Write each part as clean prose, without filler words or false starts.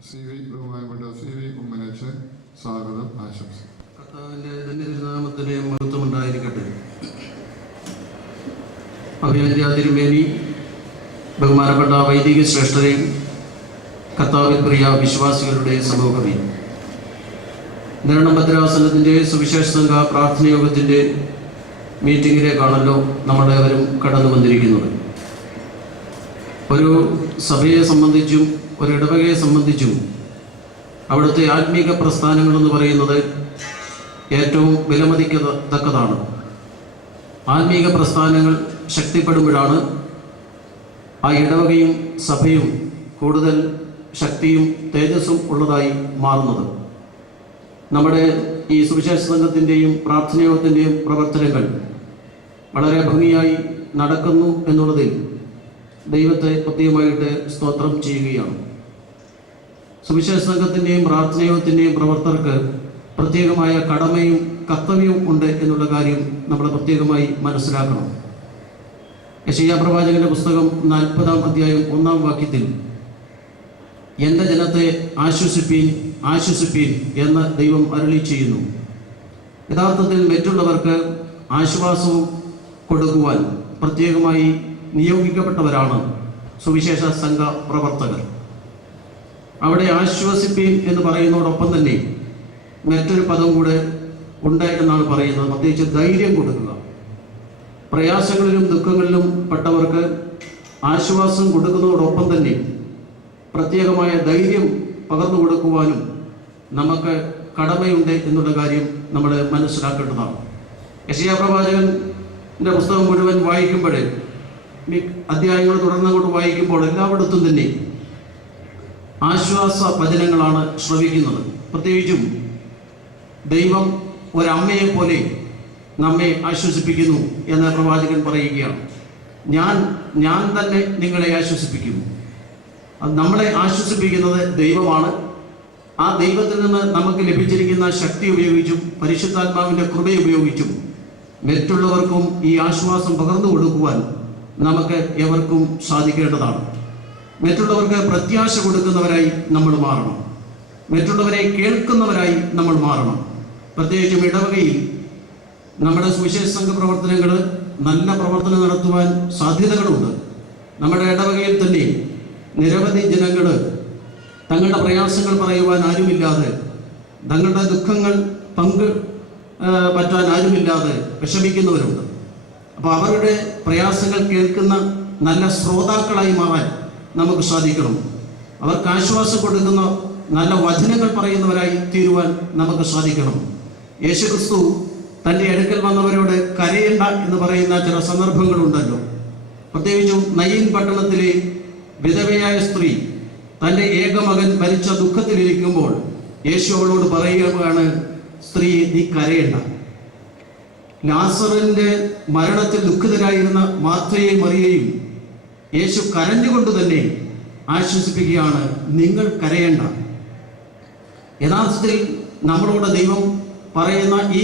ബഹുമാനപ്പെട്ട CV ഉമ്മനച്ചൻ സ്വാഗതം ആശംസ. കർത്താവിൻ്റെ ധന്യനാമത്തിന് മഹത്വമുണ്ടായിരിക്കട്ടെ. അഭിനന്ദാതിരുമേനി, ബഹുമാനപ്പെട്ട വൈദിക ശ്രേഷ്ഠരെയും കർത്താവിൽ പ്രിയ വിശ്വാസികളുടെ സമൂഹമേ, നിരണം ഭദ്രാസനത്തിൻ്റെ സുവിശേഷ സംഘ പ്രാർത്ഥനയോഗത്തിൻ്റെ മീറ്റിങ്ങിലേക്കാണല്ലോ നമ്മളേവരും കടന്നു വന്നിരിക്കുന്നത്. ഒരു സഭയെ സംബന്ധിച്ചും ഒരു ഇടവകയെ സംബന്ധിച്ചും അവിടുത്തെ ആത്മീക പ്രസ്ഥാനങ്ങളെന്ന് പറയുന്നത് ഏറ്റവും വിലമതിക്കത്തക്കതാണ്. ആത്മീക പ്രസ്ഥാനങ്ങൾ ശക്തിപ്പെടുമ്പോഴാണ് ആ ഇടവകയും സഭയും കൂടുതൽ ശക്തിയും തേജസ്സും ഉള്ളതായി മാറുന്നത്. നമ്മുടെ ഈ സുവിശേഷ സംഘത്തിൻ്റെയും പ്രാർത്ഥനയോഗത്തിൻ്റെയും പ്രവർത്തനങ്ങൾ വളരെ ഭംഗിയായി നടക്കുന്നു എന്നുള്ളതിൽ ദൈവത്തെ പ്രത്യേകമായിട്ട് സ്തോത്രം ചെയ്യുകയാണ്. സുവിശേഷ സംഘത്തിൻ്റെയും പ്രാർത്ഥനയോഗത്തിൻ്റെയും പ്രവർത്തകർക്ക് പ്രത്യേകമായ കടമയും കർത്തവ്യവും ഉണ്ട് എന്നുള്ള കാര്യം നമ്മൾ പ്രത്യേകമായി മനസ്സിലാക്കണം. യെശയ്യാ പ്രവാചകന്റെ പുസ്തകം 40-ാം അധ്യായം 1-ാം വാക്യത്തിൽ എൻ്റെ ജനത്തെ ആശ്വസിപ്പീൻ ആശ്വസിപ്പീൻ എന്ന് ദൈവം അരുളി ചെയ്യുന്നു. യഥാർത്ഥത്തിൽ മറ്റുള്ളവർക്ക് ആശ്വാസവും കൊടുക്കുവാൻ പ്രത്യേകമായി നിയോഗിക്കപ്പെട്ടവരാണ് സുവിശേഷ സംഘ പ്രവർത്തകർ. അവിടെ ആശ്വസിപ്പീൻ എന്ന് പറയുന്നതോടൊപ്പം തന്നെ മറ്റൊരു പദം കൂടെ ഉണ്ട് എന്നാണ് പറയുന്നത്. പ്രത്യേകിച്ച് ധൈര്യം കൊടുക്കുക. പ്രയാസങ്ങളിലും ദുഃഖങ്ങളിലും പെട്ടവർക്ക് ആശ്വാസം കൊടുക്കുന്നതോടൊപ്പം തന്നെ പ്രത്യേകമായ ധൈര്യം പകർന്നു കൊടുക്കുവാനും നമുക്ക് കടമയുണ്ട് എന്നുള്ള കാര്യം നമ്മൾ മനസ്സിലാക്കേണ്ടതാണ്. യെശയ്യാ പ്രവാചകന്റെ പുസ്തകം മുഴുവൻ വായിക്കുമ്പോഴേ അധ്യായങ്ങൾ തുടർന്നങ്ങോട്ട് വായിക്കുമ്പോൾ എല്ലായിടത്തും തന്നെ ആശ്വാസ വചനങ്ങളാണ് ശ്രവിക്കുന്നത്. പ്രത്യേകിച്ചും ദൈവം ഒരമ്മയെ പോലെ നമ്മെ ആശ്വസിപ്പിക്കുന്നു എന്ന് പ്രവാചകൻ പറയുകയാണ്. ഞാൻ തന്നെ നിങ്ങളെ ആശ്വസിപ്പിക്കുന്നു. അത് നമ്മളെ ആശ്വസിപ്പിക്കുന്നത് ദൈവമാണ്. ആ ദൈവത്തിൽ നിന്ന് നമുക്ക് ലഭിച്ചിരിക്കുന്ന ശക്തി ഉപയോഗിച്ചും പരിശുദ്ധാത്മാവിൻ്റെ കൃപ ഉപയോഗിച്ചും മറ്റുള്ളവർക്കും ഈ ആശ്വാസം പകർന്നു കൊടുക്കുവാൻ നമുക്ക് എവർക്കും സാധിക്കേണ്ടതാണ്. മറ്റുള്ളവർക്ക് പ്രത്യാശ കൊടുക്കുന്നവരായി നമ്മൾ മാറണം. മറ്റുള്ളവരെ കേൾക്കുന്നവരായി നമ്മൾ മാറണം. പ്രത്യേകിച്ചും ഇടവകയിൽ നമ്മുടെ സുവിശേഷ സംഘ പ്രവർത്തനങ്ങൾ നല്ല പ്രവർത്തനം നടത്തുവാൻ സാധ്യതകളുണ്ട്. നമ്മുടെ ഇടവകയിൽ തന്നെ നിരവധി ജനങ്ങൾ തങ്ങളുടെ പ്രയാസങ്ങൾ പറയുവാൻ ആരുമില്ലാതെ, തങ്ങളുടെ ദുഃഖങ്ങൾ പറ്റാൻ ആരുമില്ലാതെ വിഷമിക്കുന്നവരുണ്ട്. അപ്പോൾ അവരുടെ പ്രയാസങ്ങൾ കേൾക്കുന്ന നല്ല ശ്രോതാക്കളായി മാറാൻ നമുക്ക് സാധിക്കണം. അവർക്ക് ആശ്വാസം കൊടുക്കുന്ന നല്ല വചനങ്ങൾ പറയുന്നവരായി തീരുവാൻ നമുക്ക് സാധിക്കണം. യേശുക്രിസ്തു തൻ്റെ അടുക്കൽ വന്നവരോട് കരയണ്ട എന്ന് പറയുന്ന ചില സന്ദർഭങ്ങളുണ്ടല്ലോ. പ്രത്യേകിച്ചും നയീൻ പട്ടണത്തിലെ വിധവയായ സ്ത്രീ തൻ്റെ ഏകമകൻ മരിച്ച ദുഃഖത്തിലിരിക്കുമ്പോൾ യേശു അവളോട് പറയുകയാണ്, സ്ത്രീ നീ കരയണ്ട. ലാസറിന്റെ മരണത്തിൽ ദുഃഖിതരായിരുന്ന മാർത്തയെയും മറിയയും യേശു കരഞ്ഞുകൊണ്ട് തന്നെ ആശ്വസിപ്പിക്കുകയാണ്, നിങ്ങൾ കരയേണ്ട. യഥാർത്ഥത്തിൽ നമ്മളോട് ദൈവം പറയുന്ന ഈ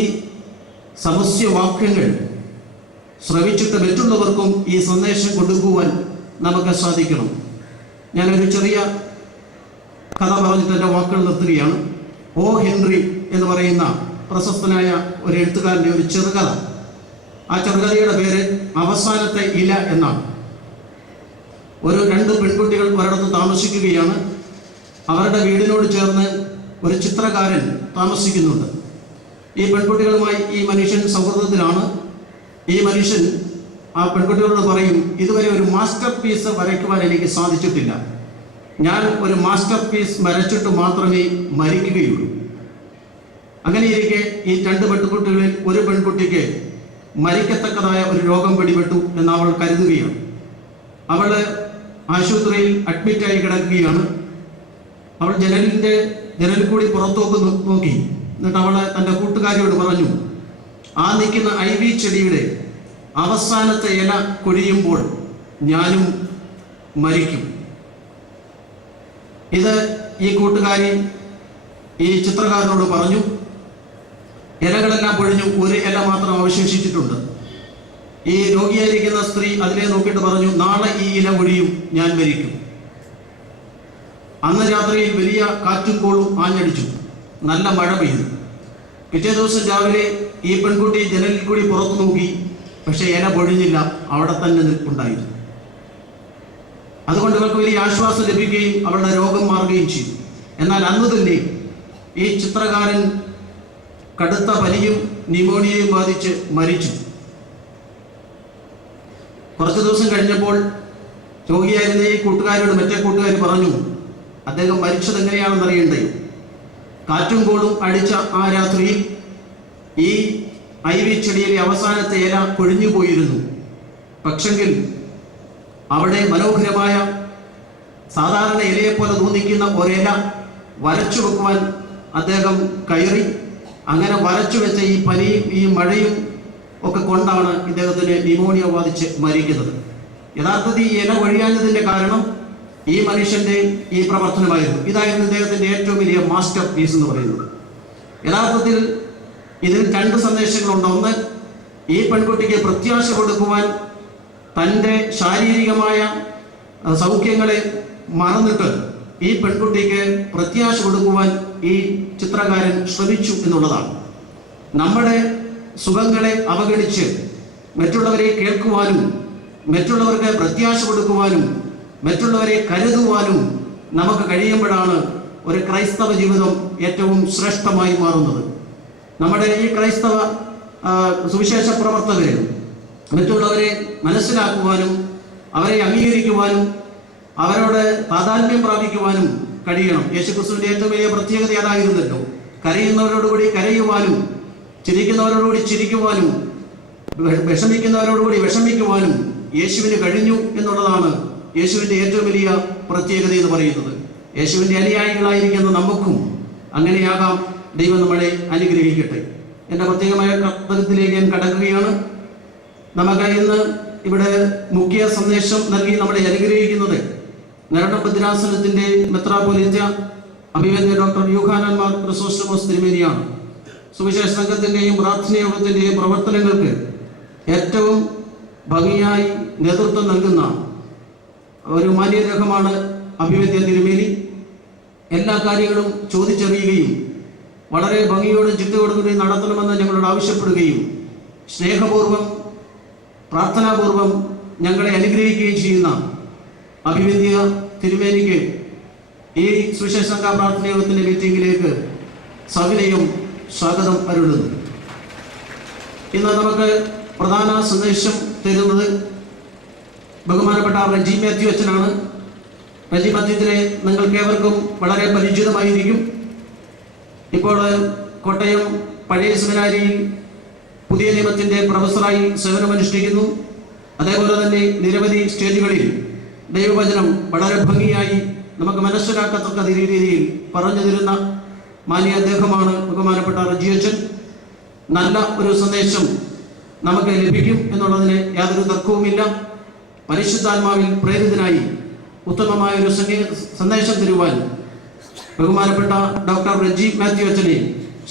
സമസ്യവാക്യങ്ങൾ ശ്രവിച്ചിട്ട് മറ്റുള്ളവർക്കും ഈ സന്ദേശം കൊടുക്കുവാൻ നമുക്ക് സാധിക്കണം. ഞാനൊരു ചെറിയ കഥ പറഞ്ഞിട്ട് എൻ്റെ വാക്കുകൾ നിർത്തുകയാണ്. ഓ ഹെൻറി എന്ന് പറയുന്ന പ്രശസ്തനായ ഒരു എഴുത്തുകാരൻ്റെ ഒരു ചെറുകഥ. ആ ചെറുകഥയുടെ പേര് അവസാനത്തെ ഇല എന്നാണ്. ഒരു 2 പെൺകുട്ടികൾ ഒരിടത്ത് താമസിക്കുകയാണ്. അവരുടെ വീടിനോട് ചേർന്ന് ഒരു ചിത്രകാരൻ താമസിക്കുന്നുണ്ട്. ഈ പെൺകുട്ടികളുമായി ഈ മനുഷ്യൻ സൗഹൃദത്തിലാണ്. ഈ മനുഷ്യൻ ആ പെൺകുട്ടികളോട് പറയും, ഇതുവരെ ഒരു മാസ്റ്റർ പീസ് വരയ്ക്കുവാൻ എനിക്ക് സാധിച്ചിട്ടില്ല. ഞാൻ ഒരു മാസ്റ്റർ പീസ് വരച്ചിട്ട് മാത്രമേ മരിക്കുകയുള്ളൂ. അങ്ങനെയിരിക്കെ ഈ 2 പെൺകുട്ടികളിൽ ഒരു പെൺകുട്ടിക്ക് മരിക്കത്തക്കതായ ഒരു രോഗം പിടിപെട്ടു എന്ന് അവൾ കരുതുകയാണ്. അവൾ ആശുപത്രിയിൽ അഡ്മിറ്റായി കിടക്കുകയാണ്. അവൾ ജനലിൽ കൂടി പുറത്തോക്ക് നോക്കി. എന്നിട്ട് അവൾ തൻ്റെ കൂട്ടുകാരിയോട് പറഞ്ഞു, ആ നിൽക്കുന്ന ഐവി ചെടിയുടെ അവസാനത്തെ ഇല കൊഴിയുമ്പോൾ ഞാനും മരിക്കും. ഇത് ഈ കൂട്ടുകാരി ഈ ചിത്രകാരനോട് പറഞ്ഞു. ഇലകളെല്ലാം പൊഴിഞ്ഞു, ഒരു ഇല മാത്രം അവശേഷിച്ചിട്ടുണ്ട്. ഈ രോഗിയായിരിക്കുന്ന സ്ത്രീ അതിനെ നോക്കിയിട്ട് പറഞ്ഞു, നാളെ ഈ ഇല ഒഴിയും, ഞാൻ മരിക്കും. അന്ന് രാത്രിയിൽ വലിയ കാറ്റും കോളും ആഞ്ഞടിച്ചു. നല്ല മഴ പെയ്തു. പിറ്റേ ദിവസം രാവിലെ ഈ പെൺകുട്ടി ജനലിൽ കൂടി പുറത്തു നോക്കി. പക്ഷെ ഇല പൊഴിഞ്ഞില്ല, അവിടെ തന്നെ നിൽപ്പുണ്ടായിരുന്നു. അതുകൊണ്ട് അവൾക്ക് വലിയ ആശ്വാസം ലഭിക്കുകയും അവളുടെ രോഗം മാറുകയും ചെയ്തു. എന്നാൽ അന്ന് തന്നെ ഈ ചിത്രകാരൻ കടുത്ത പനിയും ന്യൂമോണിയയും ബാധിച്ച് മരിച്ചു. കുറച്ചു ദിവസം കഴിഞ്ഞപ്പോൾ രോഗിയായിരുന്ന ഈ കൂട്ടുകാരോട് മറ്റേ കൂട്ടുകാർ പറഞ്ഞു, അദ്ദേഹം മരിച്ചത് എങ്ങനെയാണെന്ന് അറിയണ്ടേ? കാറ്റും കോളും അടിച്ച ആ രാത്രിയിൽ ഈ ഐവി ചെടിയിലെ അവസാനത്തെ ഇല കൊഴിഞ്ഞു പോയിരുന്നു. പക്ഷെങ്കിൽ അവിടെ മനോഹരമായ സാധാരണ ഇലയെപ്പോലെ തോന്നിക്കുന്ന ഒരില വരച്ചു വെക്കുവാൻ അദ്ദേഹം കയറി. അങ്ങനെ വരച്ചു വെച്ച ഈ പനിയും ഈ മഴയും ഒക്കെ കൊണ്ടാണ് ഇദ്ദേഹത്തിന് ന്യൂമോണിയ ബാധിച്ച് മരിക്കുന്നത്. യഥാർത്ഥത്തിൽ ഈ ഇല ഒഴിയാഞ്ഞതിൻ്റെ കാരണം ഈ മനുഷ്യൻ്റെ ഈ പ്രവർത്തനമായിരുന്നു. ഇതായിരുന്നു ഇദ്ദേഹത്തിൻ്റെ ഏറ്റവും വലിയ മാസ്റ്റർ പീസ് എന്ന് പറയുന്നത്. യഥാർത്ഥത്തിൽ ഇതിൽ രണ്ട് സന്ദേശങ്ങളുണ്ട്. ഒന്ന്, ഈ പെൺകുട്ടിക്ക് പ്രത്യാശ കൊടുക്കുവാൻ തൻ്റെ ശാരീരികമായ സൗഖ്യങ്ങളെ മറന്നിട്ട് ഈ പെൺകുട്ടിക്ക് പ്രത്യാശ കൊടുക്കുവാൻ ഈ ചിത്രകാരൻ ശ്രമിച്ചു എന്നുള്ളതാണ്. നമ്മുടെ സുഖങ്ങളെ അവഗണിച്ച് മറ്റുള്ളവരെ കേൾക്കുവാനും മറ്റുള്ളവർക്ക് പ്രത്യാശ കൊടുക്കുവാനും മറ്റുള്ളവരെ കരുതുവാനും നമുക്ക് കഴിയുമ്പോഴാണ് ഒരു ക്രൈസ്തവ ജീവിതം ഏറ്റവും ശ്രേഷ്ഠമായി മാറുന്നത്. നമ്മുടെ ഈ ക്രൈസ്തവ സുവിശേഷ പ്രവർത്തകർ മറ്റുള്ളവരെ മനസ്സിലാക്കുവാനും അവരെ അംഗീകരിക്കുവാനും അവരോട് താതാത്മ്യം പ്രാപിക്കുവാനും കഴിയണം. യേശുക്രിസ്തുവിന്റെ ഏറ്റവും വലിയ പ്രത്യേകത അതായിരുന്നല്ലോ. കരയുന്നവരോടുകൂടി കരയുവാനും ചിരിക്കുന്നവരോടുകൂടി ചിരിക്കുവാനും വിഷമിക്കുന്നവരോടുകൂടി വിഷമിക്കുവാനും യേശുവിന് കഴിഞ്ഞു എന്നുള്ളതാണ് യേശുവിൻ്റെ ഏറ്റവും വലിയ പ്രത്യേകത എന്ന് പറയുന്നത്. യേശുവിൻ്റെ അനുയായികളായിരിക്കുന്ന നമുക്കും അങ്ങനെയാകാം. ദൈവം നമ്മളെ അനുഗ്രഹിക്കട്ടെ. എൻ്റെ പ്രത്യേകമായ കർത്തവ്യത്തിലേക്ക് ഞാൻ കടക്കുകയാണ്. നമുക്ക് ഇന്ന് ഇവിടെ മുഖ്യ സന്ദേശം നൽകി നമ്മളെ അനുഗ്രഹിക്കുന്നത് നരടം ഭദ്രാസനത്തിൻ്റെ മെത്രാപ്പൊലീത്ത അഭിവന്ദ്യ ഡോക്ടർ യൂഹാനൻ മാർ ക്രിസോസ്റ്റമോസ് തിരുമേനിയാണ്. സുവിശേഷ സംഘത്തിൻ്റെയും പ്രാർത്ഥനയോഗത്തിൻ്റെയും പ്രവർത്തനങ്ങൾക്ക് ഏറ്റവും ഭംഗിയായി നേതൃത്വം നൽകുന്ന ഒരു മാന്യദേഹമാണ് അഭിവന്ദ്യ തിരുമേനി. എല്ലാ കാര്യങ്ങളും ചോദിച്ചറിയുകയും വളരെ ഭംഗിയോടും ചിട്ടയോടുകൂടി നടത്തണമെന്ന് ഞങ്ങളോട് ആവശ്യപ്പെടുകയും സ്നേഹപൂർവ്വം പ്രാർത്ഥനാപൂർവം ഞങ്ങളെ അനുഗ്രഹിക്കുകയും ചെയ്യുന്ന അഭിവന്ദ്യ തിരുമേനിക്ക് ഈ സുവിശേഷ സംഘ പ്രാർത്ഥനയോഗത്തിൻ്റെ മീറ്റിംഗിലേക്ക് സവിനയം സ്വാഗതം അരുളുന്നു. ഇന്ന് നമുക്ക് പ്രധാന സന്ദേശം തരുന്നത് ബഹുമാനപ്പെട്ട റജി മാത്യു അച്ഛനാണ്. റജി മാത്യുവിനെ നിങ്ങൾക്ക് ഏവർക്കും വളരെ പരിചിതമായിരിക്കും. ഇപ്പോൾ കോട്ടയം പഴയ സെമിനാരിയിൽ പുതിയ നിയമത്തിൻ്റെ പ്രൊഫസറായി സേവനമനുഷ്ഠിക്കുന്നു. അതേപോലെ തന്നെ നിരവധി സ്റ്റേജുകളിൽ ദൈവവചനം വളരെ ഭംഗിയായി നമുക്ക് മനസ്സിലാക്കത്തക്ക രീതിയിൽ പറഞ്ഞു തരുന്ന മാന്യ അദ്ദേഹമാണ് ബഹുമാനപ്പെട്ട റജി അച്ഛൻ. നല്ല ഒരു സന്ദേശം നമുക്ക് ലഭിക്കും എന്നുള്ളതിന് യാതൊരു തർക്കവുമില്ല. പരിശുദ്ധാത്മാവിൽ പ്രേരിതനായി ഉത്തമമായ ഒരു സന്ദേശം തരുവാൻ ബഹുമാനപ്പെട്ട ഡോക്ടർ റജി മാത്യു അച്ഛനെ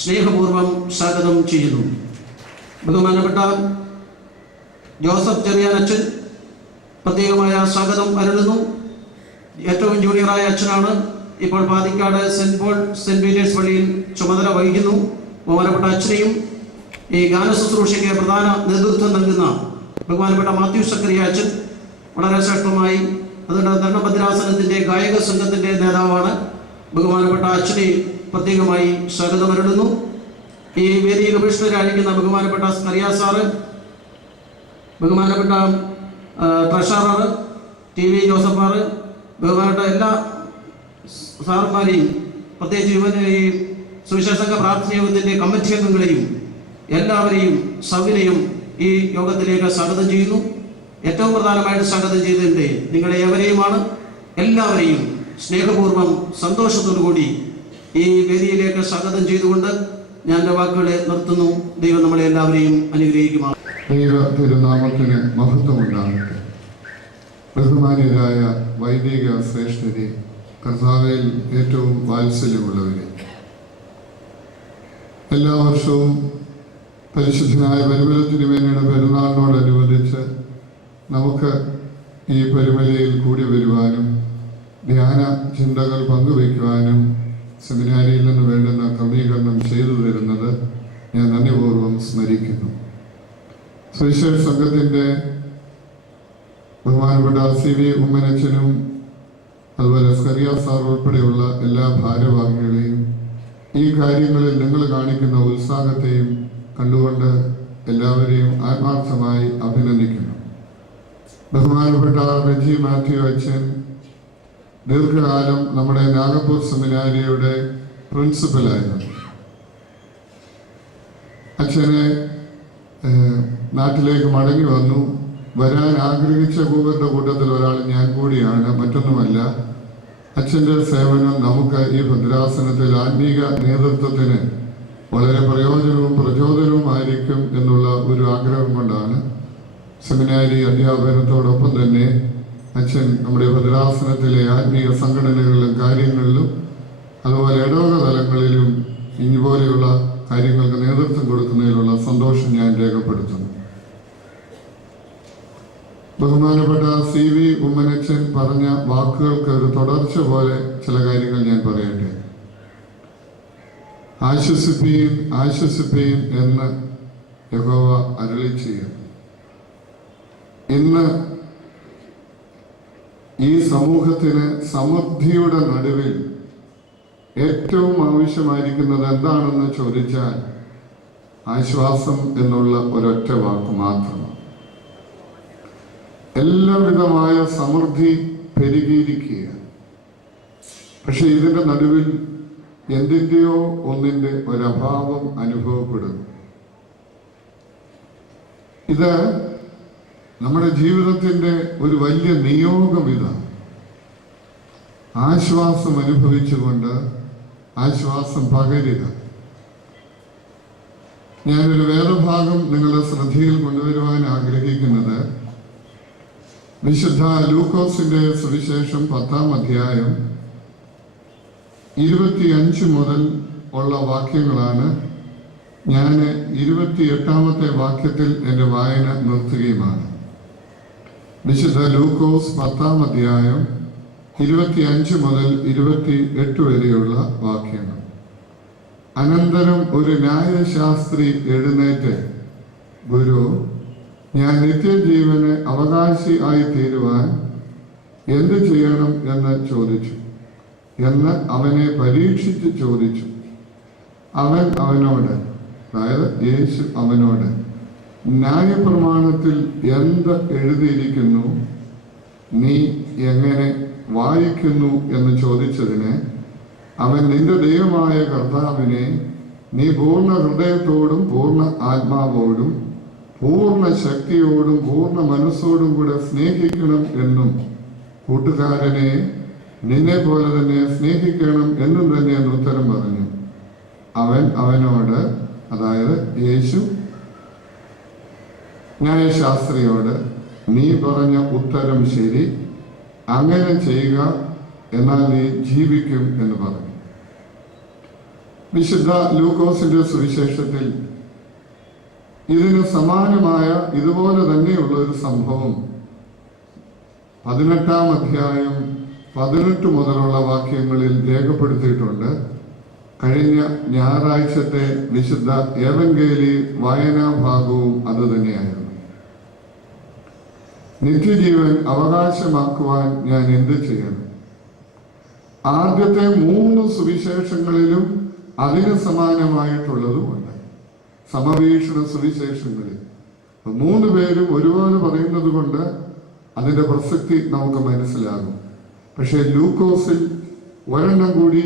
സ്നേഹപൂർവ്വം സ്വാഗതം ചെയ്യുന്നു. ബഹുമാനപ്പെട്ട ജോസഫ് ചെറിയാൻ അച്ഛൻ പ്രത്യേകമായ സ്വാഗതം അരുളുന്നു. ഏറ്റവും ജൂനിയറായ അച്ഛനാണ്. ഇപ്പോൾ പാതിക്കാട് സെന്റ് പീറ്റേഴ്സ് പള്ളിയിൽ ചുമതല വഹിക്കുന്നു. ബഹുമാനപ്പെട്ട അച്ഛനെയും ഈ ഗാന ശുശ്രൂഷയ്ക്ക് പ്രധാന നേതൃത്വം നൽകുന്ന ബഹുമാനപ്പെട്ട മാത്യു സക്കറിയ അച്ഛൻ വളരെ ശ്രേഷ്ഠമായി, അതുകൊണ്ട് നരടം ഭദ്രാസനത്തിൻ്റെ ഗായക സംഘത്തിൻ്റെ നേതാവാണ്. ബഹുമാനപ്പെട്ട അച്ഛനെ പ്രത്യേകമായി സ്വാഗതം അരുളുന്നു. ഈ വേദിയിൽ ഉപേക്ഷിതരായിരിക്കുന്ന ബഹുമാനപ്പെട്ട സ്കറിയ സാറ്, ബഹുമാനപ്പെട്ട treasurer T V Joseph sir, ബഹുമാനപ്പെട്ട എല്ലാ സാറുമാരെയും പ്രത്യേകിച്ച് ഈ സുവിശേഷ സംഘ പ്രാർത്ഥനയോഗത്തിൻ്റെ കമ്മിറ്റി അംഗങ്ങളെയും എല്ലാവരെയും സവിനയം ഈ യോഗത്തിലേക്ക് സ്വാഗതം ചെയ്യുന്നു. ഏറ്റവും പ്രധാനമായിട്ട് സ്വാഗതം ചെയ്തതിൻ്റെ നിങ്ങളെ ഏവരെയുമാണ്. എല്ലാവരെയും സ്നേഹപൂർവ്വം സന്തോഷത്തോടു കൂടി ഈ വേദിയിലേക്ക് സ്വാഗതം ചെയ്തുകൊണ്ട് ഞാൻ എൻ്റെ വാക്കുകളെ നിർത്തുന്നു. ദൈവം നമ്മളെ എല്ലാവരെയും അനുഗ്രഹിക്കുമാറാകട്ടെ. ദൈവ തിരുനാമത്തിന് മഹത്വമുണ്ടാകട്ടെ. ബഹുമാന്യരായ വൈദിക ശ്രേഷ്ഠരെ, കർത്താവിൽ ഏറ്റവും വാത്സല്യമുള്ളവരെ, എല്ലാ വർഷവും പരിശുദ്ധനായ പരിമല തിരുമേനിയുടെ പെരുന്നാളിനോടനുബന്ധിച്ച് നമുക്ക് ഈ പരിമലയിൽ കൂടി വരുവാനും ധ്യാന ചിന്തകൾ പങ്കുവയ്ക്കുവാനും സെമിനാരിയിൽ നിന്ന് വേണ്ടുന്ന ക്രമീകരണം ചെയ്തു തരുന്നത് ഞാൻ നന്ദിപൂർവ്വം സ്മരിക്കുന്നു. സുവിശേഷ സംഘത്തിൻ്റെ ബഹുമാനപ്പെട്ട CV ഉമ്മനച്ചനും അതുപോലെ സ്കറിയ സാർ ഉൾപ്പെടെയുള്ള എല്ലാ ഭാരവാഹികളെയും ഈ കാര്യങ്ങളിൽ നിങ്ങൾ കാണിക്കുന്ന ഉത്സാഹത്തെയും കണ്ടുകൊണ്ട് എല്ലാവരെയും ആത്മാർത്ഥമായി അഭിനന്ദിക്കുന്നു. ബഹുമാനപ്പെട്ട റെജി മാത്യു അച്ഛൻ ദീർഘകാലം നമ്മുടെ നാഗപ്പൂർ സെമിനാരിയുടെ പ്രിൻസിപ്പലായിരുന്നു. അച്ഛനെ നാട്ടിലേക്ക് മടങ്ങി വന്നു. വരാൻ ആഗ്രഹിച്ച കൂവരുടെ കൂട്ടത്തിൽ ഒരാൾ ഞാൻ കൂടിയാണ്. മറ്റൊന്നുമല്ല, അച്ഛൻ്റെ സേവനം നമുക്ക് ഈ ഭദ്രാസനത്തിൽ ആത്മീക നേതൃത്വത്തിന് വളരെ പ്രയോജനവും പ്രചോദനവുമായിരിക്കും എന്നുള്ള ഒരു ആഗ്രഹം കൊണ്ടാണ് സെമിനാരി അധ്യാപനത്തോടൊപ്പം തന്നെ അച്ഛൻ നമ്മുടെ ഭദ്രാസനത്തിലെ ആത്മീയ സംഘടനകളിലും കാര്യങ്ങളിലും അതുപോലെ ഇടവക തലങ്ങളിലും ഇതുപോലെയുള്ള കാര്യങ്ങൾക്ക് നേതൃത്വം കൊടുക്കുന്നതിലുള്ള സന്തോഷം ഞാൻ രേഖപ്പെടുത്തുന്നു. ബഹുമാനപ്പെട്ട CV ഉമ്മനച്ചൻ പറഞ്ഞ വാക്കുകൾക്ക് ഒരു തുടർച്ച പോലെ ചില കാര്യങ്ങൾ ഞാൻ പറയട്ടെ. ആശ്വസിപ്പീൻ ആശ്വസിപ്പീൻ എന്ന് യഹോവ അരുളി ചെയ്യും. ഇന്ന് ഈ സമൂഹത്തിന് സമൃദ്ധിയുടെ നടുവിൽ ഏറ്റവും ആവശ്യമായിരിക്കുന്നത് എന്താണെന്ന് ചോദിച്ചാൽ ആശ്വാസം എന്നുള്ള ഒരൊറ്റ വാക്ക് മാത്രമാണ്. എല്ലാവിധമായ സമൃദ്ധി പെരുകിയിരിക്കുക. പക്ഷെ ഇതിൻ്റെ നടുവിൽ എന്തിൻ്റെയോ ഒന്നിൻ്റെ ഒരഭാവം അനുഭവപ്പെടുന്നു. ഇത് നമ്മുടെ ജീവിതത്തിൻ്റെ ഒരു വലിയ നിയോഗം ഇതാണ്. ആശ്വാസം അനുഭവിച്ചുകൊണ്ട് ആശ്വാസം പകരുക. ഞാനൊരു വേദഭാഗം നിങ്ങളുടെ ശ്രദ്ധയിൽ കൊണ്ടുവരുവാൻ ആഗ്രഹിക്കുന്നത് വിശുദ്ധ ലൂക്കോസിന്റെ സുവിശേഷം 10-ാം അധ്യായം 25 മുതൽ ഉള്ള വാക്യങ്ങളാണ്. ഞാൻ 28-ാമത്തെ വാക്യത്തിൽ എൻ്റെ വായന നിർത്തുകയുമാണ്. വിശുദ്ധ ലൂക്കോസ് 10-ാം അധ്യായം 25 മുതൽ 28 വരെയുള്ള വാക്യങ്ങൾ. അനന്തരം ഒരു ന്യായശാസ്ത്രി എഴുന്നേറ്റ്, ഗുരു, ഞാൻ നിത്യജീവന് അവകാശി ആയി തീരുവാൻ എന്ത് ചെയ്യണം എന്ന് ചോദിച്ചു എന്ന് അവനെ പരീക്ഷിച്ച് ചോദിച്ചു. അവൻ അവനോട്, അതായത് യേശു അവനോട്, ന്യായപ്രമാണത്തിൽ എന്ത് എഴുതിയിരിക്കുന്നു, നീ എങ്ങനെ വായിക്കുന്നു എന്ന് ചോദിച്ചതിന് അവൻ, നിന്റെ ദൈവമായ കർത്താവിനെ നീ പൂർണ്ണ ഹൃദയത്തോടും പൂർണ്ണ ആത്മാവോടും പൂർണ്ണ ശക്തിയോടും പൂർണ്ണ മനസ്സോടും കൂടെ സ്നേഹിക്കണം എന്നും കൂട്ടുകാരനെ നിന്നെ പോലെ തന്നെ സ്നേഹിക്കണം എന്നും തന്നെ എന്ന് ഉത്തരം പറഞ്ഞു. അവൻ അവനോട്, അതായത് യേശു ന്യായശാസ്ത്രിയോട്, നീ പറഞ്ഞ ഉത്തരം ശരി, അങ്ങനെ ചെയ്യുക, എന്നാൽ നീ ജീവിക്കും എന്ന് പറഞ്ഞു. വിശുദ്ധ ലൂക്കോസിന്റെ സുവിശേഷത്തിൽ ഇതിന് സമാനമായ ഇതുപോലെ തന്നെയുള്ള ഒരു സംഭവം 18-ാം അധ്യായം 18 മുതലുള്ള വാക്യങ്ങളിൽ രേഖപ്പെടുത്തിയിട്ടുണ്ട്. കഴിഞ്ഞ ഞായറാഴ്ചത്തെ വിശുദ്ധ ഏവൻഗേലി വായനാ ഭാഗവും അതുതന്നെയായിരുന്നു. നിത്യജീവൻ അവകാശമാക്കുവാൻ ഞാൻ എന്ത് ചെയ്യണം? ആദ്യത്തെ 3 സുവിശേഷങ്ങളിലും അതിന് സമാനമായിട്ടുള്ളതുമുണ്ട്. സമവീക്ഷണ സുവിശേഷങ്ങളിൽ 3 പേരും ഒരുപോലെ പറയുന്നത് കൊണ്ട് അതിൻ്റെ പ്രസക്തി നമുക്ക് മനസ്സിലാകും. പക്ഷേ ലൂക്കോസിൽ ഒരെണ്ണം കൂടി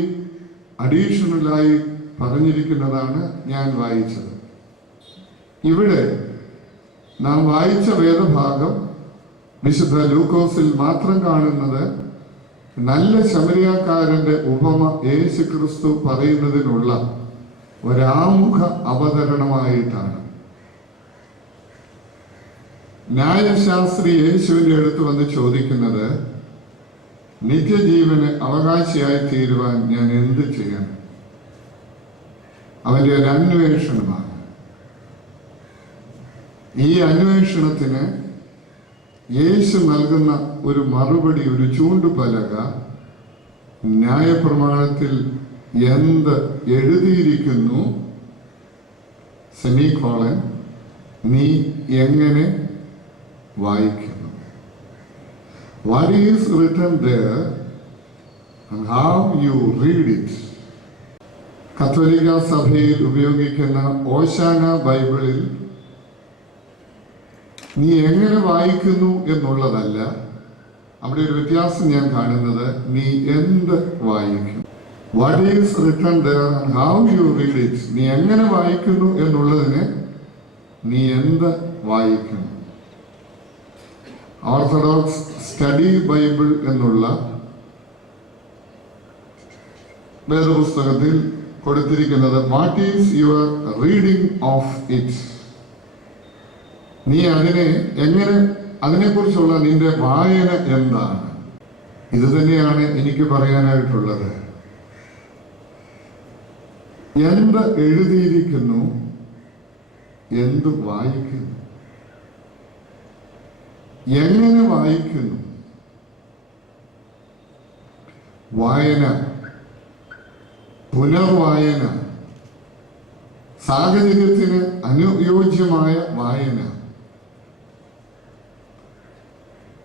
അഡീഷണലായി പറഞ്ഞിരിക്കുന്നതാണ് ഞാൻ വായിച്ചത്. ഇവിടെ നാം വായിച്ച വേദഭാഗം വിശുദ്ധ ലൂക്കോസിൽ മാത്രം കാണുന്നത് നല്ല ശമരിയാക്കാരന്റെ ഉപമ യേശു ക്രിസ്തു പറയുന്നതിനുള്ള ഒരാമുഖ അവതരണമായിട്ടാണ്. ന്യായശാസ്ത്രി യേശുവിന്റെ അടുത്ത് വന്ന് ചോദിക്കുന്നത്, നിത്യജീവന് അവകാശിയായി തീരുവാൻ ഞാൻ എന്ത് ചെയ്യണം? അവന്റെ ഒരു അന്വേഷണമാണ്. ഈ അന്വേഷണത്തിന് യേശു നൽകുന്ന ഒരു മറുപടി, ഒരു ചൂണ്ടുപലക ന്യായപ്രമാണത്തിൽ എന്ത് എഴുതിയിരിക്കുന്നു സെമിക്കോളൻ നീ എങ്ങനെ വായിക്കുന്നു? What is written there and how you read it? കത്തോലിക്ക സഭയിൽ ഉപയോഗിക്കുന്ന ഓശാന ബൈബിളിൽ നീ എങ്ങനെ വായിക്കുന്നു എന്നുള്ളതല്ല, അവിടെ ഒരു വ്യത്യാസം ഞാൻ കാണുന്നത്, നീ എന്ത് വായിക്കും. What is written there and how you read it. നീ എങ്ങനെ വായിക്കുന്നു എന്നുള്ളതിന് നീ എന്ത് വായിക്കുന്നു. ഓർത്തഡോക്സ് സ്റ്റഡി ബൈബിൾ എന്നുള്ള വേദപുസ്തകത്തിൽ കൊടുത്തിരിക്കുന്നത് what is your reading of it. നീ അതിനെക്കുറിച്ചുള്ള നിന്റെ വായന എന്താണ്? ഇത് തന്നെയാണ് എനിക്ക് പറയാനായിട്ടുള്ളത്. എന്ത് എഴുതിയിരിക്കുന്നു, എന്ത് വായിക്കുന്നു, എങ്ങനെ വായിക്കുന്നു. വായന, പുനർവായന, സാഹചര്യത്തിന് അനുയോജ്യമായ വായന.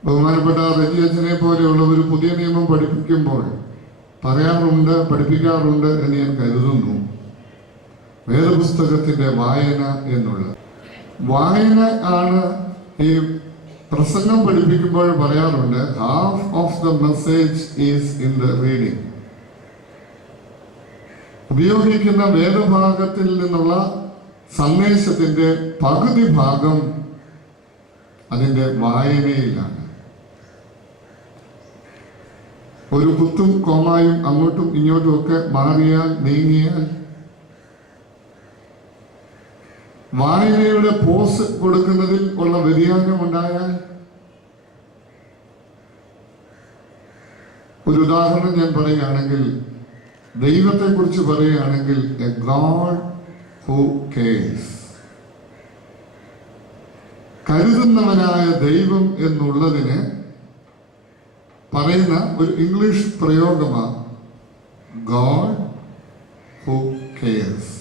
ബഹുമാനപ്പെട്ട റജിയച്ചനെ പോലെയുള്ളവർ പുതിയ നിയമം പഠിപ്പിക്കാറുണ്ട് എന്ന് ഞാൻ കരുതുന്നു. വേദപുസ്തകത്തിന്റെ വായന എന്നുള്ളത് വായന ആണ്. ഈ പ്രസംഗം പഠിപ്പിക്കുമ്പോൾ പറയാറുണ്ട്, half of the message is in the reading. ഉപയോഗിക്കുന്ന വേദഭാഗത്തിൽ നിന്നുള്ള സന്ദേശത്തിന്റെ പകുതി ഭാഗം അതിന്റെ വായനയിലാണ്. ഒരു കുത്തും കോമായും അങ്ങോട്ടും ഇങ്ങോട്ടും ഒക്കെ മാറിയാൽ, നീങ്ങിയാൽ, വായനയുടെ പോസ് കൊടുക്കുന്നതിൽ ഉള്ള വ്യതിയാനം ഉണ്ടായാൽ, ഒരു ഉദാഹരണം ഞാൻ പറയുകയാണെങ്കിൽ, ദൈവത്തെ കുറിച്ച് പറയുകയാണെങ്കിൽ, എ ഗോഡ് ഹു കെയർസ്, കരുതുന്നവനായ ദൈവം എന്നുള്ളതിന് പറയുന്ന ഒരു ഇംഗ്ലീഷ് പ്രയോഗമാണ് ഗോഡ് ഹു കെയർസ്.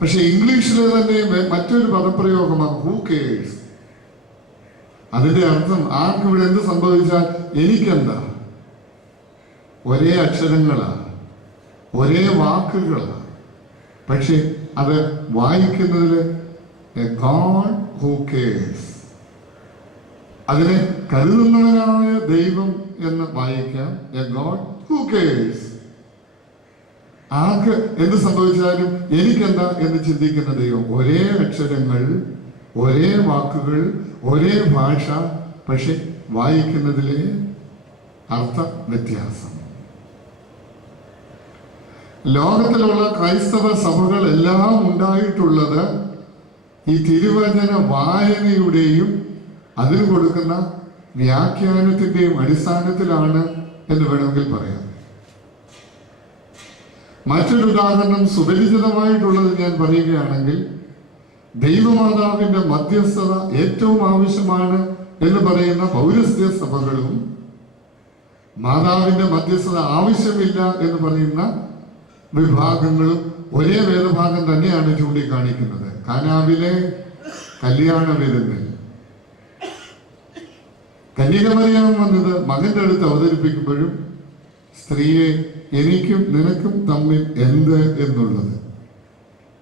പക്ഷെ ഇംഗ്ലീഷിലെ തന്നെ മറ്റൊരു പദപ്രയോഗമാണ് ഹു കെയർസ്. അതിന്റെ അർത്ഥം ആർക്കും ഇവിടെ എന്ത് സംഭവിച്ചാൽ എനിക്കെന്താ, ഒരേ അക്ഷരങ്ങളാണ്, ഒരേ വാക്കുകളാണ്. പക്ഷെ അത് വായിക്കുന്നതിൽ എ ഗോഡ് ഹു കെയർസ്, അതിനെ കരുതുന്നവനായ ദൈവം എന്ന് വായിക്കാം. A God who cares. ആർക്ക് എന്ത് സംഭവിച്ചാലും എനിക്കെന്താ എന്ന് ചിന്തിക്കുന്ന ദൈവം. ഒരേ അക്ഷരങ്ങൾ, ഒരേ വാക്കുകൾ, ഒരേ ഭാഷ, പക്ഷെ വായിക്കുന്നതിലെ അർത്ഥ വ്യത്യാസം. ലോകത്തിലുള്ള ക്രൈസ്തവ സഭകൾ എല്ലാം ഉണ്ടായിട്ടുള്ളത് ഈ തിരുവചന വായനയുടെയും അതിന് കൊടുക്കുന്ന വ്യാഖ്യാനത്തിന്റെയും അടിസ്ഥാനത്തിലാണ് എന്ന് വേണമെങ്കിൽ പറയാം. മറ്റൊരു ഉദാഹരണം സുപരിചിതമായിട്ടുള്ളത് ഞാൻ പറയുകയാണെങ്കിൽ, ദൈവമാതാവിന്റെ മധ്യസ്ഥത ഏറ്റവും ആവശ്യമാണ് എന്ന് പറയുന്ന പൗരസ്ത്യ സഭകളും മാതാവിന്റെ മധ്യസ്ഥത ആവശ്യമില്ല എന്ന് പറയുന്ന വിഭാഗങ്ങളും ഒരേ വേദഭാഗം തന്നെയാണ് ചൂണ്ടിക്കാണിക്കുന്നത്. കാനാവിലെ കല്യാണ വിരുന്നിൽ കന്യകമറിയാം വന്നത് മകന്റെ അടുത്ത് അവതരിപ്പിക്കുമ്പോഴും സ്ത്രീയെ എനിക്കും നിനക്കും തമ്മിൽ എന്ത് എന്നുള്ളത്.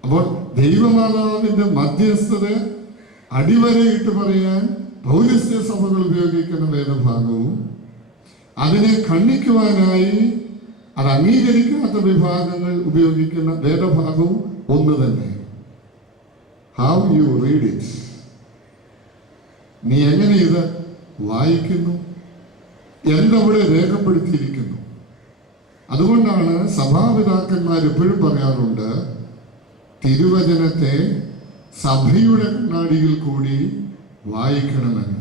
അപ്പോൾ ദൈവമാതാവിന്റെ മധ്യസ്ഥത അടിവരയിട്ട് പറയാൻ പൗരസ്ത്യ സഭകൾ ഉപയോഗിക്കുന്ന വേദഭാഗവും അതിനെ ഖണ്ഡിക്കുവാനായി അത് അംഗീകരിക്കാത്ത വിഭാഗങ്ങൾ ഉപയോഗിക്കുന്ന വേദഭാഗവും ഒന്ന് തന്നെ. How you read it. നീ എങ്ങനെ ഇത് വായിക്കുന്നു, എന്തവിടെ രേഖപ്പെടുത്തിയിരിക്കുന്നു. അതുകൊണ്ടാണ് സഭാപിതാക്കന്മാർ എപ്പോഴും പറയാറുണ്ട്, തിരുവചനത്തെ സഭയുടെ കണ്ണാടിയിൽ കൂടി വായിക്കണമെന്ന്.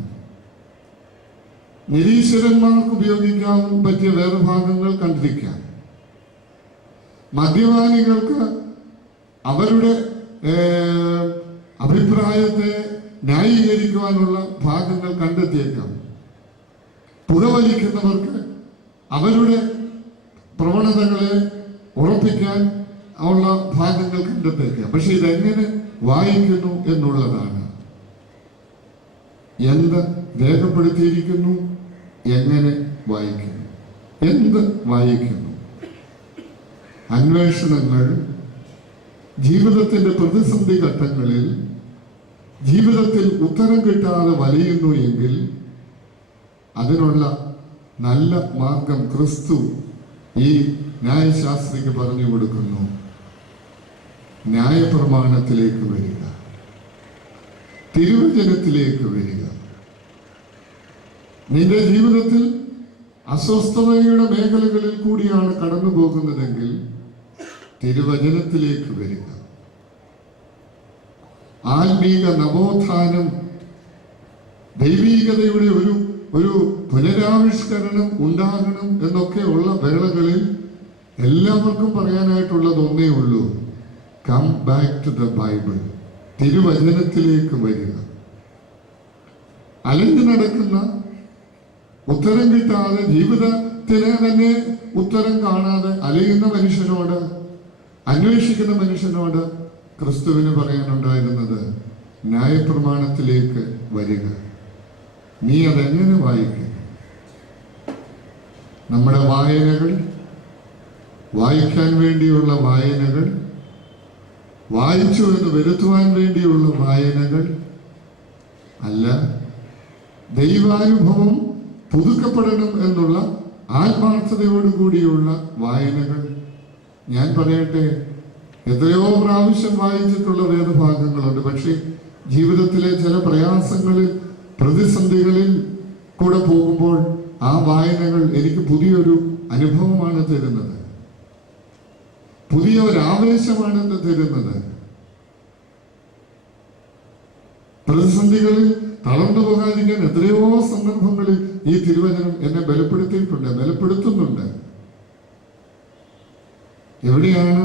നിരീശ്വരന്മാർക്ക് ഉപയോഗിക്കാൻ പറ്റിയ വേദഭാഗങ്ങൾ കണ്ടിരിക്കാം. മദ്യപാനികൾക്ക് അവരുടെ അഭിപ്രായത്തെ ന്യായീകരിക്കുവാനുള്ള ഭാഗങ്ങൾ കണ്ടെത്തിയേക്കാം. പുകവലിക്കുന്നവർക്ക് അവരുടെ പ്രവണതകളെ ഉറപ്പിക്കാൻ ഉള്ള ഭാഗങ്ങൾ കണ്ടെത്തേക്കാം. പക്ഷെ ഇതെങ്ങനെ വായിക്കുന്നു എന്നുള്ളതാണ്. എന്ത് രേഖപ്പെടുത്തിയിരിക്കുന്നു, എങ്ങനെ വായിക്കുന്നു, എന്ത് വായിക്കുന്നു. അന്വേഷണങ്ങൾ ജീവിതത്തിന്റെ പ്രതിസന്ധി ഘട്ടങ്ങളിൽ ജീവിതത്തിൽ ഉത്തരം കിട്ടാതെ വലയുന്നു എങ്കിൽ അതിനുള്ള നല്ല മാർഗം ക്രിസ്തു ഈ ന്യായശാസ്ത്രിക്ക് പറഞ്ഞു കൊടുക്കുന്നു. ന്യായപ്രമാണത്തിലേക്ക് വരിക, തിരുവചനത്തിലേക്ക് വരിക. നിന്റെ ജീവിതത്തിൽ അസ്വസ്ഥതയുടെ മേഖലകളിൽ കൂടിയാണ് കടന്നു പോകുന്നതെങ്കിൽ തിരുവചനത്തിലേക്ക് വരിക. ആത്മീക നവോത്ഥാനം, ദൈവീകതയുടെ ഒരു പുനരാവിഷ്കരണം ഉണ്ടാകണം എന്നൊക്കെ ഉള്ള വേളകളിൽ എല്ലാവർക്കും പറയാനായിട്ടുള്ളത് ഒന്നേ ഉള്ളൂ: come back to the Bible. തിരുവചനത്തിലേക്ക് വരിക. അലഞ്ഞു നടക്കുന്ന, ഉത്തരം കിട്ടാതെ, ജീവിതത്തിന് തന്നെ ഉത്തരം കാണാതെ അലയുന്ന മനുഷ്യനോട്, അന്വേഷിക്കുന്ന മനുഷ്യനോട് ക്രിസ്തുവിന് പറയാനുണ്ടായിരുന്നത് ന്യായപ്രമാണത്തിലേക്ക് വരിക. നീ അതെങ്ങനെ വായിക്കും? നമ്മുടെ വായനകൾ, വായിക്കാൻ വേണ്ടിയുള്ള വായനകൾ, വായിച്ചു എന്ന് വരുത്തുവാൻ വേണ്ടിയുള്ള വായനകൾ അല്ല, ദൈവാനുഭവം പുതുക്കപ്പെടണം എന്നുള്ള ആത്മാർത്ഥതയോടുകൂടിയുള്ള വായനകൾ. ഞാൻ പറയട്ടെ, എത്രയോ പ്രാവശ്യം വായിച്ചിട്ടുള്ള വേദഭാഗങ്ങളുണ്ട്. പക്ഷേ ജീവിതത്തിലെ ചില പ്രയാസങ്ങളിൽ, പ്രതിസന്ധികളിൽ കൂടെ പോകുമ്പോൾ ആ വായനകൾ എനിക്ക് പുതിയൊരു അനുഭവമാണ് തരുന്നത്, പുതിയ ഒരു ആവേശമാണ് തരുന്നത്. പ്രതിസന്ധികളിൽ തളർന്നു പോകാതിരിക്കാൻ എത്രയോ സന്ദർഭങ്ങളിൽ ഈ തിരുവചനം എന്നെ ബലപ്പെടുത്തിയിട്ടുണ്ട്, ബലപ്പെടുത്തുന്നുണ്ട്. എവിടെയാണ്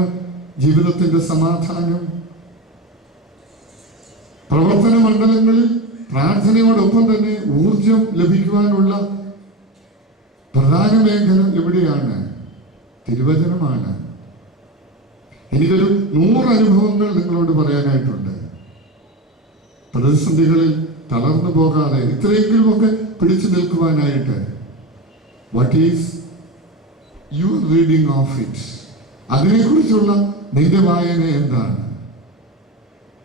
ജീവിതത്തിന്റെ സമാധാനം? പ്രവർത്തന മണ്ഡലങ്ങളിൽ പ്രാർത്ഥനയോടൊപ്പം തന്നെ ഊർജം ലഭിക്കുവാനുള്ള പ്രധാന മേഖല എവിടെയാണ്? തിരുവചനമാണ്. എനിക്കൊരു 100 അനുഭവങ്ങൾ നിങ്ങളോട് പറയാനായിട്ടുണ്ട്. പ്രതിസന്ധികളിൽ തളർന്നു പോകാതെ ഇത്രയെങ്കിലുമൊക്കെ പിടിച്ചു നിൽക്കുവാനായിട്ട്. What is your reading of it? അതിനെക്കുറിച്ചുള്ള നിന്റെ വായന എന്താണ്?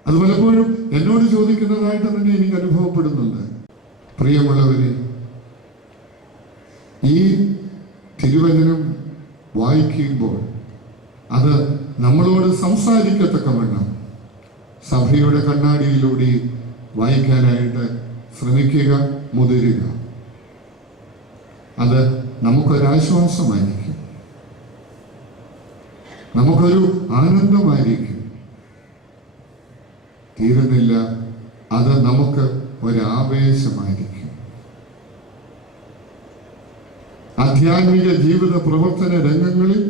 അത് പലപ്പോഴും എന്നോട് ചോദിക്കുന്നതായിട്ട് തന്നെ എനിക്ക് അനുഭവപ്പെടുന്നുണ്ട്. പ്രിയമുള്ളവരെ, ഈ തിരുവചനം വായിക്കുമ്പോൾ അത് നമ്മളോട് സംസാരിക്കത്തക്കവണ്ണം സഭയുടെ കണ്ണാടിയിലൂടെ വായിക്കാനായിട്ട് ശ്രമിക്കുക, മുതിരുക. അത് നമുക്കൊരാശ്വാസമായിരിക്കും, നമുക്കൊരു ആനന്ദമായിരിക്കും. തീരുന്നില്ല, അത് നമുക്ക് ഒരാവേശമായിരിക്കും. ആധ്യാത്മിക ജീവിത പ്രവർത്തന രംഗങ്ങളിൽ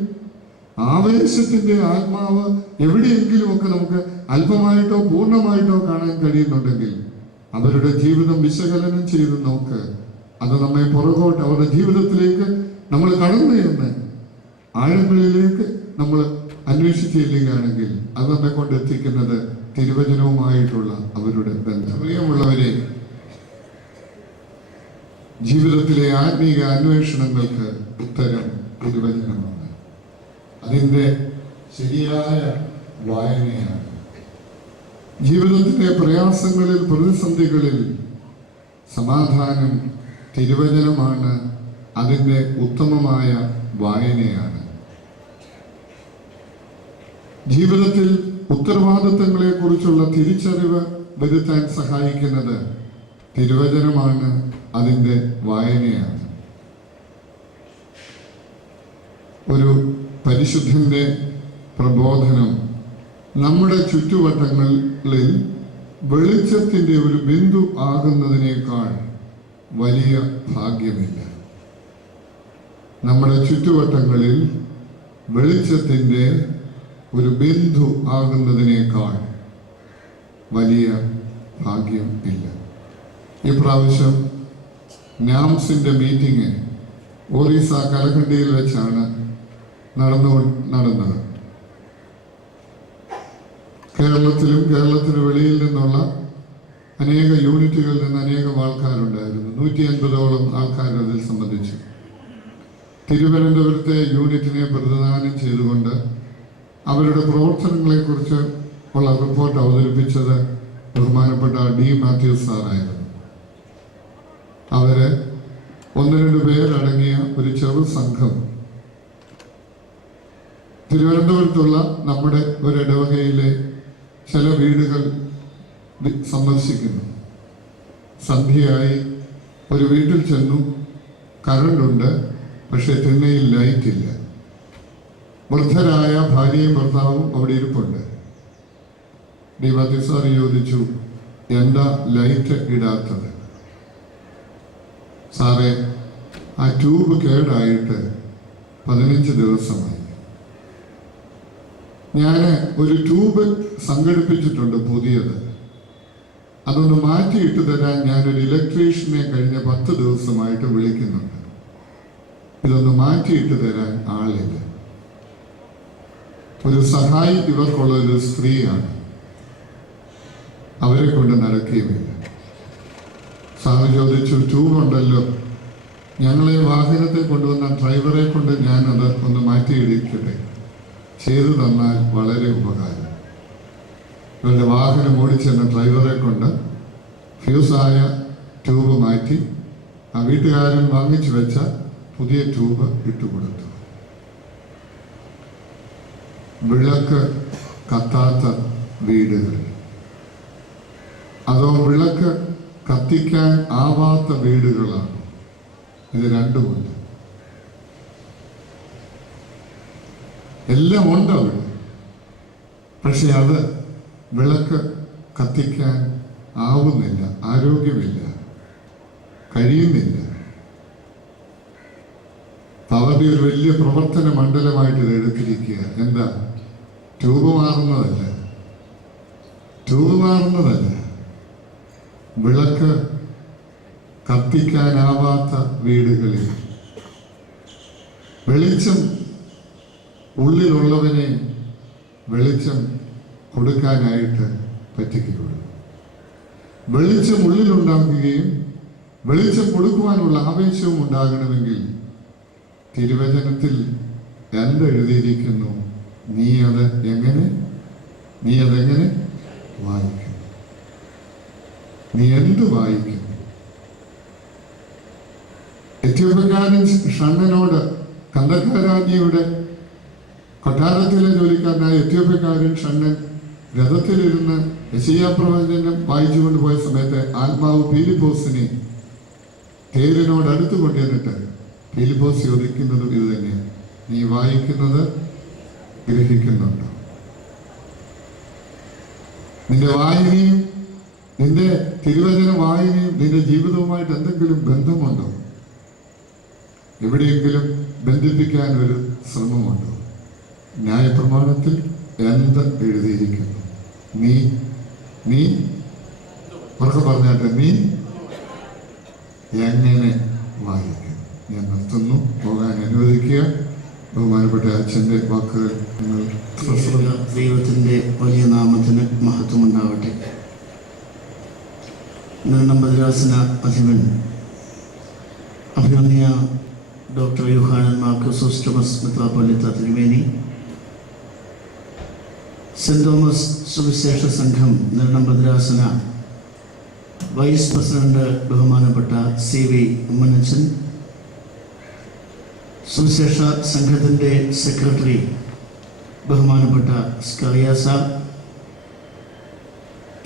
ആവേശത്തിന്റെ ആത്മാവ് എവിടെയെങ്കിലുമൊക്കെ നമുക്ക് അല്പമായിട്ടോ പൂർണ്ണമായിട്ടോ കാണാൻ കഴിയുന്നുണ്ടെങ്കിൽ അവരുടെ ജീവിതം വിശകലനം ചെയ്ത് നോക്ക്. അത് നമ്മെ പുറകോട്ട്, അവരുടെ ജീവിതത്തിലേക്ക് നമ്മൾ കടന്നു എന്ന് ആഴങ്ങളിലേക്ക് നമ്മൾ അന്വേഷിച്ചിരിക്കുകയാണെങ്കിൽ അത് നമ്മെ കൊണ്ട് എത്തിക്കുന്നത് തിരുവചനവുമായിട്ടുള്ള അവരുടെ ബന്ധം. പ്രിയമുള്ളവരെ, ജീവിതത്തിലെ ആത്മീക അന്വേഷണങ്ങൾക്ക് ഉത്തരം തിരുവചനമാണ്. അതിൻ്റെ ശരിയായ വായനയാണ്. ജീവിതത്തിലെ പ്രയാസങ്ങളിൽ, പ്രതിസന്ധികളിൽ സമാധാനം തിരുവചനമാണ്. അതിൻ്റെ ഉത്തമമായ വായനയാണ്. ജീവിതത്തിൽ ഉത്തരവാദിത്തങ്ങളെ കുറിച്ചുള്ള തിരിച്ചറിവ് വരുത്താൻ സഹായിക്കുന്നത് തിരുവചനമാണ്. അതിൻ്റെ വായനയാണ്. ഒരു പരിശുദ്ധന്റെ പ്രബോധനം നമ്മുടെ ചുറ്റുവട്ടങ്ങളിൽ വെളിച്ചത്തിൻ്റെ ഒരു ബിന്ദു ആകുന്നതിനേക്കാൾ വലിയ ഭാഗ്യമില്ല. നമ്മുടെ ചുറ്റുവട്ടങ്ങളിൽ വെളിച്ചത്തിൻ്റെ ഒരു ബിന്ദു ആകുന്നതിനേക്കാൾ വലിയ ഭാഗ്യം ഇല്ല. ഈ പ്രാവശ്യം നാംസിൻ്റെ മീറ്റിംഗ് ഒറീസ കലഹണ്ടിയിൽ വെച്ചാണ് നടന്നത്. കേരളത്തിലും കേരളത്തിന് വെളിയിൽ നിന്നുള്ള അനേക യൂണിറ്റുകളിൽ നിന്ന് അനേകം ആൾക്കാരുണ്ടായിരുന്നു. 150ഓളം ആൾക്കാർ അതിൽ സംബന്ധിച്ചു. തിരുവനന്തപുരത്തെ യൂണിറ്റിനെ പ്രതിദാനം ചെയ്തുകൊണ്ട് അവരുടെ പ്രവർത്തനങ്ങളെക്കുറിച്ച് ഉള്ള റിപ്പോർട്ട് അവതരിപ്പിച്ചത് ബഹുമാനപ്പെട്ട ഡി മാത്യൂസ് സാറായിരുന്നു. അവര് 1-2 പേരടങ്ങിയ ഒരു ചെറു സംഘം തിരുവനന്തപുരത്തുള്ള നമ്മുടെ ഒരു ഇടവകയിലെ ചില വീടുകൾ സന്ദർശിക്കുന്നു. സന്ധ്യയായി ഒരു വീട്ടിൽ ചെന്നു. കറണ്ടുണ്ട്, പക്ഷെ തിണ്ണയിൽ ലൈറ്റില്ല. വൃദ്ധരായ ഭാര്യയും ഭർത്താവും അവിടെ ഇരിപ്പുണ്ട്. ഡി മാത്യൂസ് സാർ ചോദിച്ചു, എന്താ ലൈറ്റ് ഇടാത്തത്? സാറേ, ആ ട്യൂബ് കേടായിട്ട് 15 ദിവസമായി. ഞാൻ ഒരു ട്യൂബ് സംഘടിപ്പിച്ചിട്ടുണ്ട് പുതിയത്. അതൊന്ന് മാറ്റിയിട്ട് തരാൻ ഞാനൊരു ഇലക്ട്രീഷ്യനെ കഴിഞ്ഞ 10 ദിവസമായിട്ട് വിളിക്കുന്നുണ്ട്. ഇതൊന്ന് മാറ്റിയിട്ട് തരാൻ ആളില്ല. ഒരു സഹായി ഇവർക്കുള്ള ഒരു സ്ത്രീയാണ്. അവരെ കൊണ്ട് നടക്കുകയുമില്ല. സാറ് ചോദിച്ചു, ട്യൂബുണ്ടല്ലോ, ഞങ്ങളെ വാഹനത്തെ കൊണ്ടുവന്ന ഡ്രൈവറെ കൊണ്ട് ഞാനത് ഒന്ന് മാറ്റിയിടിക്കട്ടെ, ചെയ്തു തന്നാൽ വളരെ ഉപകാരം. ഇവരുടെ വാഹനം ഓടിച്ചെന്ന ഡ്രൈവറെ കൊണ്ട് ഫ്യൂസായ ട്യൂബ് മാറ്റി ആ വീട്ടുകാരൻ വാങ്ങിച്ചു വെച്ച പുതിയ ട്യൂബ് ഇട്ടുകൊടുത്തു. വിളക്ക് കത്താത്ത വീടുകൾ, അതോ വിളക്ക് കത്തിക്കാൻ ആവാത്ത വീടുകളാണ്? ഇത് രണ്ടുമുണ്ട്. എല്ലാം ഉണ്ട് അവിടെ, പക്ഷെ അത് വിളക്ക് കത്തിക്കാൻ ആവുന്നില്ല, ആരോഗ്യമില്ല, കഴിയുന്നില്ല. അവരുടെ ഒരു വലിയ പ്രവർത്തന മണ്ഡലമായിട്ട് ഇത് എടുത്തിരിക്കുക. എന്താ? ട്യൂബ് മാറുന്നതല്ല, വിളക്ക് കത്തിക്കാനാവാത്ത വീടുകളിൽ വെളിച്ചം ഉള്ളിലുള്ളവനെ വെളിച്ചം കൊടുക്കാനായിട്ട് പറ്റിക്കുകയുള്ളൂ. വെളിച്ചം ഉള്ളിലുണ്ടാക്കുകയും വെളിച്ചം കൊടുക്കുവാനുള്ള ആവേശവും ഉണ്ടാകണമെങ്കിൽ തിരുവചനത്തിൽ എന്തെഴുതിയിരിക്കുന്നു? നീ അതെങ്ങനെ വായിക്കും? നീ എന്ത് വായിക്കും? എത്യോപ്യക്കാരൻ ഷണ്ണനോട്, കന്ദക്കാരാജിയുടെ കൊട്ടാരത്തിലെ ജോലിക്കാരനായ എത്യോപ്യക്കാരൻ ഷണ്ണൻ രഥത്തിലിരുന്ന് യെശയ്യാ പ്രവചനം വായിച്ചുകൊണ്ട് പോയ സമയത്ത് ആത്മാവ് പീലിപ്പോസിനെ തേരിനോട് അടുത്ത് കൊണ്ടുവന്നിട്ട് പീലിപ്പോസ് ചോദിക്കുന്നതും ഇത് തന്നെയാണ്. നീ വായിക്കുന്നത് ഗ്രഹിക്കുന്നുണ്ടോ? നിന്റെ വായനയും നിന്റെ തിരുവചന വായനയും നിന്റെ ജീവിതവുമായിട്ട് എന്തെങ്കിലും ബന്ധമുണ്ടോ? എവിടെയെങ്കിലും ബന്ധിപ്പിക്കാൻ ഒരു ശ്രമമുണ്ടോ? ന്യായപ്രമാണത്തിൽ എന്ത് എഴുതിയിരിക്കുന്നു? നീ ഉറക്കെ പറഞ്ഞാട്ടെ, നീ എങ്ങനെ വായിക്കും? ഞാൻ നിർത്തുന്നു, പോകാൻ അനുവദിക്കുക. ബഹുമാനപ്പെട്ട അച്ഛൻ്റെ വാക്കുകൾ നിങ്ങൾ. ദൈവത്തിൻ്റെ വലിയ നാമത്തിന് മഹത്വമുണ്ടാവട്ടെ. നിർണംബദ്രാസന അധിപൻ അഭിനന്ദിയ ഡോക്ടർ യോഹാനൻ മാർക്കോസ് തോമസ് മെത്രാപ്പൊലീത്ത തിരുമേനി, സെന്റ് തോമസ് സുവിശേഷ സംഘം നിർണംബദ്രാസന വൈസ് പ്രസിഡന്റ് ബഹുമാനപ്പെട്ട CV ഉമ്മനച്ചൻ, സുവിശേഷ സംഘത്തിൻ്റെ സെക്രട്ടറി ബഹുമാനപ്പെട്ട സ്കറിയാസ,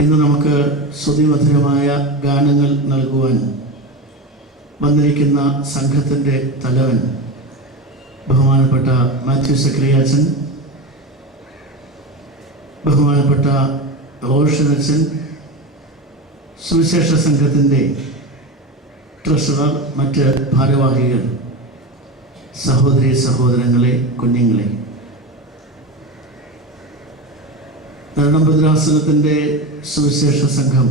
ഇന്ന് നമുക്ക് സ്തുതിമധുരമായ ഗാനങ്ങൾ നൽകുവാൻ വന്നിരിക്കുന്ന സംഘത്തിൻ്റെ തലവൻ ബഹുമാനപ്പെട്ട മാത്യു സക്രിയാച്ചൻ, ബഹുമാനപ്പെട്ട റോഷനച്ചൻ, സുവിശേഷ സംഘത്തിൻ്റെ ട്രഷറർ, മറ്റ് ഭാരവാഹികൾ, സഹോദരി സഹോദരങ്ങളെ, കുഞ്ഞുങ്ങളെ, നിർണംബദ്രാസനത്തിൻ്റെ സുവിശേഷ സംഘം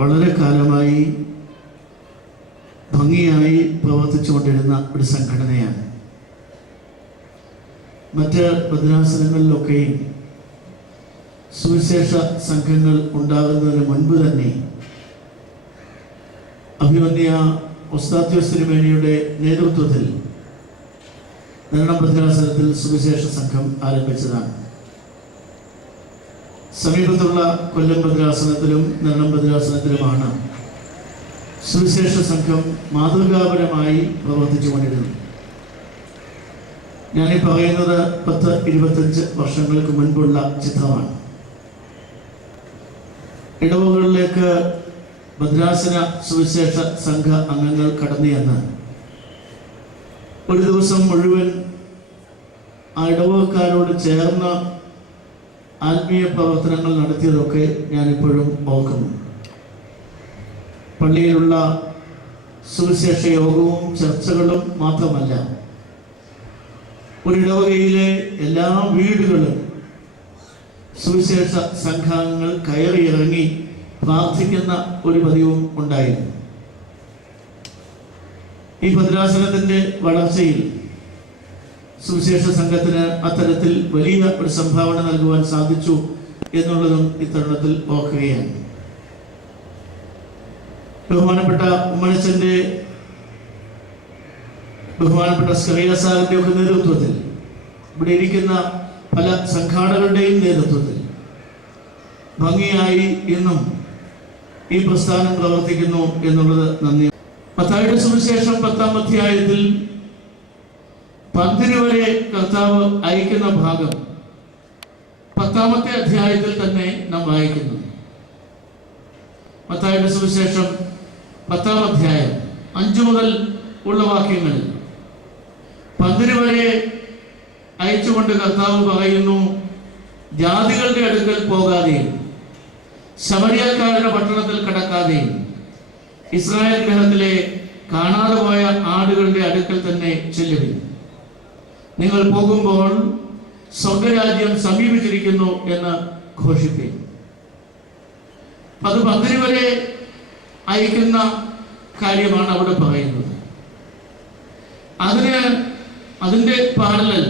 വളരെ കാലമായി ഭംഗിയായി പ്രവർത്തിച്ചുകൊണ്ടിരുന്ന ഒരു സംഘടനയാണ്. മറ്റ് ഭദ്രാസനങ്ങളിലൊക്കെയും സുവിശേഷ സംഘങ്ങൾ ഉണ്ടാകുന്നതിന് മുൻപ് തന്നെ അഭിമന്യ ഒസ്താത്യോസ് തിരുമേനിയുടെ നേതൃത്വത്തിൽ നെരണം ഭദ്രാസനത്തിൽ സുവിശേഷ സംഘം ആരംഭിച്ചതാണ്. സമീപത്തുള്ള കൊല്ലം ഭദ്രാസനത്തിലും നെരണം ഭദ്രാസനത്തിലുമാണ് സുവിശേഷ സംഘം മാതൃകാപരമായി പ്രവർത്തിച്ചു കൊണ്ടിരുന്നത്. ഞാനീ പറയുന്നത് 10-25 വർഷങ്ങൾക്ക് മുൻപുള്ള ചിത്രമാണ്. ഇടവകളിലേക്ക് ഭദ്രാസന സുവിശേഷ സംഘ അംഗങ്ങൾ കടന്നു ചെന്ന് ഒരു ദിവസം മുഴുവൻ ആ ഇടവകക്കാരോട് ചേർന്ന് ആത്മീയ പ്രവർത്തനങ്ങൾ നടത്തിയതൊക്കെ ഞാനിപ്പോഴും ഓർക്കുന്നു. പള്ളിയിലുള്ള സുവിശേഷ യോഗവും ചർച്ചകളും മാത്രമല്ല, ഒരിടവകയിലെ എല്ലാ വീടുകളും സുവിശേഷ സംഘങ്ങൾ കയറിയിറങ്ങി പ്രാർത്ഥിക്കുന്ന ഒരു പതിവും ഉണ്ടായിരുന്നു. ഈ ഭദ്രാസനത്തിൻ്റെ വളർച്ചയിൽ സുവിശേഷ സംഘത്തിന് അത്തരത്തിൽ വലിയ ഒരു സംഭാവന നൽകുവാൻ സാധിച്ചു എന്നുള്ളതും ഇത്തരുണത്തിൽ ഓർക്കുകയാണ്. ബഹുമാനപ്പെട്ട ഉമ്മനച്ചൻ്റെ, ബഹുമാനപ്പെട്ട സ്കറിയ സാറിൻ്റെ ഒക്കെ നേതൃത്വത്തിൽ, ഇവിടെ ഇരിക്കുന്ന പല സംഘാടകരുടെയും നേതൃത്വത്തിൽ ഭംഗിയായി ഇന്നും ഈ പ്രസ്ഥാനം പ്രവർത്തിക്കുന്നു എന്നുള്ളത് നന്ദി. മത്തായിയുടെ സുവിശേഷം 10-ാം അധ്യായത്തിൽ 10 വരെ കർത്താവ് അയക്കുന്ന ഭാഗം 10-ാമത്തെ അധ്യായത്തിൽ തന്നെ നാം വായിക്കുന്നു. മത്തായിയുടെ സുവിശേഷം 10-ാം അധ്യായം 5 മുതൽ ഉള്ള വാക്യങ്ങളിൽ 10 വരെ അയച്ചുകൊണ്ട് കർത്താവ് പറയുന്നു, ജാതികളുടെ അടുക്കൽ പോകാതെയും ശമരിയക്കാരുടെ പട്ടണത്തിൽ കടക്കാതെയും ഇസ്രായേൽ ഗൃഹത്തിലെ കാണാതെ പോയ ആടുകളുടെ അടുക്കൽ തന്നെ ചെല്ലുവിൻ. നിങ്ങൾ പോകുമ്പോൾ സ്വർഗരാജ്യം സമീപിച്ചിരിക്കുന്നു എന്ന് ഘോഷിപ്പിൻ. അത് 10 വരെ അയക്കുന്ന കാര്യമാണ് അവിടെ പറയുന്നത്. അതിൻ്റെ പാരലൽ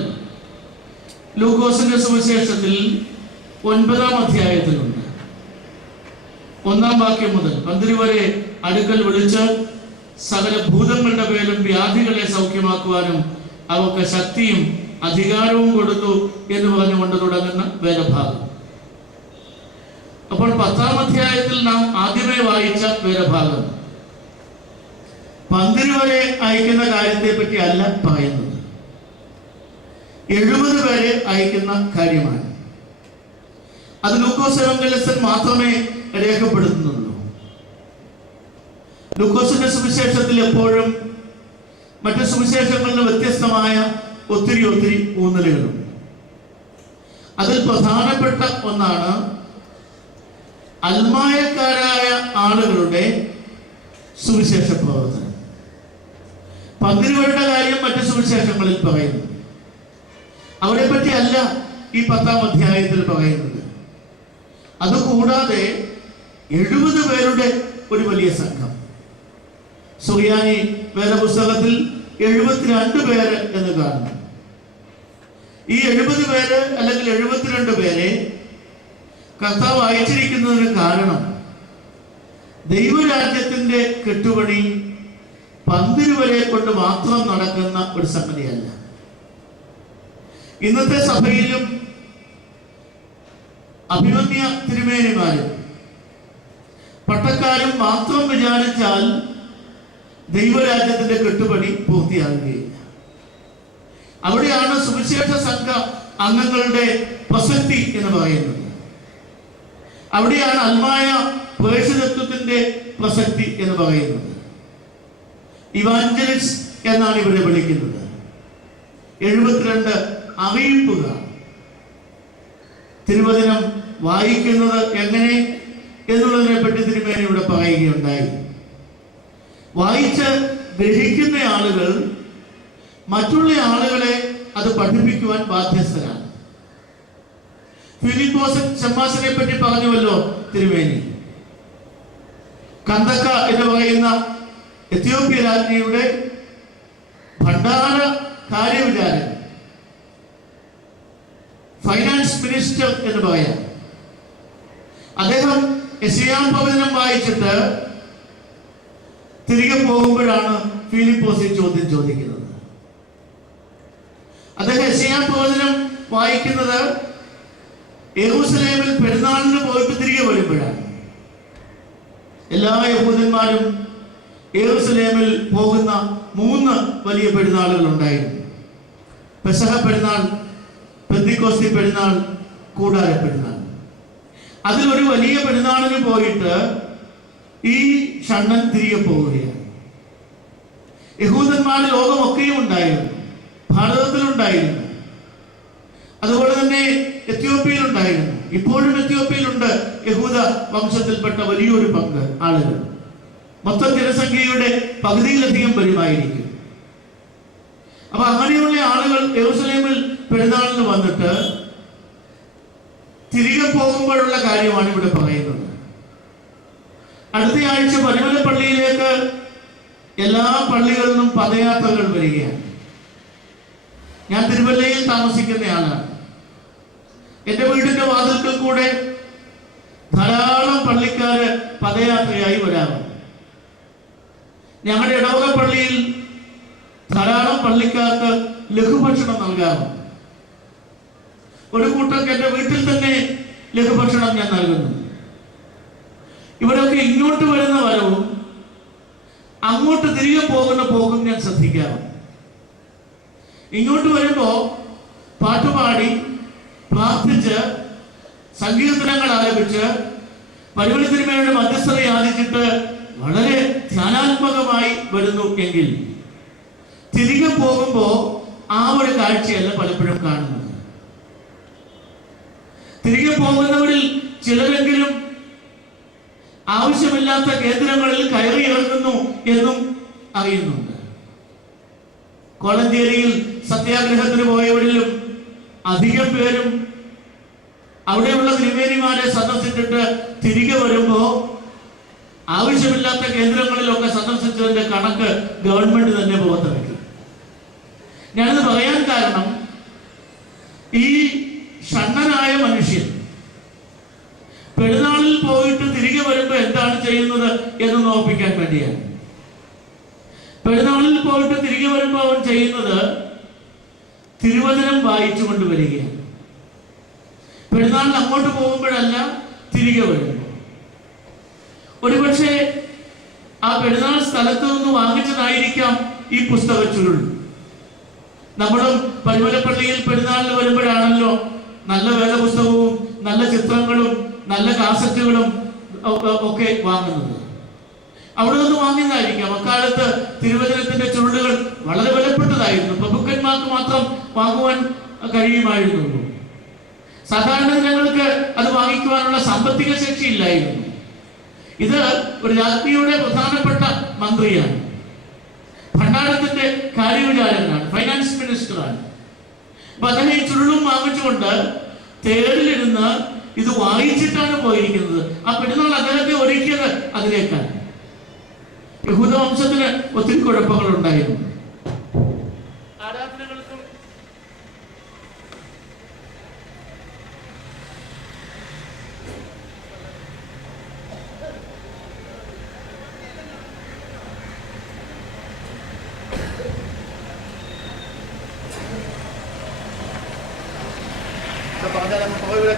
ലൂക്കോസിന്റെ സുവിശേഷത്തിൽ 9-ാം അധ്യായത്തിലുണ്ട്. 1-ാം വാക്യം മുതൽ 10 വരെ അടുക്കൽ വിളിച്ച് സകല ഭൂതങ്ങളുടെ മേലും വ്യാധികളെ സൗഖ്യമാക്കുവാനും അവർക്ക് ശക്തിയും അധികാരവും കൊടുത്തു എന്ന് പറഞ്ഞുകൊണ്ട് തുടങ്ങുന്ന വേദഭാഗം. അപ്പോൾ 10-ാം അധ്യായത്തിൽ നാം ആദ്യമേ വായിച്ച വേദഭാഗം 10 വരെ അയക്കുന്ന കാര്യത്തെ പറ്റി അല്ല പറയുന്നത്, 70 പേരെ അയക്കുന്ന കാര്യമാണ്. അത് ലൂക്കോസ് എവങ്കലിസ്തൻ മാത്രമേ രേഖപ്പെടുത്തുന്നുള്ളൂ. ലൂക്കോസിന്റെ സുവിശേഷത്തിൽ എപ്പോഴും മറ്റു സുവിശേഷങ്ങളുടെ വ്യത്യസ്തമായ ഒത്തിരി ഊന്നലുകളുണ്ട്. അതിൽ പ്രധാനപ്പെട്ട ഒന്നാണ് അൽമായക്കാരായ ആളുകളുടെ സുവിശേഷ പ്രവർത്തനം. 10 പേരുടെ കാര്യം മറ്റു സുവിശേഷങ്ങളിൽ പറയുന്നു. അവരെ പറ്റി അല്ല ഈ 10-ാം അധ്യായത്തിൽ പറയുന്നത്. അതുകൂടാതെ 70 പേരുടെ ഒരു വലിയ സംഘം. സുറിയാനി വേദപുസ്തകത്തിൽ 72 പേര് എന്ന് കാണുന്നു. ഈ 70 പേര് അല്ലെങ്കിൽ 72 പേരെ കർത്താവ് അയച്ചിരിക്കുന്നതിന് കാരണം ദൈവരാജ്യത്തിന്റെ കെട്ടുപണി 10 വരെ കൊണ്ട് മാത്രം നടക്കുന്ന ഒരു സംഗതിയല്ല. ഇന്നത്തെ സഭയിലും അഭിമന്യ തിരുമേനിമാരും പട്ടക്കാരും മാത്രം വിചാരിച്ചാൽ ദൈവരാജ്യത്തിന്റെ കെട്ടുപണി പൂർത്തിയാകുകയില്ല. അവിടെയാണ് സുവിശേഷ സംഘ അംഗങ്ങളുടെ പ്രസക്തി എന്ന് പറയുന്നത്. അവിടെയാണ് അൽമായ പ്രേക്ഷിതത്വത്തിന്റെ പ്രസക്തി എന്ന് പറയുന്നത്. ഇവാഞ്ചലിസ്റ്റ് എന്നാണ് ഇവരെ വിളിക്കുന്നത്. 72 അറിയിപ്പുകാർ. തിരുവചനം വായിക്കുന്നത് എങ്ങനെ എന്നുള്ളതിനെ പറ്റി തിരുമേനി ഇവിടെ പറയുകയുണ്ടായി. വായിച്ച് ഗ്രഹിക്കുന്ന ആളുകൾ മറ്റുള്ള ആളുകളെ അത് പഠിപ്പിക്കുവാൻ ബാധ്യസ്ഥരാണ്. ഫിലിപ്പോസ് ശമ്മാസിനെ പറ്റി പറഞ്ഞുവല്ലോ തിരുമേനി. കന്തക്ക എന്ന് പറയുന്ന എത്യോപ്യ രാജ്ഞിയുടെ ഭണ്ഡാര കാര്യവിചാരൻ ഫൈനാൻസ് മിനിസ്റ്റർ എന്ന് പറയാം. അദ്ദേഹം യെശയ്യാ പ്രവചനം വായിച്ചിട്ട് തിരികെ പോകുമ്പോഴാണ് ഫിലിപ്പോസ് ചോദ്യം ചോദിക്കുന്നത്. അദ്ദേഹം യെശയ്യാ പ്രവചനം വായിക്കുന്നത് യെരൂശലേമിൽ പെരുന്നാളിന് പോയിട്ട് തിരികെ വരുമ്പോഴാണ്. എല്ലാ യഹൂദന്മാരും യെരൂശലേമിൽ പോകുന്ന 3 വലിയ പെരുന്നാളുകൾ ഉണ്ടായിരുന്നു. പെസഹ പെരുന്നാൾ, പെന്തിക്കോസ്തി പെരുന്നാൾ, കൂടാര പെരുന്നാൾ. അതിലൊരു വലിയ പെരുന്നാളിന് പോയിട്ട് ഈ ഷണ്ണൻ തിരികെ പോവുകയാണ്. യഹൂദന്മാർ ലോകമൊക്കെയും ഉണ്ടായിരുന്നു, ഭാരതത്തിലുണ്ടായിരുന്നു, അതുപോലെ തന്നെ എത്യോപ്യയിലുണ്ടായിരുന്നു. ഇപ്പോഴും എത്യോപ്യയിലുണ്ട് യഹൂദ വംശത്തിൽപ്പെട്ട വലിയൊരു പങ്ക് ആളുകൾ. മൊത്തം ജനസംഖ്യയുടെ പകുതിയിലധികം വരുമായിരിക്കും. അപ്പൊ അങ്ങനെയുള്ള ആളുകൾ യെരൂശലേമിൽ പെരുന്നാളിന് വന്നിട്ട് തിരികെ പോകുമ്പോഴുള്ള കാര്യമാണ് ഇവിടെ പറയുന്നത്. അടുത്ത ആഴ്ച പരിമല പള്ളിയിലേക്ക് എല്ലാ പള്ളികളിൽ നിന്നും പദയാത്രകൾ വരികയാണ്. ഞാൻ തിരുവല്ലയിൽ താമസിക്കുന്നയാളാണ്. എൻ്റെ വീടിന്റെ വാതിൽക്കൽ കൂടെ ധാരാളം പള്ളിക്കാര് പദയാത്രയായി വരാറുണ്ട്. ഞങ്ങളുടെ ഇടവക പള്ളിയിൽ ധാരാളം പള്ളിക്കാർക്ക് ലഘുഭക്ഷണം നൽകാറുണ്ട്. ഒരു കൂട്ടർക്ക് എൻ്റെ വീട്ടിൽ തന്നെ ലഘുഭക്ഷണം ഞാൻ നൽകുന്നു. ഇവരൊക്കെ ഇങ്ങോട്ട് വരുന്ന വരവും അങ്ങോട്ട് തിരികെ പോകുന്ന പോക്കും ഞാൻ ശ്രദ്ധിക്കാറുണ്ട്. ഇങ്ങോട്ട് വരുമ്പോ പാട്ടുപാടി പ്രാർത്ഥിച്ച് സങ്കീർത്തനങ്ങൾ ആലപിച്ച് പരിമള തിരുമേനിയുടെ മധ്യസ്ഥത യാചിച്ചിട്ട് വളരെ ധ്യാനാത്മകമായി വരുന്നു എങ്കിൽ തിരികെ പോകുമ്പോ ആ ഒരു കാഴ്ചയല്ല പലപ്പോഴും കാണുന്നത്. തിരികെ പോകുന്നവരിൽ ചിലരെങ്കിലും ആവശ്യമില്ലാത്ത കേന്ദ്രങ്ങളിൽ കയറി ഇറങ്ങുന്നു എന്നും അറിയുന്നുണ്ട്. കോളഞ്ചേരിയിൽ സത്യാഗ്രഹത്തിന് പോയവരിലും അധികം പേരും അവിടെയുള്ള തിരുമേനിമാരെ സന്ദർശിച്ചിട്ട് തിരികെ വരുമ്പോ ആവശ്യമില്ലാത്ത കേന്ദ്രങ്ങളിലൊക്കെ സന്ദർശിച്ചതിന്റെ കണക്ക് ഗവൺമെന്റ് തന്നെ പുറത്തിറക്കി. ഞാനത് പറയാൻ കാരണം ഈ ഷണ്ണനായ മനുഷ്യൻ പെരുന്നാളിൽ പോയിട്ട് തിരികെ വരുമ്പോ എന്താണ് ചെയ്യുന്നത് എന്ന് നോപ്പിക്കാൻ വേണ്ടിയാണ്. പെരുന്നാളിൽ പോയിട്ട് തിരികെ വരുമ്പോൾ അവൻ ചെയ്യുന്നത് തിരുവചനം വായിച്ചു കൊണ്ടുവരികയാണ്. പെരുന്നാളിൽ അങ്ങോട്ട് പോകുമ്പോഴല്ല, തിരികെ വരുമ്പോൾ. ഒരുപക്ഷെ ആ പെരുന്നാൾ സ്ഥലത്ത് നിന്ന് വാങ്ങിച്ചതായിരിക്കാം ഈ പുസ്തക ചുരുൾ. നമ്മുടെ പരിമലപ്പള്ളിയിൽ പെരുന്നാളിന് വരുമ്പോഴാണല്ലോ നല്ല വേദപുസ്തകവും നല്ല ചിത്രങ്ങളും നല്ല കാസറ്റുകളും ഒക്കെ വാങ്ങുന്നത്. അവിടെ നിന്ന് വാങ്ങുന്നതായിരിക്കാം. അക്കാലത്ത് തിരുവചനത്തിന്റെ ചുരുളുകൾ വളരെ വിലപ്പെട്ടതായിരുന്നു. പ്രഭുക്കന്മാർക്ക് മാത്രം വാങ്ങുവാൻ കഴിയുമായിരുന്നുള്ളൂ. സാധാരണ ജനങ്ങൾക്ക് അത് വാങ്ങിക്കുവാനുള്ള സാമ്പത്തിക ശേഷി ഇല്ലായിരുന്നു. ഇത് ഒരു രാജ്ഞിയുടെ പ്രധാനപ്പെട്ട മന്ത്രിയാണ്, ഭണ്ഡാരത്തിന്റെ കാര്യവിചാരകനാണ്, ഫൈനാൻസ് മിനിസ്റ്ററാണ്. അപ്പൊ അദ്ദേഹം ഈ ചുരുളും വാങ്ങിച്ചുകൊണ്ട് തേരിലിരുന്ന് ഇത് വായിച്ചിട്ടാണ് പോയിരിക്കുന്നത്. ആ പെരുന്നാൾ അദ്ദേഹത്തെ ഒരുക്കിയത് അതിലേക്കാണ്. യഹൂദ വംശത്തിന് ഒത്തിരി കുഴപ്പങ്ങൾ ഉണ്ടായിരുന്നു. ആരാധനകൾക്കും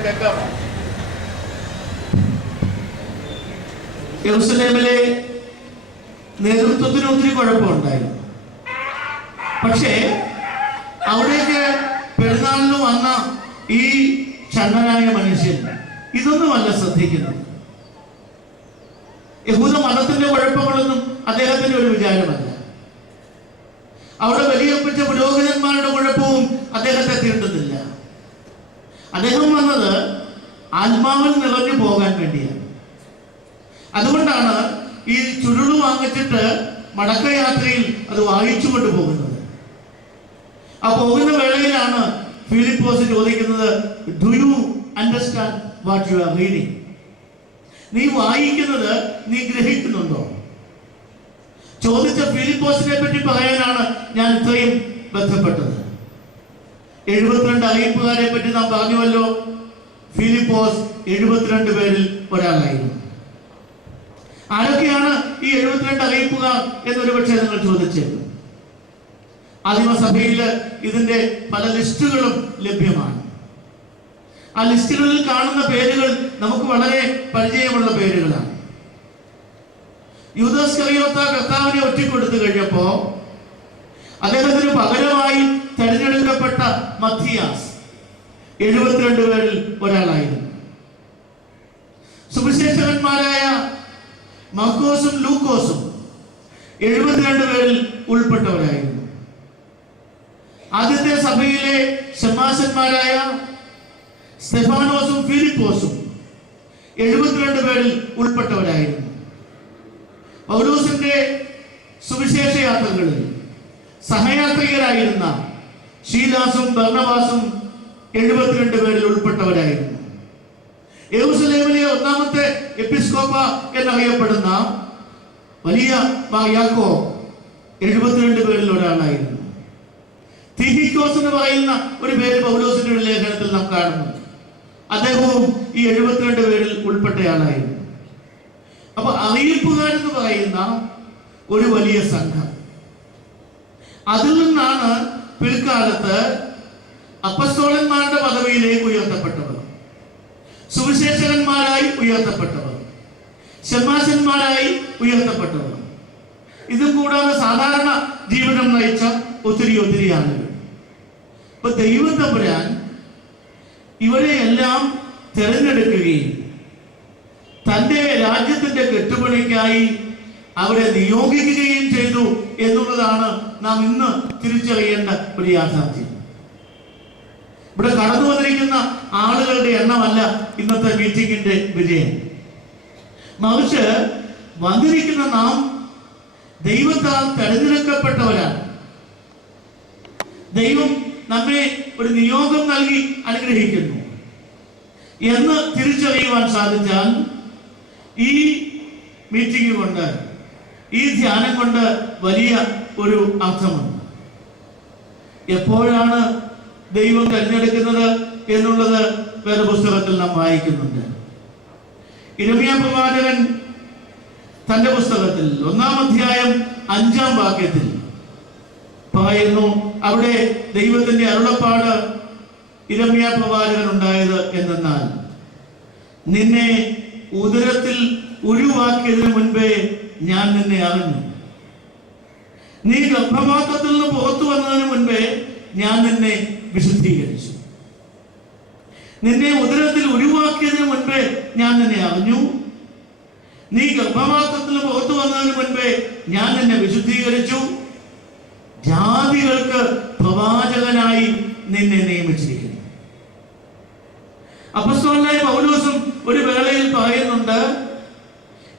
കേൾക്കാം. യെരൂശലേമിലെ നേതൃത്വത്തിന് ഒത്തിരി കുഴപ്പമുണ്ടായിരുന്നു. പക്ഷേ അവിടേക്ക് പെരുന്നാളിന് വന്ന ഈ ഷണ്ണനായ മനുഷ്യൻ ഇതൊന്നുമല്ല ശ്രദ്ധിക്കുന്നത്. യഹൂദ മതത്തിന്റെ കുഴപ്പങ്ങളൊന്നും അദ്ദേഹത്തിന്റെ ഒരു വിചാരമല്ല. അവിടെ വലിയപ്പച്ച പുരോഹിതന്മാരുടെ കുഴപ്പവും അദ്ദേഹത്തെ തീണ്ടുന്നില്ല. അദ്ദേഹം വന്നത് ആത്മാവിൽ നിറഞ്ഞു പോകാൻ വേണ്ടിയാണ്. അതുകൊണ്ടാണ് ഈ ചുരുള് വാങ്ങിച്ചിട്ട് മടക്കയാത്രയിൽ അത് വായിച്ചു കൊണ്ട് പോകുന്നത്. ആ പോകുന്ന വേളയിലാണ് ഫിലിപ്പോസ് ചോദിക്കുന്നത്, do you understand what you are reading? നീ വായിക്കുന്നത് നീ ഗ്രഹിക്കുന്നുണ്ടോ? ചോദിച്ച ഫിലിപ്പോസിനെ പറ്റി പറയാനാണ് ഞാൻ ഇത്രയും ബന്ധപ്പെട്ടത്. 72 അറിയിപ്പുകാരെ പറ്റി നാം പറഞ്ഞുവല്ലോ. ഫിലിപ്പോസ് 72 പേരിൽ ഒരാളായിരുന്നു. ആരൊക്കെയാണ് ഈ 72 അറിയിപ്പുകാർ എന്നൊരു പക്ഷേ നിങ്ങൾ ചോദിച്ചത്? ആദിമസഭയിൽ ഇതിന്റെ പല ലിസ്റ്റുകളും ലഭ്യമാണ്. ആ ലിസ്റ്റുകളിൽ കാണുന്ന പേരുകൾ നമുക്ക് വളരെ പരിചയമുള്ള പേരുകളാണ്. യൂദാസ് ഇസ്കറിയോത്ത കർത്താവിനെ ഒറ്റിക്കൊടുത്തു കഴിഞ്ഞപ്പോ അദ്ദേഹത്തിന് പകരമായി തെരഞ്ഞെടുക്കപ്പെട്ട മത്തിയാസ് 72 പേരിൽ ഒരാളായിരുന്നു. സുവിശേഷകന്മാരായ മർക്കോസും ലൂക്കോസും 72 പേരിൽ ഉൾപ്പെട്ടവരായിരുന്നു. ആദ്യത്തെ സഭയിലെ ശമാശന്മാരായ സ്തെഫാനോസും ഫിലിപ്പോസും 72 പേരിൽ ഉൾപ്പെട്ടവരായിരുന്നു. പൗലോസിന്റെ സുവിശേഷ യാത്രകളിൽ സഹയാത്രികരായിരുന്ന ശീലാസും ബർന്നബാസും 72 പേരിൽ ഉൾപ്പെട്ടവരായിരുന്നു. യെരൂശലേമിലെ ഒന്നാമത്തെ എപ്പിസ്കോപ്പ എന്നറിയപ്പെടുന്ന വലിയ യാക്കോബ് 72 പേരിൽ ഒരാളായിരുന്നു. തിഹിക്കോസ് എന്ന് പറയുന്ന ഒരു പേര് പൗലോസിന്റെ ഒരു ലേഖനത്തിൽ നാം കാണുന്നു. അദ്ദേഹവും ഈ 72 പേരിൽ ഉൾപ്പെട്ടയാളായിരുന്നു. അപ്പൊ അറിയിപ്പുകാരെന്ന് പറയുന്ന ഒരു വലിയ സംഘം, അതിൽ നിന്നാണ് പിൽക്കാലത്ത് അപ്പസ്തോലന്മാരുടെ പദവിയിലേക്ക് ഉയർത്തപ്പെട്ടവർ, സുവിശേഷകന്മാരായി ഉയർത്തപ്പെട്ടവർ, ശമാശന്മാരായി ഉയർത്തപ്പെട്ടവർ. ഇതും കൂടാതെ സാധാരണ ജീവിതം നയിച്ച ഒത്തിരി ആളുകൾ. അപ്പൊ ദൈവം തമ്പുരാൻ ഇവരെയെല്ലാം തിരഞ്ഞെടുക്കുകയും തന്റെ രാജ്യത്തിന്റെ കെട്ടുപണിക്കായി അവരെ നിയോഗിക്കുകയും ചെയ്തു എന്നുള്ളതാണ് നാം ഇന്ന് തിരിച്ചറിയേണ്ട ഒരു യാഥാർത്ഥ്യം. ഇവിടെ കടന്നു വന്നിരിക്കുന്ന ആളുകളുടെ എണ്ണമല്ല ഇന്നത്തെ മീറ്റിംഗിന്റെ വിജയം, മറിച്ച് വന്നിരിക്കുന്ന നാം ദൈവത്താൽ തെരഞ്ഞെടുക്കപ്പെട്ടവരാണ്. ദൈവം നമ്മെ ഒരു നിയോഗം നൽകി അനുഗ്രഹിക്കുന്നു എന്ന് തിരിച്ചറിയുവാൻ സാധിച്ചാൽ ഈ മീറ്റിംഗ് കൊണ്ട്, ഈ ധ്യാനം കൊണ്ട് വലിയ ഒരു അർത്ഥമുണ്ട്. എപ്പോഴാണ് ദൈവം തിരഞ്ഞെടുക്കുന്നത് എന്നുള്ളത് വേദപുസ്തകത്തിൽ നാം വായിക്കുന്നുണ്ട്. യിരെമ്യാ പ്രവാചകൻ തന്റെ പുസ്തകത്തിൽ 1-ാം അധ്യായം 5-ാം വാക്യത്തിൽ പറയുന്നു, അവിടെ ദൈവത്തിന്റെ അരുളപ്പാട് യിരെമ്യാ പ്രവാചകൻ ഉണ്ടായത് എന്തെന്നാൽ, നിന്നെ ഉദരത്തിൽ ഉരുവാക്കിയതിനു മുൻപേ ഞാൻ നിന്നെ അറിഞ്ഞു, നീ ഗർഭപാത്രത്തിൽ നിന്ന് പുറത്തു വന്നതിന് മുൻപേ ഞാൻ നിന്നെ വിശുദ്ധീകരിച്ചു. നിന്നെ ഉദരത്തിൽ ഉരുവാക്കിയതിനു മുൻപേ ഞാൻ നിന്നെ അറിഞ്ഞു, നീ ഗർഭപാത്രത്തിൽ പുറത്തു വന്നതിന് മുൻപേ ഞാൻ നിന്നെ വിശുദ്ധീകരിച്ചു, ജാതികൾക്ക് പ്രവാചകനായി നിന്നെ നിയമിച്ചിരിക്കുന്നു. അപ്പോസ്തലനായ പൗലോസും ഒരു വേളയിൽ പറയുന്നുണ്ട്,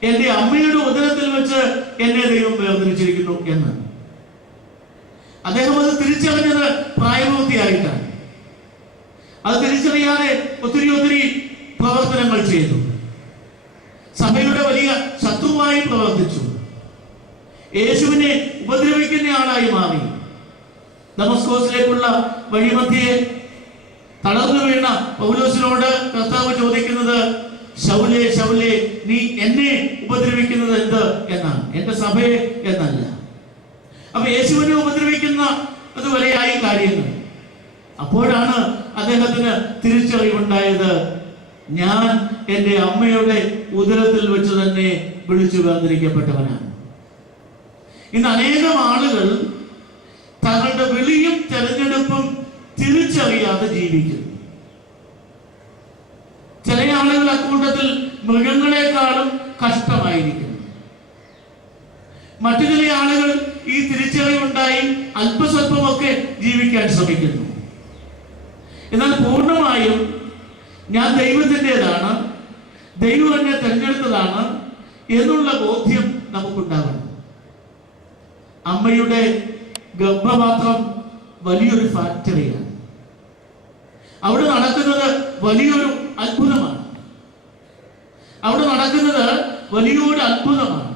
എന്റെ അമ്മയുടെ ഉദരത്തിൽ വെച്ച് എന്നെ ദൈവം വേർതിരിച്ചിരിക്കുന്നു എന്ന്. അദ്ദേഹം അത് തിരിച്ചറിഞ്ഞത് പ്രായപൂർത്തിയായിട്ടാണ്. അത് തിരിച്ചറിയാതെ ഒത്തിരി പ്രവർത്തനങ്ങൾ ചെയ്തു. സഭയുടെ വലിയ ശത്രുവായി പ്രവർത്തിച്ചു. യേശുവിനെ ഉപദ്രവിക്കുന്ന ആളായി മാറി. ദമസ്കോസിലേക്കുള്ള വഴിമധ്യേ തളർന്നു വീണ പൗലോസിനോട് കർത്താവ് ചോദിക്കുന്നത്, ശൗലേ ശൗലേ, നീ എന്നെ ഉപദ്രവിക്കുന്നത് എന്ത് എന്നാണ്, എന്റെ സഭയെ എന്നല്ല. അപ്പൊ യേശുവിനെ ഉപദ്രവിക്കുന്ന അതുവരെയായി കാര്യങ്ങൾ. അപ്പോഴാണ് അദ്ദേഹത്തിന് തിരിച്ചറിവുണ്ടായത്, ഞാൻ എൻ്റെ അമ്മയുടെ ഉദരത്തിൽ വെച്ച് തന്നെ വിളിച്ചു വേർതിരിക്കപ്പെട്ടവനാണ്. ഇന്ന് അനേകം ആളുകൾ തങ്ങളുടെ വിളിയും തെരഞ്ഞെടുപ്പും തിരിച്ചറിയാതെ ജീവിക്കുന്നു. ചില ആളുകൾ അക്കൂട്ടത്തിൽ മൃഗങ്ങളെക്കാളും കഷ്ടമായിരിക്കുന്നു. മറ്റു ചില ആളുകൾ ഈ തിരിച്ചറിവുണ്ടായി അല്പസ്വല്പമൊക്കെ ജീവിക്കാൻ ശ്രമിക്കുന്നു. എന്നാൽ പൂർണ്ണമായും ഞാൻ ദൈവത്തിൻ്റെതാണ്, ദൈവം എന്നെ തിരഞ്ഞെടുത്തതാണ് എന്നുള്ള ബോധ്യം നമുക്കുണ്ടാവണം. അമ്മയുടെ ഗർഭപാത്രം വലിയൊരു ഫാക്ടറിയാണ്. അവിടെ നടക്കുന്നത് വലിയൊരു അത്ഭുതമാണ്. അവിടെ നടക്കുന്നത് വലിയൊരു അത്ഭുതമാണ്.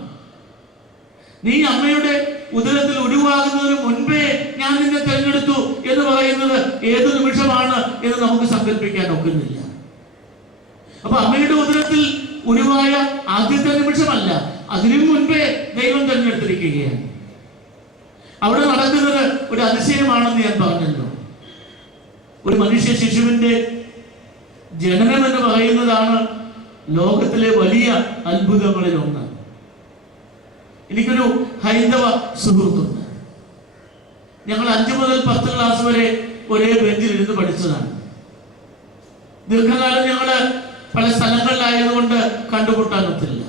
നീ അമ്മയുടെ ഉദരത്തിൽ ഉരുവാകുന്നതിന് മുൻപേ ഞാൻ നിന്നെ തിരഞ്ഞെടുത്തു എന്ന് പറയുന്നത് ഏത് നിമിഷമാണ് എന്ന് നമുക്ക് സങ്കല്പിക്കാൻ ഒക്കുന്നില്ല. അപ്പൊ അമ്മയുടെ ഉദരത്തിൽ ഉരുവായ ആദ്യത്തെ നിമിഷമല്ല, അതിനു മുൻപേ ദൈവം തിരഞ്ഞെടുത്തിരിക്കുകയാണ്. അവിടെ നടക്കുന്നത് ഒരു അതിശയമാണെന്ന് ഞാൻ പറഞ്ഞല്ലോ. ഒരു മനുഷ്യ ശിശുവിന്റെ ജനനം എന്ന് പറയുന്നതാണ് ലോകത്തിലെ വലിയ അത്ഭുതങ്ങളിൽ ഒന്ന്. എനിക്കൊരു ഹൈന്ദവ സുഹൃത്തുണ്ട്. ഞങ്ങൾ 5 മുതൽ 10 ക്ലാസ് വരെ ഒരേ ബെഞ്ചിൽ ഇരുന്ന് പഠിച്ചതാണ്. ദീർഘകാലം ഞങ്ങള് പല സ്ഥലങ്ങളിലായതുകൊണ്ട് കണ്ടുമുട്ടാൻ ഒത്തില്ല.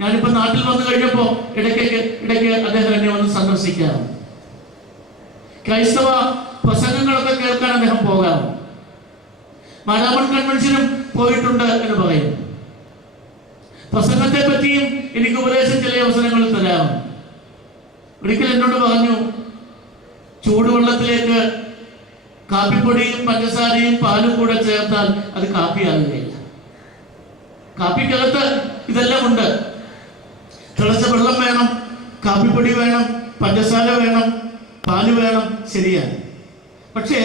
ഞാനിപ്പോ നാട്ടിൽ വന്നു കഴിഞ്ഞപ്പോ ഇടയ്ക്ക് അദ്ദേഹം എന്നെ വന്ന് സന്ദർശിക്കാറുണ്ട്. ക്രൈസ്തവ പ്രസംഗങ്ങളൊക്കെ കേൾക്കാൻ അദ്ദേഹം പോകാറുണ്ട്. മാരാമൺ കൺവെൻഷനും പോയിട്ടുണ്ട് എന്ന് പറയുന്നു. പ്രസംഗത്തെ പറ്റിയും എനിക്ക് ഉപദേശം ചില അവസരങ്ങളിൽ തരാറുണ്ട്. ഒരിക്കൽ എന്നോട് പറഞ്ഞു, ചൂടുവെള്ളത്തിലേക്ക് കാപ്പിപ്പൊടിയും പഞ്ചസാരയും പാലും കൂടെ ചേർത്താൽ അത് കാപ്പിയാകുകയില്ല. കാപ്പിക്കകത്ത് ഇതെല്ലാം ഉണ്ട്. തിളച്ച വെള്ളം വേണം, കാപ്പിപ്പൊടി വേണം, പഞ്ചസാര വേണം, പാല് വേണം, ശരിയാണ്. പക്ഷേ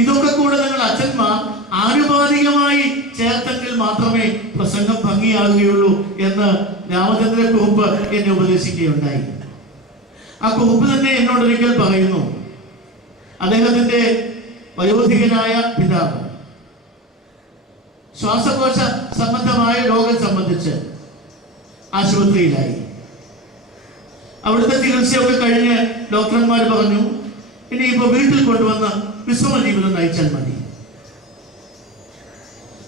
ഇതൊക്കെ കൂടെ നിങ്ങൾ അച്ഛന്മാർ ആനുപാതികമായി ചേർത്തെങ്കിൽ മാത്രമേ പ്രസംഗം ഭംഗിയാകുകയുള്ളൂ എന്ന് രാമചന്ദ്ര കുറുപ്പ് എന്നെ ഉപദേശിക്കുകയുണ്ടായി. ആ കുറുപ്പ് തന്നെ എന്നോടൊരിക്കൽ പറയുന്നു, അദ്ദേഹത്തിന്റെ വയോധികനായ പിതാവ് ശ്വാസകോശ സംബന്ധമായ രോഗം സംബന്ധിച്ച് ആശുപത്രിയിലായി. അവിടുത്തെ ചികിത്സയൊക്കെ കഴിഞ്ഞ് ഡോക്ടർമാർ പറഞ്ഞു, ഇനിയിപ്പോ വീട്ടിൽ കൊണ്ടുവന്ന് വിശ്രമ ജീവിതം നയിച്ചാൽ മതി.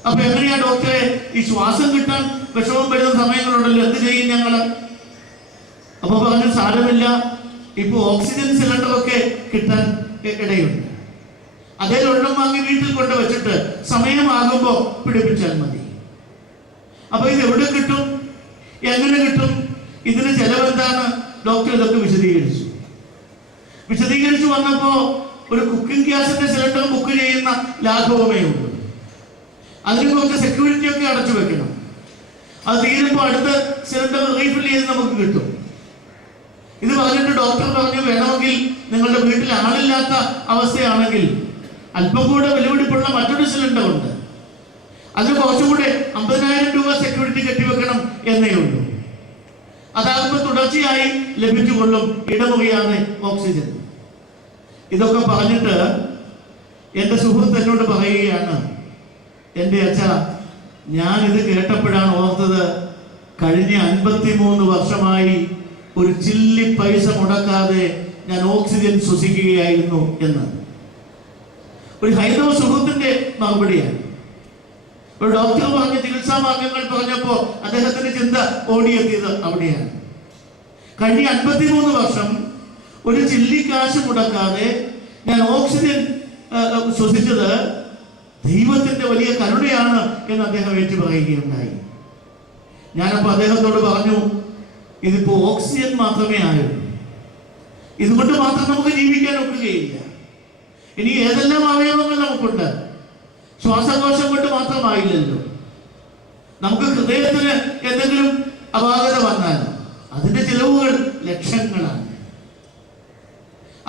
അപ്പൊ എങ്ങനെയാ ഡോക്ടറെ, ഈ ശ്വാസം കിട്ടാൻ വിഷമം വരുന്ന സമയങ്ങളുണ്ടല്ലോ, എന്ത് ചെയ്യും ഞങ്ങള്? അപ്പൊ പറഞ്ഞു, സാരമില്ല, ഇപ്പൊ ഓക്സിജൻ സിലിണ്ടറൊക്കെ കിട്ടാൻ ഇടയുണ്ട്. അതേ ഒരെണ്ണം വാങ്ങി വീട്ടിൽ കൊണ്ട് വെച്ചിട്ട് സമയമാകുമ്പോ പിടിപ്പിച്ചാൽ മതി. അപ്പൊ ഇത് എവിടെ കിട്ടും, എങ്ങനെ കിട്ടും, ഇതിന് ചെലവെന്താണ്? ഡോക്ടർ ഇതൊക്കെ വിശദീകരിച്ചു വന്നപ്പോ ഒരു കുക്കിംഗ് ഗ്യാസിന്റെ സിലിണ്ടർ ബുക്ക് ചെയ്യുന്ന ലാഘവമേ ഉള്ളൂ. അതിന് കുറച്ച് സെക്യൂരിറ്റി ഒക്കെ അടച്ചു വെക്കണം. അത് തീരുമ്പോ അടുത്ത സിലിണ്ടർ റീഫിൽ ചെയ്ത് നമുക്ക് കിട്ടും. ഇത് പറഞ്ഞിട്ട് ഡോക്ടർ പറഞ്ഞു, വേണമെങ്കിൽ നിങ്ങളുടെ വീട്ടിൽ ആളില്ലാത്ത അവസ്ഥയാണെങ്കിൽ അല്പം കൂടെ വിലപിടിപ്പുള്ള മറ്റൊരു സിലിണ്ടർ ഉണ്ട്, അതിന് കുറച്ചുകൂടെ 50,000 രൂപ സെക്യൂരിറ്റി കെട്ടിവെക്കണം എന്നേ ഉള്ളൂ. അതാകുമ്പോൾ തുടർച്ചയായി ലഭിച്ചുകൊള്ളും, ഇടമുറിയാതെ ഓക്സിജൻ. ഇതൊക്കെ പറഞ്ഞിട്ട് എൻ്റെ സുഹൃത്ത് എന്നോട് പറയുകയാണ്, എൻ്റെ അച്ഛ, ഞാനിത് കേട്ടപ്പോഴാണ് ഓർത്തത്, കഴിഞ്ഞ 53 വർഷമായി ഒരു ചില്ലി പൈസ മുടക്കാതെ ഞാൻ ഓക്സിജൻ ശ്വസിക്കുകയായിരുന്നു എന്ന്. ഒരു ഹൈന്ദവ സുഹൃത്തിന്റെ മറുപടിയാണ്. ഒരു ഡോക്ടർ പറഞ്ഞ ചികിത്സാ മാർഗങ്ങൾ പറഞ്ഞപ്പോ അദ്ദേഹത്തിന്റെ ചിന്ത ഓടിയെത്തിയത് അവിടെയാണ്. കഴിഞ്ഞ 53 വർഷം ഒരു ചില്ലിക്കാശ് മുടക്കാതെ ഞാൻ ഓക്സിജൻ ശ്വസിച്ചത് ദൈവത്തിന്റെ വലിയ കരുണയാണ് എന്ന് അദ്ദേഹം ഏറ്റു പറയുകയുണ്ടായി. ഞാനപ്പോ അദ്ദേഹത്തോട് പറഞ്ഞു, ഇതിപ്പോ ഓക്സിജൻ മാത്രമേ ആയുള്ളൂ, ഇതുകൊണ്ട് മാത്രം നമുക്ക് ജീവിക്കാൻ ഒക്കുകയില്ല. ഇനി ഏതെല്ലാം അവയവങ്ങൾ നമുക്കുണ്ട്, ശ്വാസകോശം കൊണ്ട് മാത്രമായില്ലല്ലോ. നമുക്ക് ഹൃദയത്തിന് എന്തെങ്കിലും അപാകത വന്നാൽ അതിന്റെ ചിലവുകൾ ലക്ഷങ്ങളാണ്.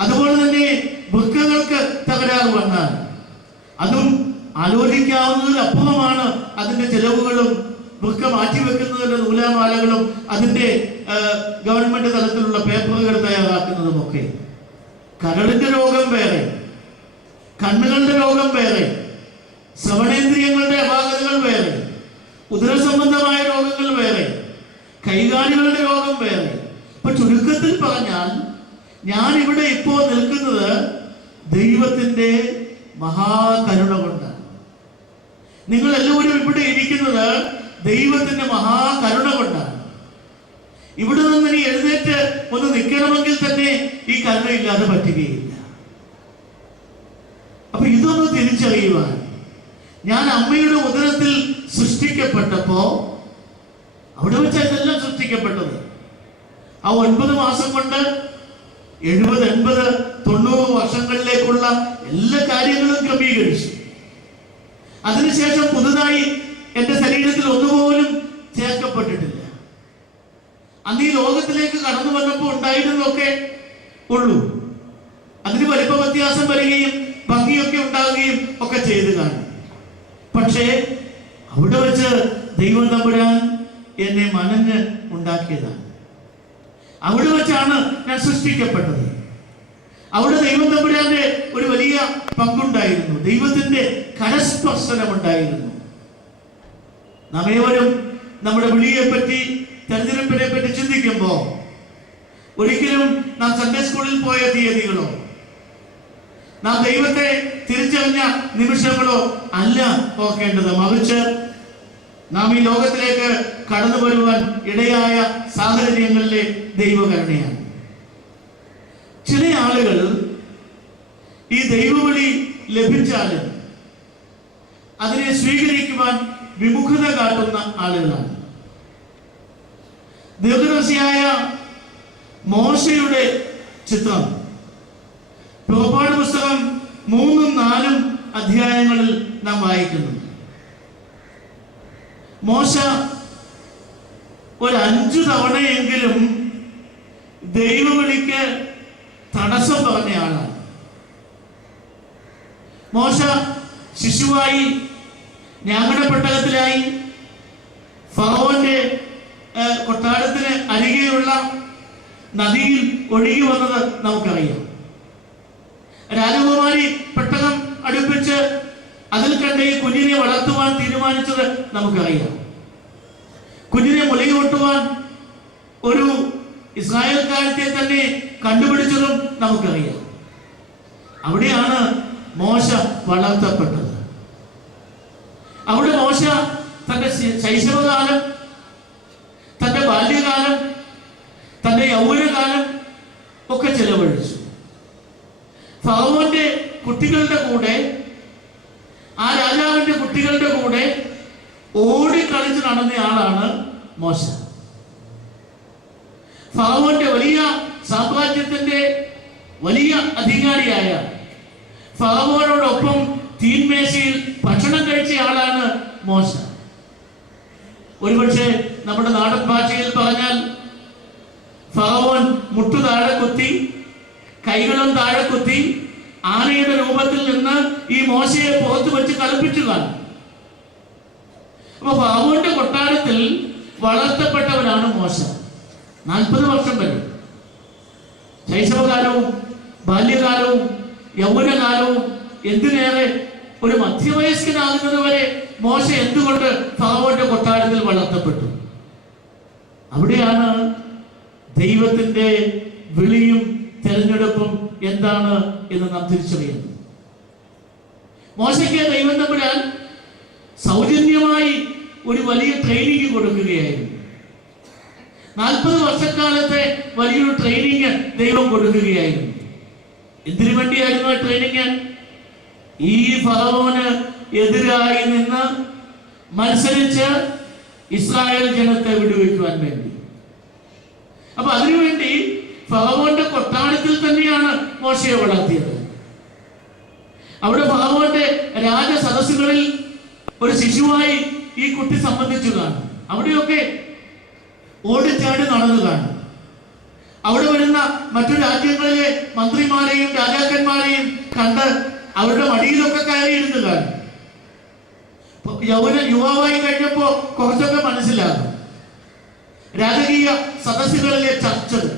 അതുപോലെ തന്നെ വൃക്കകൾക്ക് തകരാറ് വന്നാൽ അതും ആലോചിക്കാവുന്നതിലപ്പുറമാണ് അതിന്റെ ചിലവുകളും വൃക്ക മാറ്റിവെക്കുന്നതിന്റെ നൂലാമാലകളും അതിന്റെ ഗവൺമെന്റ് തലത്തിലുള്ള പേപ്പറുകൾ തയ്യാറാക്കുന്നതും ഒക്കെ. കരളിന്റെ രോഗം വേറെ, കണ്ണുകളുടെ രോഗം വേറെ, ശ്രവണേന്ദ്രിയങ്ങളുടെ അപാകതകൾ വേറെ, ഉദര സംബന്ധമായ രോഗങ്ങൾ വേറെ, കൈകാലുകളുടെ രോഗം വേറെ. അപ്പൊ ചുരുക്കത്തിൽ പറഞ്ഞാൽ ഞാൻ ഇവിടെ ഇപ്പോൾ നിൽക്കുന്നത് ദൈവത്തിന്റെ മഹാകരുണ കൊണ്ടാണ്. നിങ്ങൾ എല്ലാവരും ഇവിടെ ഇരിക്കുന്നത് ദൈവത്തിന്റെ മഹാകരുണ കൊണ്ടാണ്. ഇവിടെ നിന്ന് ഇനി എഴുന്നേറ്റ് ഒന്ന് നിൽക്കണമെങ്കിൽ തന്നെ ഈ കരുണയില്ലാതെ പറ്റുകയില്ല. അപ്പൊ ഇതൊന്ന് തിരിച്ചറിയുവാൻ, ഞാൻ അമ്മയുടെ ഉദരത്തിൽ സൃഷ്ടിക്കപ്പെട്ടപ്പോ അവിടെ വെച്ച് ഇതെല്ലാം സൃഷ്ടിക്കപ്പെട്ടത്. ആ 9 മാസം കൊണ്ട് 70, 80, 90 വർഷങ്ങളിലേക്കുള്ള എല്ലാ കാര്യങ്ങളും ക്രമീകരിച്ചു. അതിനുശേഷം പുതുതായി എന്റെ ശരീരത്തിൽ ഒന്നുപോലും ചേർക്കപ്പെട്ടിട്ടില്ല. അന്ന് ഈ ലോകത്തിലേക്ക് കടന്നു വന്നപ്പോൾ ഉണ്ടായിരുന്നതൊക്കെ ഉള്ളൂ. അതിന് വലിപ്പ വ്യത്യാസം വരികയും ഭംഗിയൊക്കെ ഉണ്ടാവുകയും ഒക്കെ ചെയ്തു കാണും. പക്ഷേ അവിടെ വെച്ച് ദൈവം തമ്പുരാൻ എന്നെ മനഞ്ഞ് ഉണ്ടാക്കിയതാണ്. അവിടെ വെച്ചാണ് ഞാൻ സൃഷ്ടിക്കപ്പെട്ടത്. അവിടെ ദൈവം തമ്പുരാന്റെ ഒരു വലിയ പങ്കുണ്ടായിരുന്നു. ദൈവത്തിന്റെ കരസ്പർശനമുണ്ടായിരുന്നു. നാം ഏവരും നമ്മുടെ വിളിയെ പറ്റി, തെരഞ്ഞെടുപ്പിനെ പറ്റി ചിന്തിക്കുമ്പോൾ ഒരിക്കലും നാം സൺഡേ സ്കൂളിൽ പോയ തീയതികളോ നാം ദൈവത്തെ തിരിച്ചറിഞ്ഞ നിമിഷങ്ങളോ അല്ല ഓർക്കേണ്ടത്. മറിച്ച് നാം ഈ ലോകത്തിലേക്ക് കടന്നു വരുവാൻ ഇടയായ സാഹചര്യങ്ങളിലെ ദൈവകരുണയാണ്. ചില ആളുകൾ ഈ ദൈവവിളി ലഭിച്ചാലും അതിനെ സ്വീകരിക്കുവാൻ വിമുഖത കാട്ടുന്ന ആളുകളാണ്. ദീർഘദർശിയായ മോശയുടെ ചിത്രം പുറപ്പാട് പുസ്തകം 3-4 അധ്യായങ്ങളിൽ നാം വായിക്കുന്നു. മോശ ഒരു 5 തവണയെങ്കിലും ദൈവവിളിക്ക് തടസ്സം പറഞ്ഞ ആളാണ്. മോശ ശിശുവായി, ന്യായപ്പെട്ടകത്തിലായി, ഫറവോന്റെ കൊട്ടാരത്തിന് അരികെയുള്ള നദിയിൽ ഒഴുകി വന്നത് നമുക്കറിയാം. രാജകുമാരി പെട്ടകം അടുപ്പിച്ച് അതിൽ കണ്ട ഈ കുഞ്ഞിനെ വളർത്തുവാൻ തീരുമാനിച്ചത് നമുക്കറിയാം. കുഞ്ഞിനെ മുലയൂട്ടുവാൻ ഒരു ഇസ്രായേൽക്കാരത്തെ തന്നെ കണ്ടുപിടിച്ചതും നമുക്കറിയാം. അവിടെയാണ് മോശ വളർത്തപ്പെട്ടത്. അവിടെ മോശ തന്റെ ശൈശവകാലം, തന്റെ ബാല്യകാലം, തന്റെ യൗവനകാലം ഒക്കെ ചെലവഴിച്ചു. ഫറവോന്റെ കുട്ടികളുടെ കൂടെ, ആ രാജാവിന്റെ കുട്ടികളുടെ കൂടെ ഓടിക്കളിച്ച് നടന്ന ആളാണ് മോശ. ഫറവോന്റെ വലിയ സാമ്രാജ്യത്തിന്റെ വലിയ അധികാരിയായ ഫറവോനോടൊപ്പം തീന്മേശയിൽ ഭക്ഷണം കഴിച്ച ആളാണ് മോശ. ഒരുപക്ഷെ നമ്മുടെ നാടൻ ഭാഷയിൽ പറഞ്ഞാൽ ഫറവോൻ മുട്ടു താഴെ കുത്തി, കൈകളും താഴെ കുത്തി, ആനയുടെ രൂപത്തിൽ നിന്ന് ഈ മോശയെ പുറത്തു വെച്ച് കളിപ്പിച്ചു കാണും. അപ്പൊ ഫറവോന്റെ കൊട്ടാരത്തിൽ വളർത്തപ്പെട്ടവനാണ് മോശ. 40 വർഷം വരെ ശൈശവകാലവും ബാല്യകാലവും യൗവനകാലവും, എന്തിനേറെ ഒരു മധ്യവയസ്കനാകുന്നത് വരെ മോശ എന്തുകൊണ്ട് ഫറവോന്റെ കൊട്ടാരത്തിൽ വളർത്തപ്പെട്ടു? അവിടെയാണ് ദൈവത്തിന്റെ വിളിയും തെരഞ്ഞെടുപ്പും എന്താണ് എന്ന് നാം തിരിച്ചറിയുന്നത്. മോശയ്ക്ക് ദൈവം തമ്പുരാൻ സൗജന്യമായി ഒരു വലിയ ട്രെയിനിങ് കൊടുക്കുകയായിരുന്നു. 40 വർഷക്കാലത്തെ വലിയൊരു ട്രെയിനിങ് ദൈവം കൊടുക്കുകയായിരുന്നു. എന്തിനു വേണ്ടിയായിരുന്നു ആ ട്രെയിനിങ്? ഈ ഫറവോന് എതിരായി നിന്ന് മത്സരിച്ച് ഇസ്രായേൽ ജനത്തെ വിടുവിക്കുവാൻ വേണ്ടി. അപ്പൊ അതിനുവേണ്ടി ഫറവോന്റെ കൊട്ടാരത്തിൽ തന്നെയാണ് മോശയെ വളർത്തിയത്. അവിടെ ഫറവോന്റെ രാജസദസ്സുകളിൽ ഒരു ശിശുവായി ഈ കുട്ടി സംബന്ധിച്ചു കാണും. അവിടെയൊക്കെ ഓടിച്ചാടി നടന്നു കാണും. അവിടെ വരുന്ന മറ്റു രാജ്യങ്ങളിലെ മന്ത്രിമാരെയും രാജാക്കന്മാരെയും കണ്ട് അവരുടെ മടിയിലൊക്കെ കയറിയിരുന്നു കാണും. യുവാവായി കഴിഞ്ഞപ്പോ കുറച്ചൊക്കെ മനസ്സിലാകും രാജകീയ സദസ്സുകളിലെ ചർച്ചകൾ,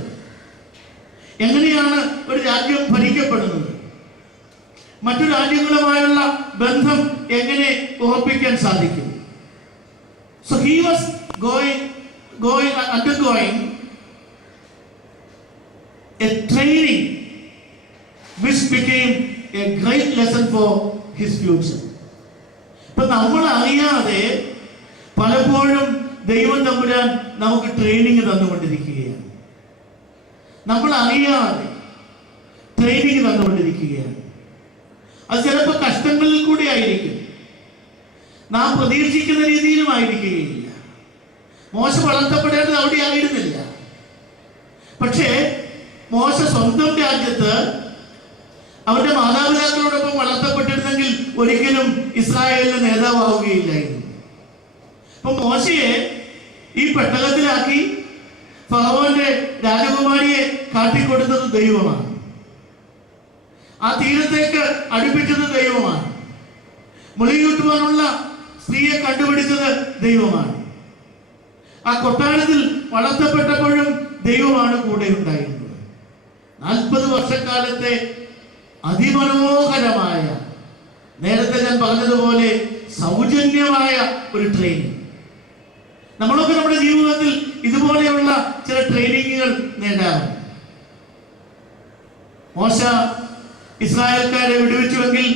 എങ്ങനെയാണ് ഒരു രാജ്യം ഭരിക്കപ്പെടുന്നത്, മറ്റു രാജ്യങ്ങളുമായുള്ള ബന്ധം എങ്ങനെ ഉറപ്പിക്കാൻ സാധിക്കും. So he was undergoing a training which became a great lesson for his future. ഇപ്പൊ നമ്മൾ അറിയാതെ പലപ്പോഴും ദൈവം തമ്പുരാൻ നമുക്ക് ട്രെയിനിങ് തന്നുകൊണ്ടിരിക്കുകയാണ്. നമ്മൾ അറിയാതെ ട്രെയിനിങ് തന്നുകൊണ്ടിരിക്കുകയാണ്. അത് ചിലപ്പോൾ കഷ്ടങ്ങളിൽ കൂടെ ആയിരിക്കും, നാം പ്രതീക്ഷിക്കുന്ന രീതിയിലും ആയിരിക്കുകയില്ല. മോശ വളർത്തപ്പെടേണ്ടത് അവിടെ ആയിരുന്നില്ല. പക്ഷേ മോശ സ്വന്തം രാജ്യത്ത് അവന്റെ മാതാപിതാക്കളോടൊപ്പം വളർത്തപ്പെട്ടിരുന്നെങ്കിൽ ഒരിക്കലും ഇസ്രായേലിന്റെ നേതാവാവുകയില്ലായിരുന്നു. അപ്പൊ മോശയെ ഈ പെട്ടകത്തിലാക്കി ഫറവോന്റെ രാജകുമാരിയെ കാട്ടിക്കൊടുത്തത് ദൈവമാണ്. ആ തീരത്തേക്ക് അടുപ്പിച്ചത് ദൈവമാണ്. മുലയൂട്ടുവാനുള്ള സ്ത്രീയെ കണ്ടുപിടിച്ചത് ദൈവമാണ്. ആ കൊട്ടാരത്തിൽ വളർത്തപ്പെട്ടപ്പോഴും ദൈവമാണ് കൂടെ ഉണ്ടായിരുന്നത്. 40 വർഷക്കാലത്തെ അതിമനോഹരമായ, നേരത്തെ ഞാൻ പറഞ്ഞതുപോലെ സൗജന്യമായ ഒരു ട്രെയിനിങ്. നമ്മളൊക്കെ നമ്മുടെ ജീവിതത്തിൽ ഇതുപോലെയുള്ള ചില ട്രെയിനിങ്ങുകൾ നേടാറുണ്ട്. മോശ ഇസ്രായേൽക്കാരെ വിടുവിച്ചുവെങ്കിൽ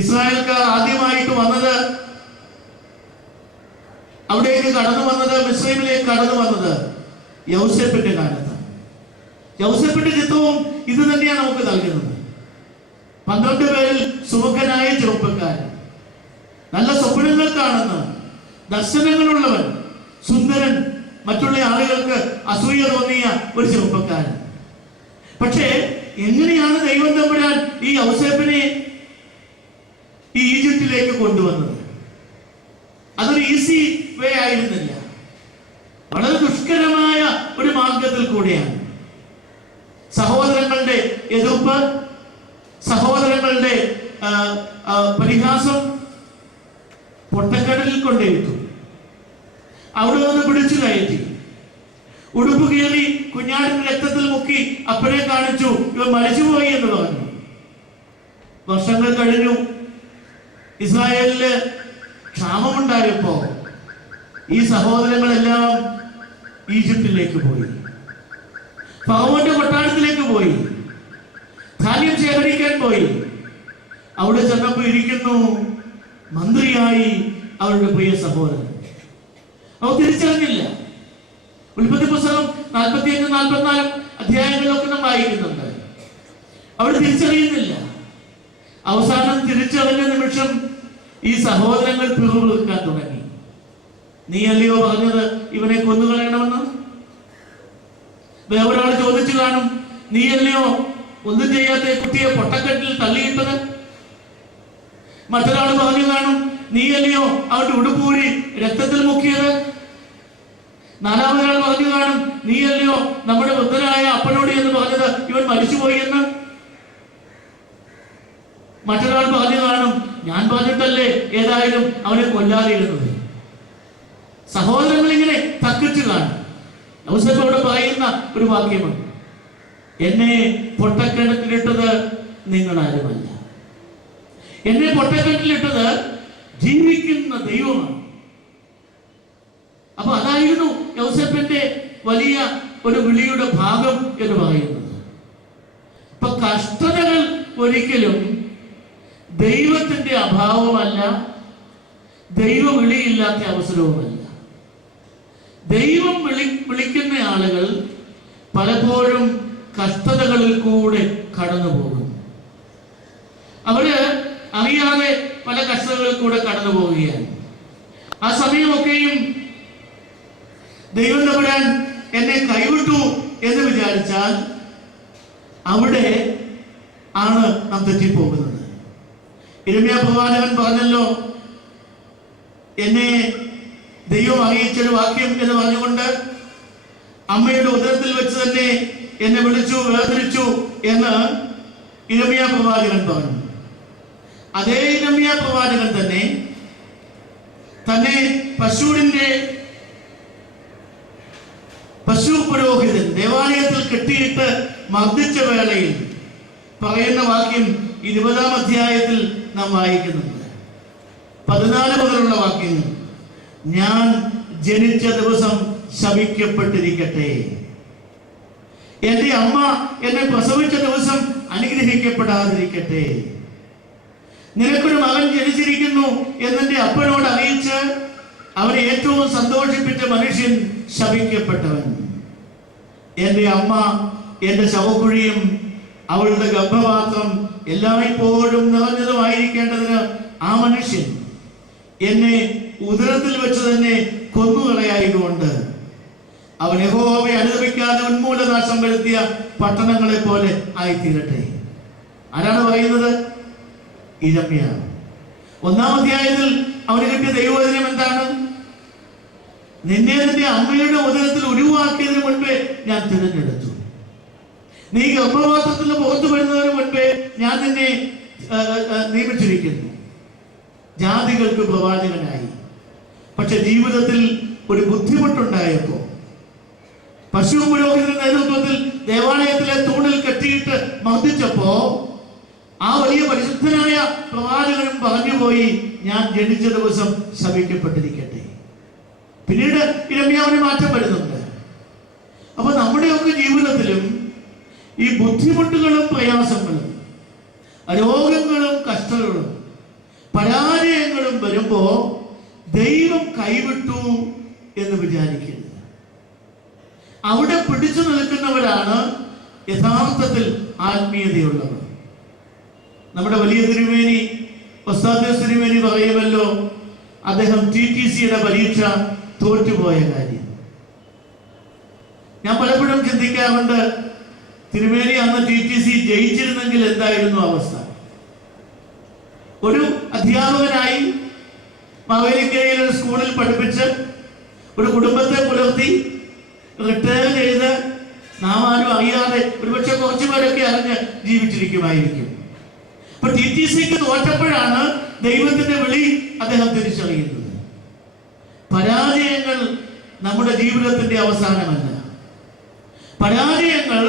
ഇസ്രായേൽക്കാർ ആദ്യമായിട്ട് വന്നത്, അവിടേക്ക് കടന്നു വന്നത്, മിസ്രൈമിലേക്ക് കടന്നു വന്നത് യൗസേപ്പിന്റെ കാലത്താണ്. യൗസേപ്പിന്റെ ചിത്രവും ഇത് തന്നെയാണ് നമുക്ക് നൽകുന്നത്. 12 പേരിൽ സുമുഖനായ ചെറുപ്പക്കാരൻ, നല്ല സ്വപ്നങ്ങൾ കാണുന്ന, ദർശനങ്ങളുള്ളവൻ, സുന്ദരൻ, മറ്റുള്ള ആളുകൾക്ക് അസൂയ തോന്നിയ ഒരു ചെറുപ്പക്കാരൻ. പക്ഷേ എങ്ങനെയാണ് ദൈവം തമ്പുരാൻ ഈ യൗസേപ്പിനെ ഈ ഈജിപ്തിലേക്ക് കൊണ്ടുവന്നത്? അതൊരു ഈസി വേ ആയിരുന്നില്ല. വളരെ ദുഷ്കരമായ ഒരു മാർഗത്തിൽ കൂടെയാണ്. സഹോദരങ്ങളുടെ എതിർപ്പ്, സഹോദരങ്ങളുടെ പരിഹാസം പൊട്ടക്കടലിൽ കൊണ്ടേയിട്ടു. അവിടെ നിന്ന് പിടിച്ചു കയറ്റി, ഉടുപ്പ് കീറി കുഞ്ഞാടിന്റെ രക്തത്തിൽ മുക്കി അപ്പനെ കാണിച്ചു, ഇവ മരിച്ചുപോയി എന്ന് പറഞ്ഞു. വർഷങ്ങൾ കഴിഞ്ഞു. ഇസ്രായേലില് ക്ഷാമമുണ്ടായപ്പോ ഈ സഹോദരങ്ങളെല്ലാം ഈജിപ്തിലേക്ക് പോയി, ഫറവോന്റെ കൊട്ടാരത്തിലേക്ക് പോയി, ധാന്യം ശേഖരിക്കാൻ പോയി. അവിടെ ചെന്നപ്പോ ഇരിക്കുന്നു മന്ത്രിയായി അവരുടെ പ്രിയ സഹോദരൻ. അവർ തിരിച്ചറിഞ്ഞില്ല. ഉൽപ്പത്തി പുസ്തകം 45, 44 അധ്യായങ്ങളിലൊക്കെ നാം വായിക്കുന്നുണ്ട്. അവിടെ തിരിച്ചറിയുന്നില്ല. അവസാനം തിരിച്ചറിഞ്ഞ നിമിഷം ഈ സഹോദരങ്ങൾ പിറുപിറുക്കാൻ തുടങ്ങി. നീ അല്ലയോ പറഞ്ഞത് ഇവനെ കൊന്നുകളയണമെന്ന്? വേറൊരാൾ ചോദിച്ചു കാണും, നീ അല്ലയോ ഒന്നും ചെയ്യാത്ത കുട്ടിയെ പൊട്ടക്കെട്ടിൽ തള്ളിയിട്ടത്? മറ്റൊരാൾ പറഞ്ഞു കാണും, നീ അല്ലയോ അവന്റെ ഉടുപ്പൂരി രക്തത്തിൽ മുക്കിയത്? നാലാമതൊരാൾ പറഞ്ഞു കാണും, നീ അല്ലയോ നമ്മുടെ വൃദ്ധനായ അപ്പനോട് എന്ന് പറഞ്ഞത് ഇവൻ മരിച്ചുപോയി എന്ന്? മറ്റൊരാൾ പറഞ്ഞു കാണും, ഞാൻ പറഞ്ഞിട്ടല്ലേ ഏതായാലും അവനെ കൊല്ലാതിരുന്നത്. സഹോദരങ്ങൾ ഇങ്ങനെ തക്കിച്ചു കാണും. യൗസേപ്പോട് പറയുന്ന ഒരു വാക്യമുണ്ട്, എന്നെ പൊട്ടക്കിണറ്റിലിട്ടത് നിങ്ങളാരുമല്ല, എന്നെ പൊട്ടക്കിണറ്റിലിട്ടത് ജീവിക്കുന്ന ദൈവമാണ്. അപ്പൊ അതായിരുന്നു യൗസേപ്പിന്റെ വലിയ ഒരു വിളിയുടെ ഭാഗം എന്ന് പറയുന്നത്. അപ്പൊ കഷ്ടതകൾ ഒരിക്കലും ദൈവത്തിന്റെ അഭാവമല്ല, ദൈവ വിളിയില്ലാത്ത അവസരവുമല്ല. ദൈവം വിളിക്കുന്ന ആളുകൾ പലപ്പോഴും കഷ്ടതകളിൽ കൂടെ കടന്നു പോകുന്നു. അവര് അറിയാതെ പല കഷ്ടതകളിൽ കൂടെ കടന്നു പോവുകയാണ്. ആ സമയമൊക്കെയും ദൈവം തമ്പുരാൻ എന്നെ കൈവിട്ടു എന്ന് വിചാരിച്ചാൽ അവിടെ ആണ് നാം തെറ്റിപ്പോകുന്നത്. യിരെമ്യാ പ്രവാചകൻ പറഞ്ഞല്ലോ, എന്നെ ദൈവം അറിയിച്ചൊരു വാക്യം എന്ന് പറഞ്ഞുകൊണ്ട് അമ്മയുടെ ഉദരത്തിൽ വെച്ച് തന്നെ എന്നെ വിളിച്ചു വേർതിരിച്ചു എന്ന് യിരെമ്യാ പ്രവാചകൻ പറഞ്ഞു. അതേ യിരെമ്യാ പ്രവാചകൻ തന്നെ പശു പുരോഹിതൻ ദേവാലയത്തിൽ കെട്ടിയിട്ട് മർദ്ദിച്ച വേളയിൽ പറയുന്ന വാക്യം 20-ാം അധ്യായത്തിൽ നാം വായിക്കുന്നുണ്ട്. 14 മുതലുള്ള വാക്യങ്ങൾ, ഞാൻ ജനിച്ച ദിവസം ശപിക്കപ്പെട്ടിരിക്കട്ടെ, എന്റെ അമ്മ എന്നെ പ്രസവിച്ച ദിവസം അനുഗ്രഹിക്കപ്പെടാതിരിക്കട്ടെ, നിനക്കൊരു മകൻ ജനിച്ചിരിക്കുന്നു എന്നെ അപ്പനോട് അറിയിച്ച് അവനെ ഏറ്റവും സന്തോഷിപ്പിച്ച മനുഷ്യൻ ശപിക്കപ്പെട്ടവൻ. എന്റെ അമ്മ എന്റെ ശവക്കുഴിയും അവളുടെ ഗർഭപാത്രം എല്ലായ്പ്പോഴും നിറഞ്ഞതുമായിരിക്കേണ്ടതിന് ആ മനുഷ്യൻ എന്നെ ഉദരത്തിൽ വെച്ച് തന്നെ കൊന്നുകളയായതുകൊണ്ട് അവൻ യഹോവയെ അനുദപിക്കാതെ ഉന്മൂലനാശം വരുത്തിയ പട്ടണങ്ങളെ പോലെ ആയിത്തീരട്ടെ. ആരാണ് പറയുന്നത്? യിരെമ്യാ. 1-ാം അധ്യായത്തിൽ അവന് കിട്ടിയ ദൈവവചനം എന്താണ്? നിന്നെ നിന്റെ അമ്മയുടെ ഉദരത്തിൽ ഉരുവാക്കിയതിന് മുൻപേ ഞാൻ തിരഞ്ഞെടുത്തു. നീ ഗർഭപാത്രത്തിൽ പുറത്തു വരുന്നതിന് മുൻപേ ഞാൻ നിന്നെ നിയമിച്ചിരിക്കുന്നു. ജാതികൾക്ക് പ്രവാചകനായി. പക്ഷെ ജീവിതത്തിൽ ഒരു ബുദ്ധിമുട്ടുണ്ടായപ്പോ പശു പുരോഹിതന്റെ നേതൃത്വത്തിൽ ദേവാലയത്തിലെ തൂണിൽ കെട്ടിയിട്ട് മർദ്ദിച്ചപ്പോ ആ വലിയ പരിശുദ്ധനായ പ്രവാചകനും പറഞ്ഞുപോയി, ഞാൻ ജനിച്ച ദിവസം ശപിക്കപ്പെട്ടിരിക്കട്ടെ. പിന്നീട് ഇരമ്യാവിന് മാറ്റം വരുന്നുണ്ട്. അപ്പൊ നമ്മുടെയൊക്കെ ജീവിതത്തിലും ഈ ബുദ്ധിമുട്ടുകളും പ്രയാസങ്ങളും രോഗങ്ങളും കഷ്ടങ്ങളും പരാജയങ്ങളും വരുമ്പോ ദൈവം കൈവിട്ടു എന്ന് വിചാരിക്കരുത്. അവിടെ പിടിച്ചു നിൽക്കുന്നവരാണ് യഥാർത്ഥത്തിൽ ആത്മീയതയുള്ളവർ. നമ്മുടെ വലിയ തിരുമേനി ഒസ്താദ്യോസ് തിരുമേനി പറയുമല്ലോ, അദ്ദേഹം TTCയുടെ പരീക്ഷ തോറ്റുപോയ കാര്യം. ഞാൻ പലപ്പോഴും ചിന്തിക്കാറുണ്ട്, തിരുമേനി അന്ന് TTC ജയിച്ചിരുന്നെങ്കിൽ എന്തായിരുന്നു അവസ്ഥ? ഒരു അധ്യാപകനായി മാവേലിക്കരയിൽ ഒരു സ്കൂളിൽ പഠിപ്പിച്ച് ഒരു കുടുംബത്തെ പുലർത്തി റിട്ടയർ ചെയ്ത് നാം ആരും അറിയാതെ ഒരുപക്ഷെ കുറച്ചു പേരൊക്കെ അറിഞ്ഞ് ജീവിച്ചിരിക്കുമായിരിക്കും. അപ്പൊ TTCക്ക് തോറ്റപ്പോഴാണ് ദൈവത്തിന്റെ വിളി അദ്ദേഹം തിരിച്ചറിയുന്നത്. പരാജയങ്ങൾ നമ്മുടെ ജീവിതത്തിന്റെ അവസാനമല്ല, പരാജയങ്ങൾ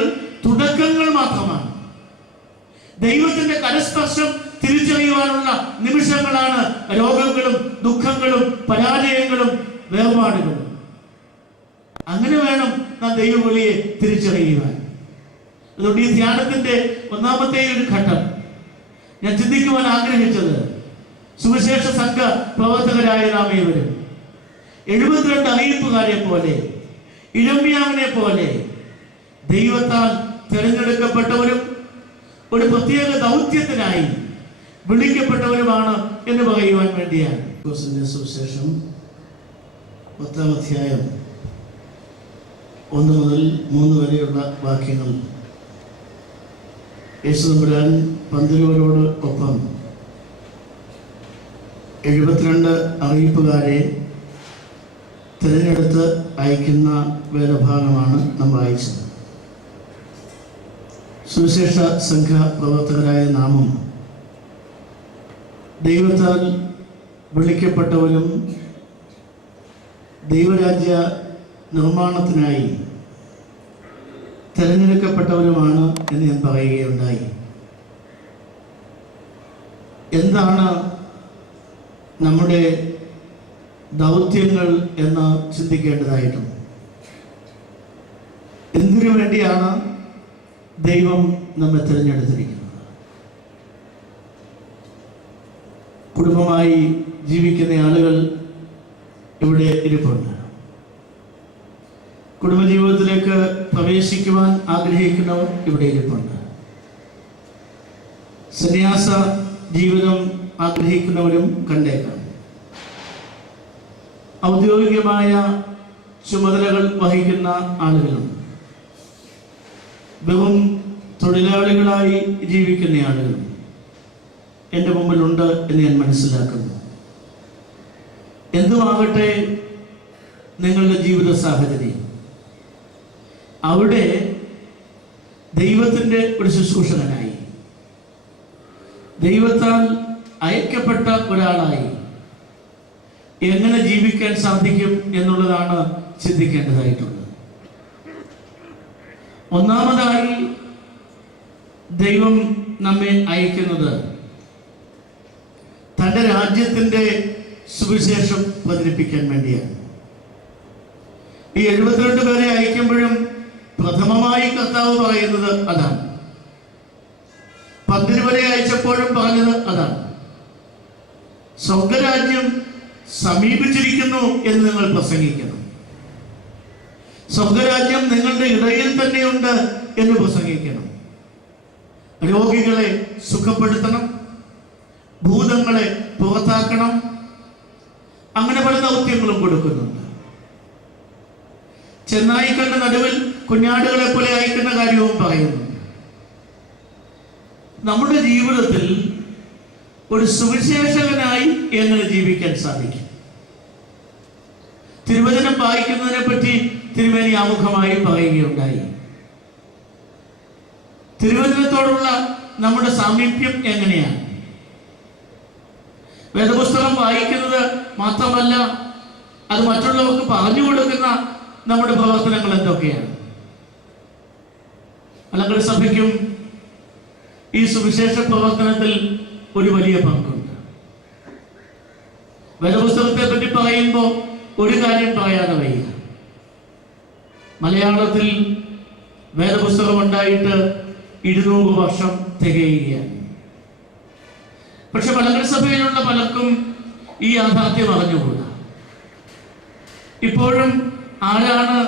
തുടക്കങ്ങൾ മാത്രമാണ്. ദൈവത്തിന്റെ കരസ്പർശം തിരിച്ചറിയുവാനുള്ള നിമിഷങ്ങളാണ് രോഗങ്ങളും ദുഃഖങ്ങളും പരാജയങ്ങളും വേർപാടുകളും. അങ്ങനെ വേണം നാം ദൈവവിളിയെ തിരിച്ചറിയുവാൻ. അതുകൊണ്ട് ഈ ധ്യാനത്തിന്റെ ഒന്നാമത്തെ ഒരു ഘട്ടം ഞാൻ ചിന്തിക്കുവാൻ ആഗ്രഹിച്ചത്, സുവിശേഷ സംഘ പ്രവർത്തകരായ നാം ഏവരും 72 അറിയിപ്പുകാരെ പോലെ, ഇരമ്യാവിനെ പോലെ ദൈവത്താൽ തിരഞ്ഞെടുക്കപ്പെട്ടവരും ഒരു പ്രത്യേക ദൗത്യത്തിനായി വിളിക്കപ്പെട്ടവരുമാണ് എന്ന് പറയുവാൻ വേണ്ടിയാണ്. സുവിശേഷം 10-ാം അധ്യായം 1 മുതൽ 3 വരെയുള്ള വാക്യങ്ങൾ. യേശുദമ്പുരാൻ പന്തിരുവരോട് ഒപ്പം 72 അറിയിപ്പുകാരെ തിരഞ്ഞെടുത്ത് അയക്കുന്ന വേദഭാഗമാണ് നാം വായിച്ചത്. സുവിശേഷ സംഘ പ്രവർത്തകരായ നാമും ദൈവത്താൽ വിളിക്കപ്പെട്ടവരും ദൈവരാജ്യ നിർമ്മാണത്തിനായി തിരഞ്ഞെടുക്കപ്പെട്ടവരുമാണ് എന്ന് ഞാൻ പറയുകയുണ്ടായി. എന്താണ് നമ്മുടെ ദൗത്യങ്ങൾ എന്ന് ചിന്തിക്കേണ്ടതായിട്ടുണ്ട്. എന്തിനു വേണ്ടിയാണ് ദൈവം നമ്മെ തിരഞ്ഞെടുത്തിരിക്കുന്നത്? കുടുംബമായി ജീവിക്കുന്ന ആളുകൾ ഇവിടെ ഇരിപ്പുണ്ട്. കുടുംബജീവിതത്തിലേക്ക് പ്രവേശിക്കുവാൻ ആഗ്രഹിക്കുന്നവർ ഇവിടെ ഇരിപ്പുണ്ട്. സന്യാസ ജീവിതം ആഗ്രഹിക്കുന്നവരും കണ്ടേക്കാം. ഔദ്യോഗികമായ ചുമതലകൾ വഹിക്കുന്ന ആളുകളും വെറും തൊഴിലാളികളായി ജീവിക്കുന്ന ആളുകളും എൻ്റെ മുമ്പിലുണ്ട് എന്ന് ഞാൻ മനസ്സിലാക്കുന്നു. എന്തുമാകട്ടെ നിങ്ങളുടെ ജീവിത സാഹചര്യം, അവിടെ ദൈവത്തിൻ്റെ ഒരു ശുശ്രൂഷകനായി, ദൈവത്താൽ അയക്കപ്പെട്ട ഒരാളായി എങ്ങനെ ജീവിക്കാൻ സാധിക്കും എന്നുള്ളതാണ് ചിന്തിക്കേണ്ടതായിട്ടുള്ളത്. ഒന്നാമതായി ദൈവം നമ്മെ അയക്കുന്നത് തൻ്റെ രാജ്യത്തിൻ്റെ സുവിശേഷം പ്രചരിപ്പിക്കാൻ വേണ്ടിയാണ്. ഈ 72 പേരെ അയക്കുമ്പോഴും പ്രഥമമായി കർത്താവ് പറയുന്നത് അതാണ്. 10 വരെ അയച്ചപ്പോഴും പറഞ്ഞത് അതാണ്. സ്വർഗരാജ്യം സമീപിച്ചിരിക്കുന്നു എന്ന് നിങ്ങൾ പ്രസംഗിക്കണം. സ്വർഗരാജ്യം നിങ്ങളുടെ ഇടയിൽ തന്നെയുണ്ട് എന്ന് പ്രസംഗിക്കണം. രോഗികളെ സുഖപ്പെടുത്തണം, ഭൂതങ്ങളെ പുറത്താക്കണം. അങ്ങനെ പല ദൗത്യങ്ങളും കൊടുക്കുന്നുണ്ട്. ചെന്നായിക്കളുടെ നടുവിൽ കുഞ്ഞാടുകളെ പോലെ അയക്കുന്ന കാര്യവും പറയുന്നുണ്ട്. നമ്മുടെ ജീവിതത്തിൽ ഒരു സുവിശേഷകനായി എങ്ങനെ ജീവിക്കാൻ സാധിക്കും? തിരുവചനം വായിക്കുന്നതിനെ പറ്റി തിരുമേനി ആമുഖമായി പറയുകയുണ്ടായി. തിരുവചനത്തോടുള്ള നമ്മുടെ സാമീപ്യം എങ്ങനെയാണ്? വേദപുസ്തകം വായിക്കുന്നത് മാത്രമല്ല, അത് മറ്റുള്ളവർക്ക് പറഞ്ഞു കൊടുക്കുന്ന നമ്മുടെ പ്രവർത്തനങ്ങൾ എന്തൊക്കെയാണ്? മലങ്കര സഭയ്ക്കും ഈ സുവിശേഷ പ്രവർത്തനത്തിൽ ഒരു വലിയ പങ്കുണ്ട്. വേദപുസ്തകത്തെ പറ്റി പറയുമ്പോൾ ഒരു കാര്യം പറയാതെ വയ്യ. മലയാളത്തിൽ വേദപുസ്തകം ഉണ്ടായിട്ട് 200 വർഷം തികയുകയാണ്. പക്ഷെ മലങ്കര സഭയിലുള്ള പലർക്കും ഈ യാഥാർത്ഥ്യം അറിഞ്ഞുകൂടാ. ഇപ്പോഴും ആരാണ്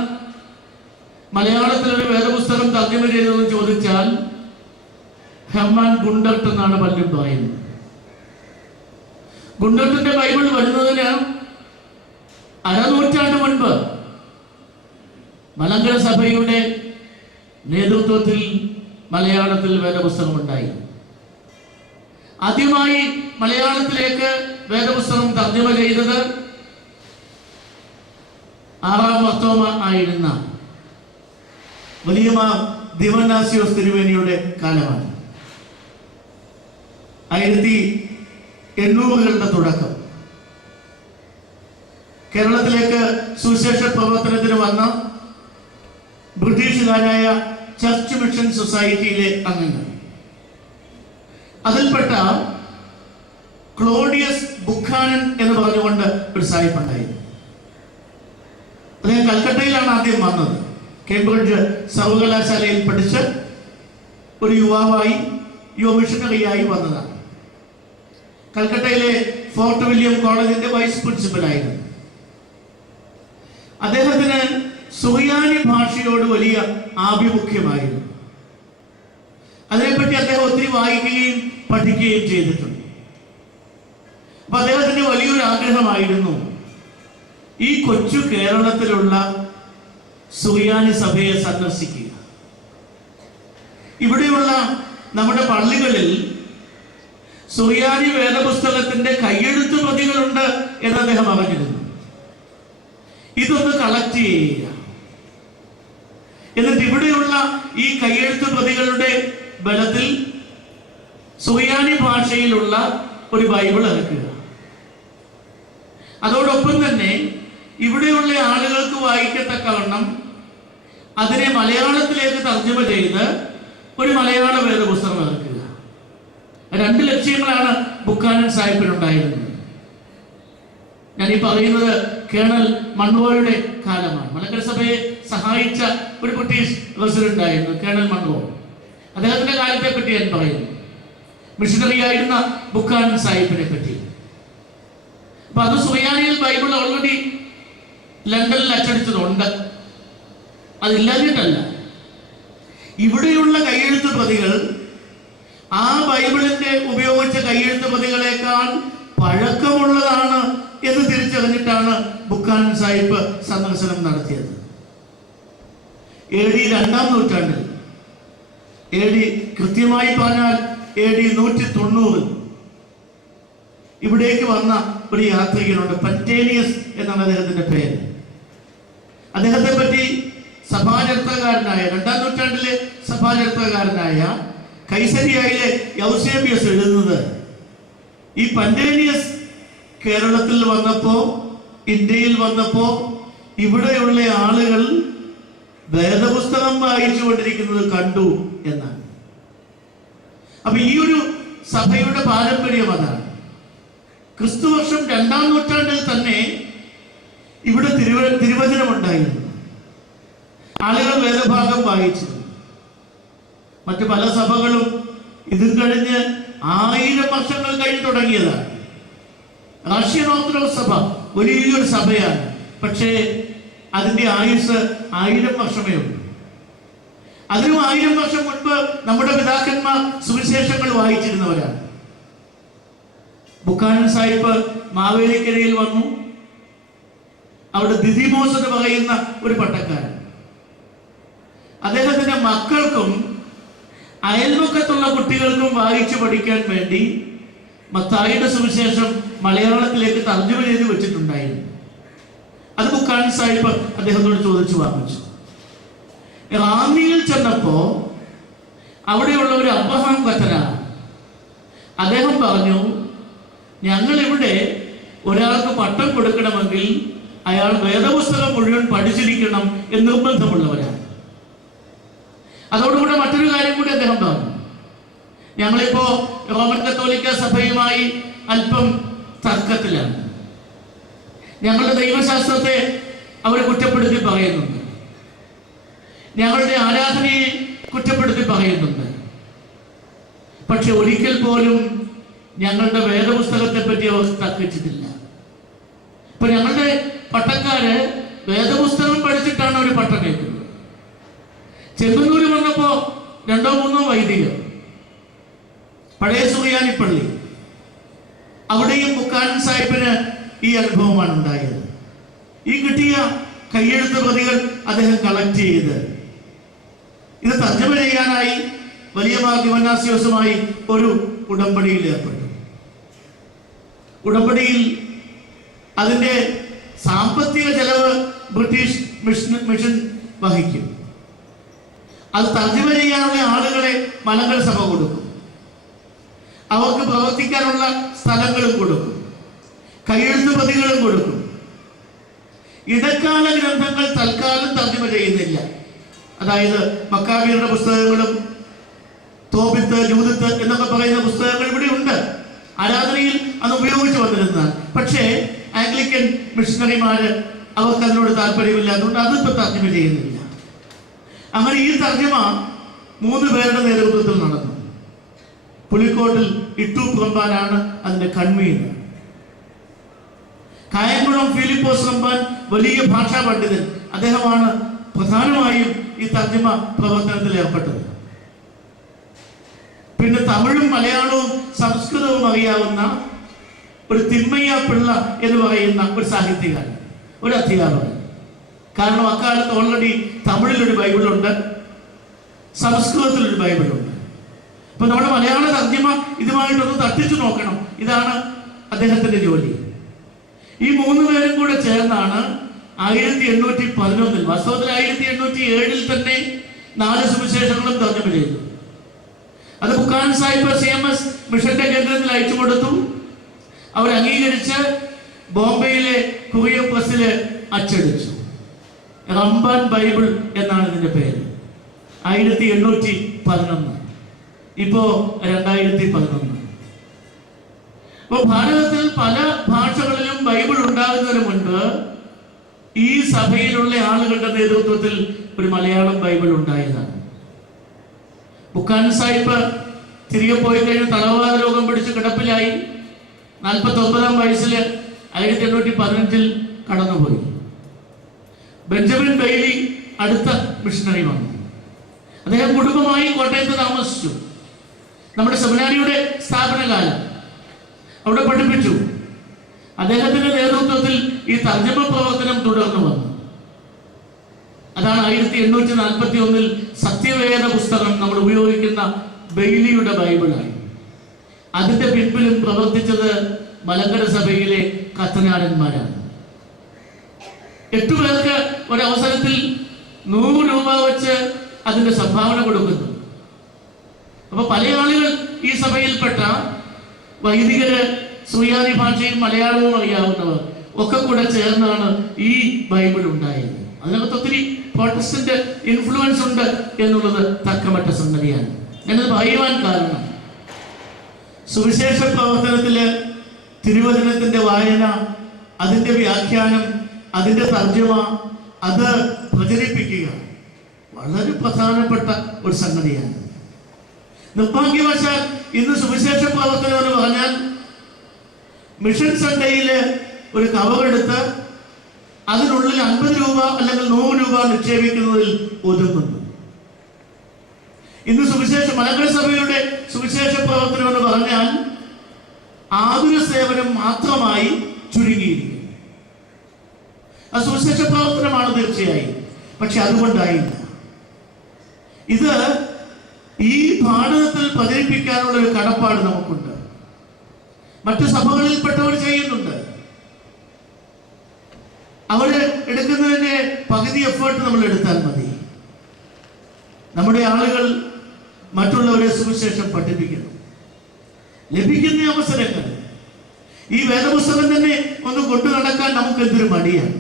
മലയാളത്തിലൊരു വേദപുസ്തകം തർജ്ജമ ചെയ്തതെന്ന് ചോദിച്ചാൽ ഹെർമാൻ ഗുണ്ടർട്ട് എന്നാണ് പലരും പറയുന്നത്. ഗുണ്ടർട്ടിന്റെ ബൈബിൾ വരുന്നതിന് 1/2 നൂറ്റാണ്ട് മുൻപ് മലങ്കര സഭയുടെ നേതൃത്വത്തിൽ മലയാളത്തിൽ വേദപുസ്തകം ഉണ്ടായി. ആദ്യമായി മലയാളത്തിലേക്ക് വേദപുസ്തകം തർജ്ജമ ചെയ്തത് 6-ാം മർത്തോമ ആയിരുന്ന വലിയ ദിവന്നാസ്യോസ് തിരുമേനിയുടെ കാലമാണ്. 1800-കളുടെ തുടക്കം. കേരളത്തിലേക്ക് സുവിശേഷ പ്രവർത്തനത്തിന് വന്ന ബ്രിട്ടീഷുകാരായ ചർച്ച് മിഷൻ സൊസൈറ്റിയിലെ അംഗങ്ങൾ, അതിൽപ്പെട്ട ക്ലോഡിയസ് ബുഖാനൻ എന്ന് പറഞ്ഞുകൊണ്ട് ഒരു സാഹിബുണ്ടായിരുന്നു. അദ്ദേഹം കൽക്കട്ടയിലാണ് ആദ്യം വന്നത്. കേംബ്രിഡ്ജ് സർവകലാശാലയിൽ പഠിച്ച് ഒരു യുവ മിഷണറിയായി വന്നതാണ്. കൽക്കട്ടയിലെ ഫോർട്ട് വില്യം കോളേജിന്റെ വൈസ് പ്രിൻസിപ്പലായിരുന്നു. അദ്ദേഹത്തിന് സുറിയാനി ഭാഷയോട് വലിയ ആഭിമുഖ്യമായിരുന്നു. അതിനെപ്പറ്റി അദ്ദേഹം ഒത്തിരി വായിക്കുകയും പഠിക്കുകയും ചെയ്തിട്ടുണ്ട്. അപ്പൊ അദ്ദേഹത്തിന്റെ വലിയൊരു ആഗ്രഹമായിരുന്നു ഈ കൊച്ചു കേരളത്തിലുള്ള സുറിയാനി സഭയെ സന്ദർശിക്കുക. ഇവിടെയുള്ള നമ്മുടെ പള്ളികളിൽ സുറിയാനി വേദപുസ്തകത്തിന്റെ കയ്യെഴുത്ത് പ്രതികളുണ്ട് എന്ന് അദ്ദേഹം അറിഞ്ഞിരുന്നു. ഇതൊന്ന് കളക്ട് ചെയ്യുക, എന്നിട്ട് ഇവിടെയുള്ള ഈ കയ്യെഴുത്ത് പ്രതികളുടെ ബലത്തിൽ സുറിയാനി ഭാഷയിലുള്ള ഒരു ബൈബിൾ ഇറക്കുക. അതോടൊപ്പം തന്നെ ഇവിടെയുള്ള ആളുകൾക്ക് വായിക്കത്തക്കവണ്ണം അതിനെ മലയാളത്തിലേക്ക് തർജ്ജമ ചെയ്ത് ഒരു മലയാള വേദപുസ്തകം ഇറക്കുക. 2 ലക്ഷ്യങ്ങളാണ് ബുക്കാനൻ സാഹിബിനുണ്ടായിരുന്നത്. ഞാൻ ഈ പറയുന്നത് കേണൽ മൺറോയുടെ കാലമാണ്. മലങ്കര സഭയെ സഹായിച്ച ഒരു ബ്രിട്ടീഷ് റെസിഡന്റ് ആയിരുന്നു കേണൽ മൺറോ. അദ്ദേഹത്തിന്റെ കാലത്തെ പറ്റി ഞാൻ പറയുന്നു, മിഷണറി ആയിരുന്ന ബുക്കാനൻ സാഹിബിനെ പറ്റി. അപ്പൊ അത് സുറിയാനിയിൽ ബൈബിൾ ഓൾറെഡി ലണ്ടനിൽ അച്ചടിച്ചതുണ്ട്, അതില്ലാതിട്ടല്ല. ഇവിടെയുള്ള കയ്യെഴുത്ത് പ്രതികൾ ആ ബൈബിളിന്റെ ഉപയോഗിച്ച കയ്യെഴുത്ത് പ്രതികളെക്കാൾ പഴക്കമുള്ളതാണ് എന്ന് തിരിച്ചറിഞ്ഞിട്ടാണ് ബുക്കാനൻ സാഹിബ് സന്ദർശനം നടത്തിയത്. AD 2-ാം നൂറ്റാണ്ടിൽ, AD കൃത്യമായി പറഞ്ഞാൽ AD 190 ഇവിടേക്ക് വന്ന ഒരു യാത്രികനുണ്ട്, പറ്റേനിയസ് എന്നാണ് അദ്ദേഹത്തിന്റെ പേര്. അദ്ദേഹത്തെ പറ്റി സഭാചരിത്രകാരനായ 2-ാം നൂറ്റാണ്ടിലെ സഭാചരിത്രകാരനായ കൈസരിയയിലെ യൗസേബിയസ് എഴുതുന്നത്, ഈ പറ്റേനിയസ് കേരളത്തിൽ വന്നപ്പോ, ഇന്ത്യയിൽ വന്നപ്പോ ഇവിടെയുള്ള ആളുകൾ വേദപുസ്തകം വായിച്ചുകൊണ്ടിരിക്കുന്നത് കണ്ടു എന്നാണ്. അപ്പൊ ഈ ഒരു സഭയുടെ പാരമ്പര്യം അതാണ്. ക്രിസ്തുവർഷം 2-ാം നൂറ്റാണ്ടിൽ തന്നെ ഇവിടെ തിരുവചനമുണ്ടായിരുന്നു. ആളുകൾ വേദഭാഗം വായിച്ചു. മറ്റു പല സഭകളും ഇതും കഴിഞ്ഞ് 1000 വർഷങ്ങൾ കഴിഞ്ഞ് തുടങ്ങിയതാണ്. റഷ്യൻ ഓർത്തഡോക്സ് സഭ വലിയൊരു സഭയാണ്, പക്ഷേ അതിന്റെ ആയുസ് 1000 വർഷമേ ഉള്ളൂ. അതിനും 1000 വർഷം മുൻപ് നമ്മുടെ പിതാക്കന്മാർ സുവിശേഷങ്ങൾ വായിച്ചിരുന്നവരാണ്. ബുക്കാനൻ സാഹിബ് മാവേലിക്കരയിൽ വന്നു. അവിടെ ദിദിമോസ് എന്ന് പറയുന്ന ഒരു പട്ടക്കാരൻ, അദ്ദേഹത്തിന്റെ മക്കൾക്കും അയൽമുഖത്തുള്ള കുട്ടികൾക്കും വായിച്ചു പഠിക്കാൻ വേണ്ടി മത്തായിയുടെ സുവിശേഷം മലയാളത്തിലേക്ക് തർജ്ജമ ചെയ്ത് വെച്ചിട്ടുണ്ടായിരുന്നു. അത് ബുക്കാനൻ സാഹിബ് അദ്ദേഹത്തോട് ചോദിച്ചു വാങ്ങിച്ചു. റാന്നിയിൽ ചെന്നപ്പോ അവിടെയുള്ള ഒരു അബ്രഹാം കത്തന അദ്ദേഹം പറഞ്ഞു, ഞങ്ങളിവിടെ ഒരാൾക്ക് പട്ടം കൊടുക്കണമെങ്കിൽ അയാൾ വേദപുസ്തകം മുഴുവൻ പഠിച്ചിരിക്കണം എന്ന് നിർബന്ധമുള്ളവരാണ്. അതോടുകൂടെ മറ്റൊരു കാര്യം കൂടി അദ്ദേഹം പറഞ്ഞു, ഞങ്ങളിപ്പോ റോമൻ കത്തോലിക്ക സഭയുമായി അല്പം തർക്കത്തിലാണ്. ഞങ്ങളുടെ ദൈവശാസ്ത്രത്തെ അവർ കുറ്റപ്പെടുത്തി പറയുന്നുണ്ട്, ഞങ്ങളുടെ ആരാധനയെ കുറ്റപ്പെടുത്തി പറയുന്നുണ്ട്. പക്ഷെ ഒരിക്കൽ പോലും ഞങ്ങളുടെ വേദപുസ്തകത്തെ പറ്റി അവർ തർക്കിച്ചിട്ടില്ല. ഇപ്പൊ ഞങ്ങളുടെ പട്ടക്കാര് വേദപുസ്തകം പഠിച്ചിട്ടാണ് അവർ പട്ടം കേൾക്കുന്നത്. ചെങ്ങന്നൂര് വന്നപ്പോ 2-3 വൈദികർ, പഴയ സുറിയാനി പള്ളി, അവിടെയും ബുക്കാനൻ സാഹിബിന് ഈ അനുഭവമാണ് ഉണ്ടായത്. ഈ കിട്ടിയ കയ്യെഴുത്ത് പ്രതികൾ അദ്ദേഹം കളക്ട് ചെയ്ത് ഇത് തർജ്ജമ ചെയ്യാനായി വലിയ ദിവന്നാസ്യോസുമായി ഒരു ഉടമ്പടിയിൽ ഏർപ്പെട്ടു. ഉടമ്പടിയിൽ അതിന്റെ സാമ്പത്തിക ചെലവ് ബ്രിട്ടീഷ് മിഷൻ വഹിക്കും. അത് തർജ്ജമ ചെയ്യാനുള്ള ആളുകളെ മലങ്കര സഭ കൊടുക്കും, അവർക്ക് പ്രവർത്തിക്കാനുള്ള സ്ഥലങ്ങളും കൊടുക്കും, കയ്യെഴുത്ത് പ്രതികളും കൊടുക്കും. ഇടക്കാല ഗ്രന്ഥങ്ങൾ തൽക്കാലം തർജ്ജമ ചെയ്യുന്നില്ല. അതായത് മക്കാബിയുടെ പുസ്തകങ്ങളും തോബിത്ത്, ജൂദത്ത് എന്നൊക്കെ പറയുന്ന പുസ്തകങ്ങൾ ഇവിടെ ഉണ്ട്, ആരാധനയിൽ അത് ഉപയോഗിച്ചു വന്നിരുന്നതാണ്. പക്ഷേ ആംഗ്ലിക്കൻ മിഷണറിമാര് അവർക്ക് അതിനോട് താല്പര്യമില്ലാത്തതുകൊണ്ട് അതിപ്പോ തർജ്ജമ ചെയ്യുന്നില്ല. അങ്ങനെ ഈ തർജ്ജമ 3 പേരുടെ നേതൃത്വത്തിൽ നടന്നു. പുലിക്കോട്ടിൽ ഇട്ടു പുറമ്പാനാണ് അതിന്റെ കൺവീനർ. കായംകുളം ഫിലിപ്പോസ് റമ്പാൻ വലിയ ഭാഷാ പണ്ഡിതൻ, അദ്ദേഹമാണ് പ്രധാനമായും ഈ തർജ്ജമ പ്രവർത്തനത്തിൽ ഏർപ്പെട്ടത്. പിന്നെ തമിഴും മലയാളവും സംസ്കൃതവും അറിയാവുന്ന ഒരു തിമ്മയ്യ പിള്ള എന്ന് പറയുന്ന ഒരു സാഹിത്യകാരൻ, ഒരു അധ്യാപകൻ. കാരണം അക്കാലത്ത് ഓൾറെഡി തമിഴിലൊരു ബൈബിളുണ്ട്, സംസ്കൃതത്തിലൊരു ബൈബിളുണ്ട്. അപ്പൊ നമ്മുടെ മലയാള തർജ്ജമ ഇതുമായിട്ടൊന്ന് തട്ടിച്ചു നോക്കണം, ഇതാണ് അദ്ദേഹത്തിന്റെ ജോലി. ഈ 3 പേരും കൂടെ ചേർന്നാണ് 1811, വാസ്തവത്തിൽ 1807 തന്നെ 4 സുവിശേഷങ്ങളും തർജ്ജമ ചെയ്തു. അത് ബുക്കാനൻ സാഹിബ് CMS മിഷന്റെ കേന്ദ്രത്തിൽ അയച്ചു കൊടുത്തു. അവർ അംഗീകരിച്ച് ബോംബെയിലെ കുറിയർ പ്രസ്സില് അച്ചടിച്ചു. റംബാൻ ബൈബിൾ എന്നാണ് ഇതിന്റെ പേര്. 1811, ഇപ്പോ 2011. അപ്പൊ ഭാരതത്തിൽ പല ഭാഷകളിലും ബൈബിൾ ഉണ്ടാകുന്നതിന് മുൻപ് ഈ സഭയിലുള്ള ആളുകളുടെ നേതൃത്വത്തിൽ ഒരു മലയാളം ബൈബിൾ ഉണ്ടായതാണ്. ബുക്കാനൻ സാഹിബ് തിരികെ പോയി കഴിഞ്ഞ് തളവാത രോഗം പിടിച്ച് കിടപ്പിലായി. 49-ാം വയസ്സില് 1815 കടന്നുപോയി. ബെഞ്ചമിൻ ബെയ്ലി അടുത്ത മിഷണറി വന്നു. അദ്ദേഹം കുടുംബമായി കോട്ടയത്ത് താമസിച്ചു. നമ്മുടെ സെമിനാരിയുടെ സ്ഥാപനകാലം അവിടെ പഠിപ്പിച്ചു. അദ്ദേഹത്തിന്റെ നേതൃത്വത്തിൽ ഈ തർജ്ജമ പ്രവർത്തനം തുടർന്നു വന്നു. അതാണ് 1841 സത്യവേദ പുസ്തകം നമ്മൾ ഉപയോഗിക്കുന്ന ബെയ്ലിയുടെ ബൈബിളായി. അതിന്റെ പിൻപിലും പ്രവർത്തിച്ചത് മലങ്കര സഭയിലെ കത്തനാരന്മാരാണ്. 8 പേർക്ക് ഒരവസരത്തിൽ 100 രൂപ വെച്ച് അതിന്റെ സംഭാവന കൊടുക്കുന്നു. അപ്പൊ പല ആളുകൾ ഈ സഭയിൽപ്പെട്ട വൈദികര്, സുറിയാനി ഭാഷയും മലയാളവും അറിയാവുന്നവർ ഒക്കെ കൂടെ ചേർന്നാണ് ഈ ബൈബിൾ ഉണ്ടായത്. അതിനകത്ത് ഒത്തിരി പ്രൊട്ടസ്റ്റന്റ് ഇൻഫ്ലുവൻസ് ഉണ്ട് എന്നുള്ളത് തക്കമറ്റ സംഗതിയാണ്. ഞാനത് പറയുവാൻ കാരണം, സുവിശേഷ പ്രവർത്തനത്തില് തിരുവചനത്തിന്റെ വായന, അതിന്റെ വ്യാഖ്യാനം, അതിന്റെ തർജ്ജമ, അത് പ്രചരിപ്പിക്കുക വളരെ പ്രധാനപ്പെട്ട ഒരു സംഗതിയാണ്. നിർഭാഗ്യവശാൽ ഇന്ന് സുവിശേഷ പ്രവർത്തനം എന്ന് പറഞ്ഞാൽ മിഷൻ സൺഡേയില് ഒരു കവറെടുത്ത് അതിനുള്ളിൽ 50 രൂപ അല്ലെങ്കിൽ 100 രൂപ നിക്ഷേപിക്കുന്നതിൽ ഒതുങ്ങുന്നു. ഇന്ന് മലങ്കര സഭയുടെ സുവിശേഷ പ്രവർത്തനം എന്ന് പറഞ്ഞാൽ ആതുര സേവനം മാത്രമായി ചുരുങ്ങിയിരിക്കുന്നു. അത് സുവിശേഷ പ്രവർത്തനമാണ് തീർച്ചയായും, പക്ഷെ അതുകൊണ്ടായില്ല. ഇത് ഈ ഭാരതത്തിൽ പ്രചരിപ്പിക്കാനുള്ള ഒരു കടപ്പാട് നമുക്കുണ്ട്. മറ്റു സഭകളിൽപ്പെട്ടവർ ചെയ്യുന്നുണ്ട്. അവര് എടുക്കുന്നതിന്റെ പകുതി എഫേർട്ട് നമ്മൾ എടുത്താൽ മതി. നമ്മുടെ ആളുകൾ മറ്റുള്ളവരെ സുവിശേഷം പഠിപ്പിക്കണം. ലഭിക്കുന്ന അവസരങ്ങൾ ഈ വേദപുസ്തകം തന്നെ ഒന്ന് കൊണ്ടു നടക്കാൻ നമുക്ക് എന്തൊരു മടിയാണ്.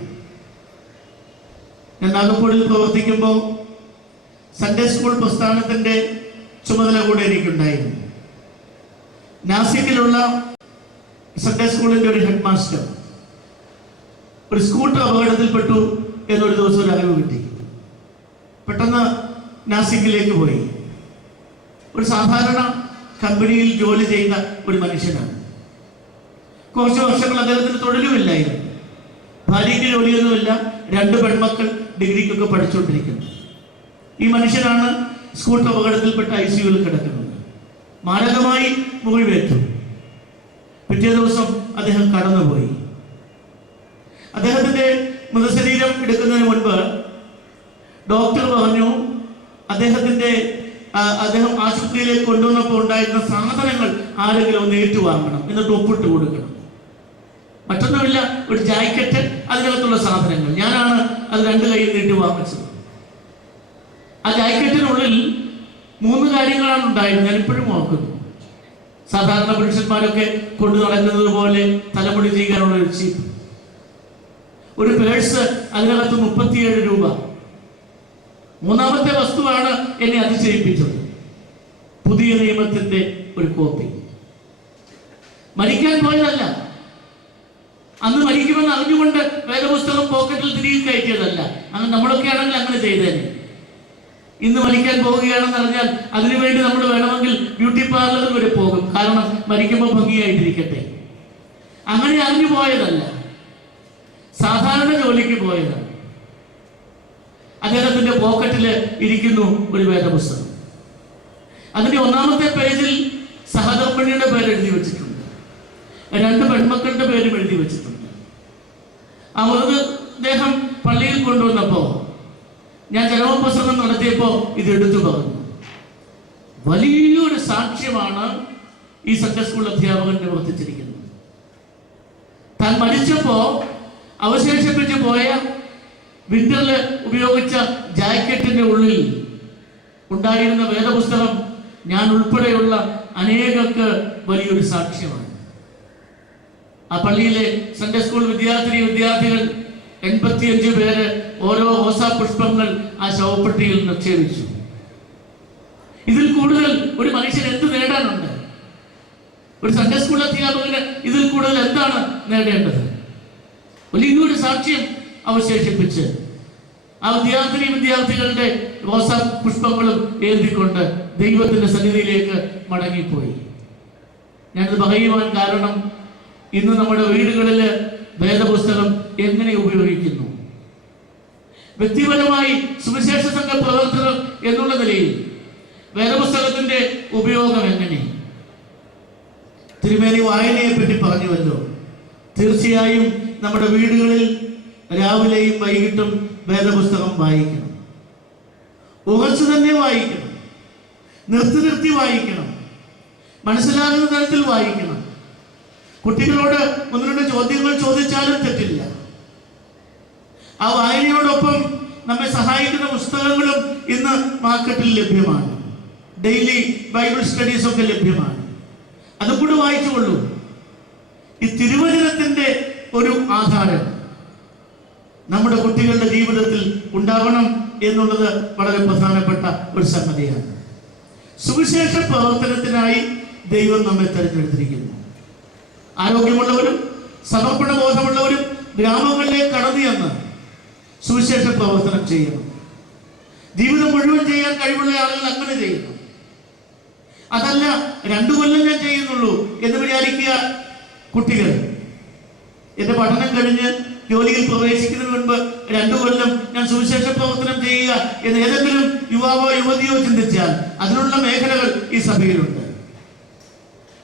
ഞാൻ നാഗപ്പൂരിൽ പ്രവർത്തിക്കുമ്പോൾ സൺഡേ സ്കൂൾ പ്രസ്ഥാനത്തിന്റെ ചുമതല കൂടെ എനിക്കുണ്ടായിരുന്നു. നാസിക്കിലുള്ള സൺഡേ സ്കൂളിന്റെ ഒരു ഹെഡ് മാസ്റ്റർ ഒരു സ്കൂട്ടർ അപകടത്തിൽപ്പെട്ടു എന്നൊരു ദിവസം ഒരു അറിവ് കിട്ടി. പെട്ടെന്ന് നാസിക്കിലേക്ക് പോയി. ഒരു സാധാരണ കമ്പനിയിൽ ജോലി ചെയ്യുന്ന ഒരു മനുഷ്യനാണ്. കുറച്ച് വർഷങ്ങൾ അദ്ദേഹത്തിന് തൊഴിലുമില്ലായിരുന്നു. ഭാര്യയ്ക്ക് ജോലിയൊന്നുമില്ല. 2 പെൺമക്കൾ ഡിഗ്രിക്കൊക്കെ പഠിച്ചുകൊണ്ടിരിക്കുന്നു. ഈ മനുഷ്യനാണ് സ്കൂട്ടർ അപകടത്തിൽപ്പെട്ട ICUവിൽ കിടക്കുന്നത്. മാരകമായി മുറിവേറ്റു. പിറ്റേ ദിവസം അദ്ദേഹം കടന്നുപോയി. അദ്ദേഹത്തിന്റെ മൃതശരീരം എടുക്കുന്നതിന് മുൻപ് ഡോക്ടർ പറഞ്ഞു അദ്ദേഹം ആശുപത്രിയിലേക്ക് കൊണ്ടുവന്നപ്പോൾ ഉണ്ടായിരുന്ന സാധനങ്ങൾ ആരെങ്കിലും ഒന്ന് ഏറ്റുവാങ്ങണം, എന്നിട്ട് ഒപ്പിട്ട് കൊടുക്കണം. മറ്റൊന്നുമില്ല, ഒരു ജാക്കറ്റ്, അതിനകത്തുള്ള സാധനങ്ങൾ. ഞാനാണ് അത് 2 കൈയിൽ നീട്ടി വാങ്ങിച്ചത്. ആ ജാക്കറ്റിനുള്ളിൽ 3 കാര്യങ്ങളാണ് ഉണ്ടായിരുന്നത്. ഞാൻ ഇപ്പോഴും ഓർക്കുന്നു. സാധാരണ പുരുഷന്മാരൊക്കെ കൊണ്ടു നടക്കുന്നത് പോലെ തലമുടി ചെയ്യാനുള്ള ഒരു ചീപ്പ്, ഒരു പേഴ്സ്, അതിനകത്ത് 37 രൂപ. 3ാമത്തെ വസ്തുവാണ് എന്നെ അതിശയിപ്പിച്ചത്. പുതിയ നിയമത്തിന്റെ ഒരു കോപ്പി. മരിക്കാൻ പോയതല്ല, അന്ന് മരിക്കുമെന്ന് അറിഞ്ഞുകൊണ്ട് വേദപുസ്തകം പോക്കറ്റിൽ തിരികെ കയറ്റിയതല്ല. അങ്ങനെ നമ്മളൊക്കെ ആണെങ്കിൽ അങ്ങനെ ചെയ്തേനെ. ഇന്ന് മരിക്കാൻ പോവുകയാണെന്ന് അറിഞ്ഞാൽ അതിനുവേണ്ടി നമ്മൾ വേണമെങ്കിൽ ബ്യൂട്ടി പാർലറിൽ വരെ പോകും. കാരണം മരിക്കുമ്പോൾ ഭംഗിയായിട്ടിരിക്കട്ടെ. അങ്ങനെ അറിഞ്ഞു പോയതല്ല, സാധാരണ ജോലിക്ക് പോയതാണ്. അദ്ദേഹത്തിന്റെ പോക്കറ്റിൽ ഇരിക്കുന്നു ഒരു വേദപുസ്തകം. അതിന്റെ 1ാമത്തെ പേജിൽ സഹധർമ്മിണിയുടെ പേര് എഴുതി വെച്ചിട്ടുണ്ട്. 2 പെൺമക്കളുടെ പേരും എഴുതി വെച്ചിട്ടുണ്ട്. ആ മൃതദേഹം പള്ളിയിൽ കൊണ്ടുവന്നപ്പോ ഞാൻ ജനോപസംഗം നടത്തിയപ്പോ ഇത് എടുത്തു പറഞ്ഞു. വലിയൊരു സാക്ഷ്യമാണ് ഈ സൺഡേ സ്കൂൾ അധ്യാപകൻ പ്രവർത്തിച്ചിരിക്കുന്നത്. താൻ മരിച്ചപ്പോ അവശേഷിപ്പിച്ചു പോയ വിന്ററിൽ ഉപയോഗിച്ച ജാക്കറ്റിന്റെ ഉള്ളിൽ ഉണ്ടായിരുന്ന വേദപുസ്തകം ഞാൻ ഉൾപ്പെടെയുള്ള അനേകർക്ക് വലിയൊരു സാക്ഷ്യമാണ്. ആ പള്ളിയിലെ സൺഡേ സ്കൂൾ വിദ്യാർത്ഥികൾ 85 പേര് ഓരോ റോസാ പുഷ്പങ്ങൾ ആ ശവപ്പെട്ടിയിൽ നിക്ഷേപിച്ചു. ഇതിൽ കൂടുതൽ ഒരു മനുഷ്യൻ എന്ത് നേടാനുണ്ട്? ഒരു സൺഡേ സ്കൂൾ അധ്യാപകന് ഇതിൽ കൂടുതൽ എന്താണ് നേടേണ്ടത്? വലിയൊരു സാക്ഷ്യം അവശേഷിപ്പിച്ച് ആ വിദ്യാർത്ഥികളുടെ റോസാ പുഷ്പങ്ങളും ഏന്തിക്കൊണ്ട് ദൈവത്തിന്റെ സന്നിധിയിലേക്ക് മടങ്ങിപ്പോയി. ഞാനിത് പറയുവാൻ കാരണം, ഇന്ന് നമ്മുടെ വീടുകളിൽ വേദപുസ്തകം എങ്ങനെ ഉപയോഗിക്കുന്നു? വ്യക്തിപരമായി സുവിശേഷ സംഘ പ്രവർത്തകർ എന്നുള്ള നിലയിൽ വേദപുസ്തകത്തിന്റെ ഉപയോഗം എങ്ങനെ? തിരുമേനി വായനയെ പറ്റി പറഞ്ഞുവല്ലോ. തീർച്ചയായും നമ്മുടെ വീടുകളിൽ രാവിലെയും വൈകിട്ടും വേദപുസ്തകം വായിക്കണം. ഉറച്ചു തന്നെ വായിക്കണം. നിർത്തി വായിക്കണം. മനസ്സിലാകുന്ന തരത്തിൽ വായിക്കണം. കുട്ടികളോട് 1-2 ചോദ്യങ്ങൾ ചോദിച്ചാലും തെറ്റില്ല. ആ വായനയോടൊപ്പം നമ്മെ സഹായിക്കുന്ന പുസ്തകങ്ങളും ഇന്ന് മാർക്കറ്റിൽ ലഭ്യമാണ്. ഡെയിലി ബൈബിൾ സ്റ്റഡീസ് ഒക്കെ ലഭ്യമാണ്. അതുകൂടെ വായിച്ചുകൊള്ളൂ. ഈ തിരുവചനത്തിന്റെ ഒരു ആധാരം നമ്മുടെ കുട്ടികളുടെ ജീവിതത്തിൽ ഉണ്ടാവണം എന്നുള്ളത് വളരെ പ്രധാനപ്പെട്ട ഒരു സംഗതിയാണ്. സുവിശേഷ പ്രവർത്തനത്തിനായി ദൈവം നമ്മെ തെരഞ്ഞെടുത്തിരിക്കുന്നു. ആരോഗ്യമുള്ളവരും സമർപ്പണ ബോധമുള്ളവരും ഗ്രാമങ്ങളിലേക്ക് കടന്നു ചെന്ന് സുവിശേഷ പ്രവർത്തനം ചെയ്യണം. ജീവിതം മുഴുവൻ ചെയ്യാൻ കഴിവുള്ള ആളുകൾ അങ്ങനെ ചെയ്യണം. അതല്ല 2 കൊല്ലം ഞാൻ ചെയ്യുന്നുള്ളൂ എന്ന് വിചാരിക്കുക കുട്ടികൾ. എന്റെ പഠനം കഴിഞ്ഞ് ജോലിയിൽ പ്രവേശിക്കുന്നതിന് മുൻപ് 2 കൊല്ലം ഞാൻ സുവിശേഷ പ്രവർത്തനം ചെയ്യുക എന്ന് ഏതെങ്കിലും യുവാവോ യുവതിയോ ചിന്തിച്ചാൽ അതിനുള്ള മേഖലകൾ ഈ സഭയിലുണ്ട്.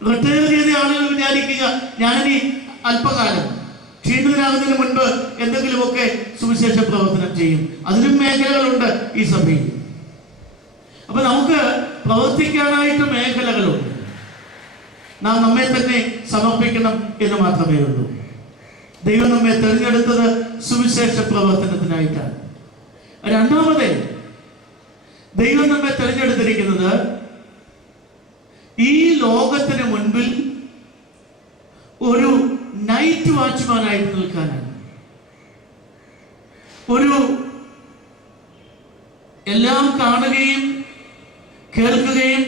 റിട്ടയർ ചെയ്ത ആളുകൾ വിചാരിക്കുക ഞാനിനി അല്പകാലം ക്ഷീണിതരാകുന്നതിന് മുൻപ് എന്തെങ്കിലുമൊക്കെ സുവിശേഷ പ്രവർത്തനം ചെയ്യും. അതിനും മേഖലകളുണ്ട് ഈ സഭയിൽ. അപ്പൊ നമുക്ക് പ്രവർത്തിക്കാനായിട്ട് മേഖലകളുണ്ട്. നാം നമ്മെ തന്നെ സമർപ്പിക്കണം എന്ന് മാത്രമേ ഉള്ളൂ. ദൈവം നമ്മെ തെരഞ്ഞെടുത്തത് സുവിശേഷ പ്രവർത്തനത്തിനായിട്ടാണ്. 2ാമത്, ദൈവം നമ്മെ തെരഞ്ഞെടുത്തിരിക്കുന്നത് ഈ ലോകത്തിന് മുൻപിൽ ഒരു നൈറ്റ് വാച്ച്മാനായിട്ട് നിൽക്കാനാണ്, ഒരു എല്ലാം കാണുകയും കേൾക്കുകയും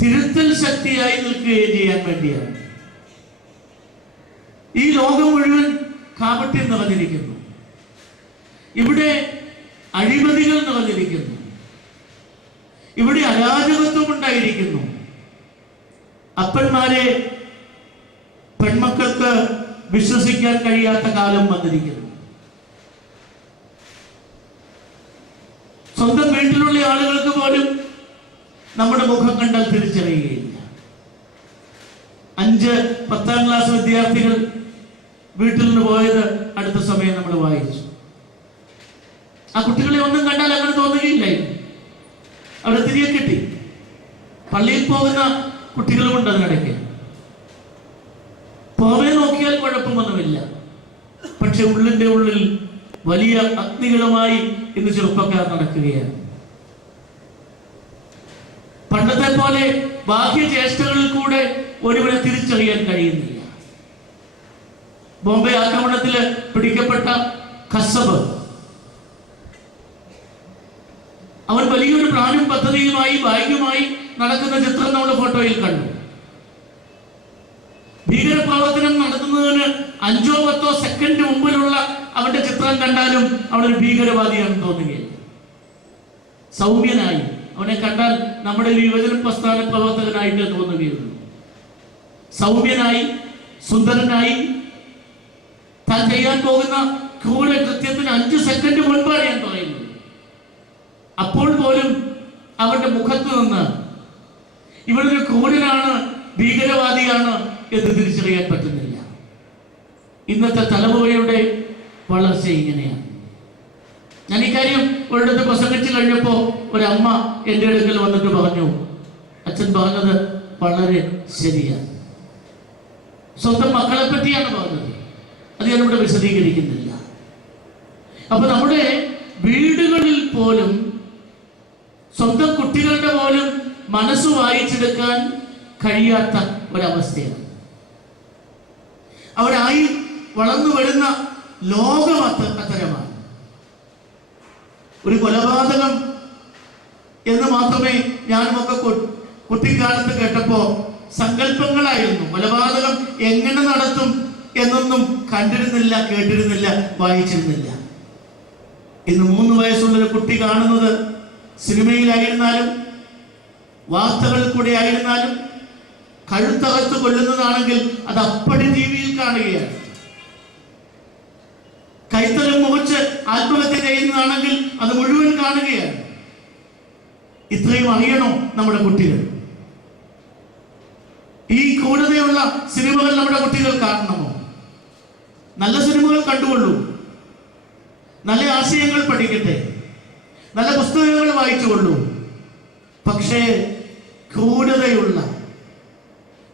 തിരുത്തൽ ശക്തിയായി നിൽക്കുകയും ചെയ്യാൻ വേണ്ടിയാണ്. ഈ ലോകം മുഴുവൻ കാപട്യം നിറഞ്ഞിരിക്കുന്നു, ഇവിടെ അഴിമതികൾ നിറഞ്ഞിരിക്കുന്നു, ഇവിടെ അരാജകത്വം ഉണ്ടായിരിക്കുന്നു. അപ്പന്മാരെ പെൺമക്കൾക്ക് വിശ്വസിക്കാൻ കഴിയാത്ത കാലം വന്നിരിക്കുന്നു. സ്വന്തം വീട്ടിലുള്ള ആളുകൾക്ക് പോലും നമ്മുടെ മുഖം കണ്ടാൽ തിരിച്ചറിയുകയില്ല. 5-10 ക്ലാസ് വിദ്യാർത്ഥികൾ വീട്ടിൽ നിന്ന് പോയത് അടുത്ത സമയം നമ്മൾ വായിച്ചു. ആ കുട്ടികളെ ഒന്നും കണ്ടാൽ അങ്ങനെ തോന്നുകയില്ലായിരുന്നു. അവിടെ തിരികെ കിട്ടി. പള്ളിയിൽ പോകുന്ന കുട്ടികളുമുണ്ട് അതിനിടയ്ക്ക്. പുറമേ നോക്കിയാൽ കുഴപ്പമൊന്നുമില്ല, പക്ഷെ ഉള്ളിന്റെ ഉള്ളിൽ വലിയ അഗ്നികളുമായി ഇന്ന് ചെറുപ്പക്കാർ നടക്കുകയാണ്. പണ്ടത്തെ പോലെ ബാഹ്യ ചേഷ്ടകളിൽ കൂടെ ഒരുവനെ തിരിച്ചറിയാൻ കഴിയുന്നില്ല. ബോംബെ ആക്രമണത്തിൽ പിടിക്കപ്പെട്ട ഖസബ്, അവൻ വലിയൊരു പ്ലാനും പദ്ധതിയുമായി ബാഗുമായി നടക്കുന്ന ചിത്രം നമ്മൾ ഫോട്ടോയിൽ കണ്ടു. ഭീകരപ്രവർത്തനം നടത്തുന്നതിന് 5-10 സെക്കൻഡ് മുമ്പിലുള്ള അവന്റെ ചിത്രം കണ്ടാലും അവനൊരു ഭീകരവാദിയാണെന്ന് തോന്നുകയില്ല. സൗമ്യനായി അവനെ കണ്ടാൽ നമ്മുടെ ഒരു യുവജന പ്രസ്ഥാന പ്രവർത്തകനായിട്ട് തോന്നുകയുള്ളൂ. സൗമ്യനായി, സുന്ദരനായി, താൻ ചെയ്യാൻ പോകുന്ന ക്രൂര കൃത്യത്തിന് 5 സെക്കൻഡ് മുൻപാണ് ഞാൻ പറയുന്നത്. അപ്പോൾ പോലും അവന്റെ മുഖത്ത് നിന്ന് ഇവനൊരു ക്രൂരനാണ്, ഭീകരവാദിയാണ് എന്ന് തിരിച്ചറിയാൻ പറ്റുന്നില്ല. ഇന്നത്തെ തലമുറയുടെ വളർച്ച ഇങ്ങനെയാണ്. ഞാൻ ഇക്കാര്യം ഒരിടത്ത് പ്രസംഗിച്ചു കഴിഞ്ഞപ്പോൾ ഒരമ്മ എൻ്റെ അടുക്കൽ വന്നിട്ട് പറഞ്ഞു, അച്ഛൻ പറഞ്ഞത് വളരെ ശരിയാണ്. സ്വന്തം മക്കളെ പറ്റിയാണ് പറഞ്ഞത്, അത് ഞാനിവിടെ വിശദീകരിക്കുന്നില്ല. അപ്പൊ നമ്മുടെ വീടുകളിൽ പോലും സ്വന്തം കുട്ടികളുടെ പോലും മനസ്സ് വായിച്ചെടുക്കാൻ കഴിയാത്ത ഒരവസ്ഥയാണ്. അവരായി വളർന്നു വരുന്ന ലോകം അത്തരമാണ്. ഒരു കൊലപാതകം എന്ന് മാത്രമേ ഞാനുമൊക്കെ കുട്ടിക്കാലത്ത് കേട്ടപ്പോ സങ്കല്പങ്ങളായിരുന്നു. കൊലപാതകം എങ്ങനെ നടത്തും എന്നൊന്നും കണ്ടിരുന്നില്ല, കേട്ടിരുന്നില്ല, വായിച്ചിരുന്നില്ല. ഇന്ന് 3 വയസ്സുള്ളൊരു കുട്ടി കാണുന്നത് സിനിമയിലായിരുന്നാലും വാർത്തകളിൽ കൂടെ ആയിരുന്നാലും കഴുത്തകത്ത് കൊല്ലുന്നതാണെങ്കിൽ അത് അപ്പടി ടിവിയിൽ കാണുകയാണ്. കൈത്തലം മുറിച്ച് ആത്മഹത്യ ചെയ്യുന്നതാണെങ്കിൽ അത് മുഴുവൻ കാണുകയാണ്. ഇത്രയും അറിയണോ നമ്മുടെ കുട്ടികൾ? ഈ ക്രൂരതയുള്ള സിനിമകൾ നമ്മുടെ കുട്ടികൾ കാണണമോ? നല്ല സിനിമകൾ കണ്ടുകൊള്ളൂ, നല്ല ആശയങ്ങൾ പഠിക്കട്ടെ, നല്ല പുസ്തകങ്ങൾ വായിച്ചുകൊള്ളൂ. പക്ഷേ ക്രൂരതയുള്ള,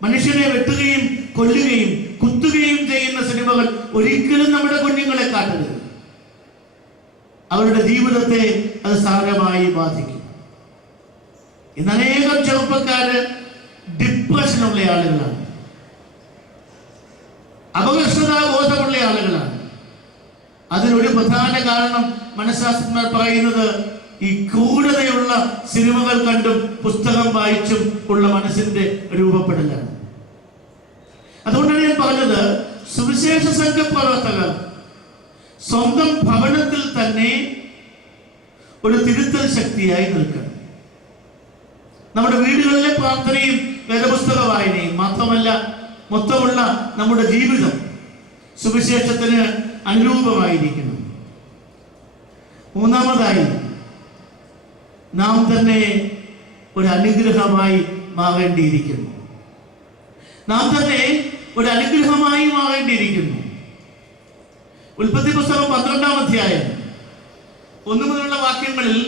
മനുഷ്യനെ വെട്ടുകയും കൊല്ലുകയും കുത്തുകയും ചെയ്യുന്ന സിനിമകൾ ഒരിക്കലും നമ്മുടെ കുഞ്ഞുങ്ങളെ കാട്ടരുത്. അവരുടെ ജീവിതത്തെ അത് സാരമായി ബാധിക്കും. ഇന്ന് അനേകം ചെറുപ്പക്കാര് ഡിപ്രഷനുള്ള ആളുകളാണ്, അപകർഷതാബോധമുള്ള ആളുകളാണ്. അതിനൊരു പ്രധാന കാരണം മനഃശാസ്ത്രജ്ഞർ പറയുന്നത് ഈ ക്രൂരതയുള്ള സിനിമകൾ കണ്ടും പുസ്തകം വായിച്ചും ഉള്ള മനസ്സിന്റെ രൂപപ്പെടലാണ്. അതുകൊണ്ടാണ് ഞാൻ പറഞ്ഞത്, സുവിശേഷ സംഘ പ്രവർത്തകർ സ്വന്തം ഭവനത്തിൽ തന്നെ ഒരു തിരുത്തൽ ശക്തിയായി നിൽക്കണം. നമ്മുടെ വീടുകളിലെ പ്രാർത്ഥനയും വേദപുസ്തക വായനയും മാത്രമല്ല, മൊത്തമുള്ള നമ്മുടെ ജീവിതം സുവിശേഷത്തിന് അനുരൂപമായിരിക്കണം. മൂന്നാമതായി, നാം തന്നെ ഒരു അനുഗ്രഹമായി മാറേണ്ടിയിരിക്കുന്നു. നാം തന്നെ ഒരു അനുഗ്രഹമായി മാറേണ്ടിയിരിക്കുന്നു. ഉൽപ്പത്തി പുസ്തകം 12-ാം അധ്യായം 1 മുതലുള്ള വാക്യങ്ങളിൽ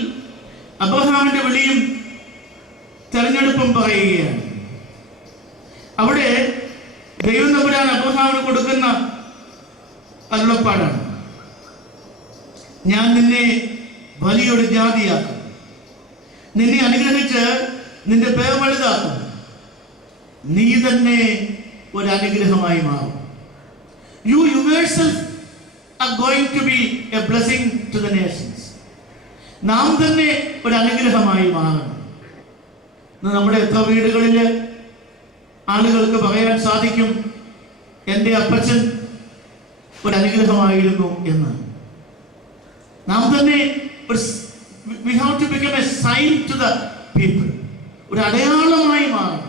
അബ്രഹാമിന്റെ വിളിയും തെരഞ്ഞെടുപ്പും പറയുകയാണ്. അവിടെ ദൈവം തമ്പുരാൻ അബ്രഹാമിന് കൊടുക്കുന്ന അരുളപ്പാടാണ്, ഞാൻ നിന്നെ വലിയൊരു ജാതിയാക്കും, നിന്നെ അനുഗ്രഹിച്ച് നിന്റെ പേർ വലുതാക്കും, നീ തന്നെ ഒരു അനുഗ്രഹമായി മാറും. You yourself are going to be a blessing to the nations. നാം തന്നെ ഒരു അനുഗ്രഹമായി മാറണം. നമ്മുടെ എത്ര വീടുകളിൽ ആളുകൾക്ക് പറയാൻ സാധിക്കും, എൻ്റെ അപ്പച്ചൻ ഒരു അനുഗ്രഹമായിരുന്നു എന്ന്. നാം തന്നെ we have to become a sign to the people. ഒരു അടയാളമായി മാറണം,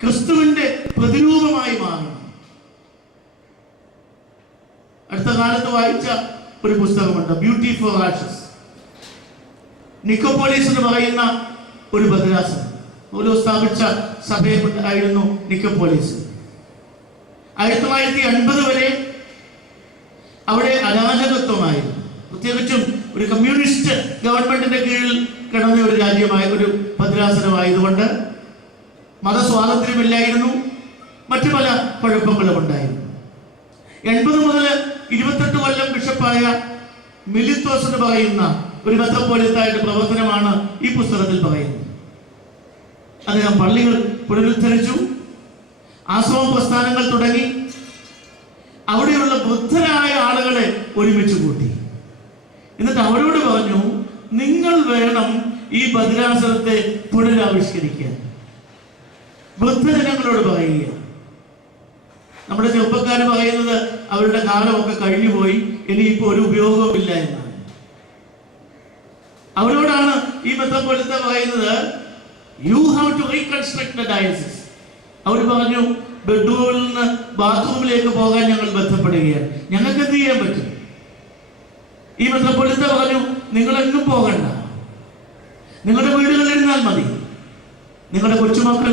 ക്രിസ്തുവിന്റെ പ്രതിരൂപമായി മാറണം. അടുത്ത കാലത്ത് വായിച്ച ഒരു പുസ്തകമുണ്ട്, ബ്യൂട്ടി ഫോർ ആഷസ്. നിക്കോപോളിസ് എന്ന് പറയുന്ന ഒരു ഭദ്രാസനം പൗലോസ് സ്ഥാപിച്ച സഭയായിരുന്നു നിക്കോപോളിസ്. 1980 വരെ അവിടെ അരാജകത്വമായിരുന്നു. പ്രത്യേകിച്ചും ഒരു കമ്മ്യൂണിസ്റ്റ് ഗവൺമെന്റിന്റെ കീഴിൽ കിടന്ന ഒരു രാജ്യമായ ഒരു ഭദ്രാസനമായതുകൊണ്ട് മതസ്വാതന്ത്ര്യമില്ലായിരുന്നു, മറ്റു പല കുഴപ്പങ്ങളും ഉണ്ടായിരുന്നു. 80 മുതൽ 28 കൊല്ലം ബിഷപ്പായ മിലിത്തോസ് എന്ന് പറയുന്ന ഒരു മെത്രാപ്പോലീത്തായുടെ പ്രവർത്തനമാണ് ഈ പുസ്തകത്തിൽ പറയുന്നത്. അദ്ദേഹം പള്ളികൾ പുനരുദ്ധരിച്ചു, ആശ്രമ പ്രസ്ഥാനങ്ങൾ തുടങ്ങി, അവിടെയുള്ള വൃദ്ധരായ ആളുകളെ ഒരുമിച്ച് കൂട്ടി. എന്നിട്ട് അവരോട് പറഞ്ഞു, നിങ്ങൾ വേണം ഈ ഭദ്രാസനത്തെ പുനരാവിഷ്കരിക്കാൻ. വൃദ്ധജനങ്ങളോട് പറയുക. നമ്മുടെ ചെറുപ്പക്കാർ പറയുന്നത് അവരുടെ കാലമൊക്കെ കഴിഞ്ഞുപോയി, ഇനിയിപ്പോ ഒരു ഉപയോഗവുമില്ല എന്നാണ്. അവരോടാണ് ഈ മെത്രാപ്പോലീത്ത പറയുന്നത്, you have to reconstruct the diocese. അവർ പറഞ്ഞു, ബെഡ്റൂമിൽ നിന്ന് ബാത്റൂമിലേക്ക് പോകാൻ ഞങ്ങൾ ബന്ധപ്പെടുകയാണ്, ഞങ്ങൾക്ക് എന്ത് ചെയ്യാൻ പറ്റും? ഈ മെത്രാപ്പോലീത്ത പറഞ്ഞു, നിങ്ങളെങ്ങും പോകണ്ട, നിങ്ങളുടെ വീടുകളിൽ ഇരുന്നാൽ മതി. നിങ്ങളുടെ കൊച്ചുമക്കൾ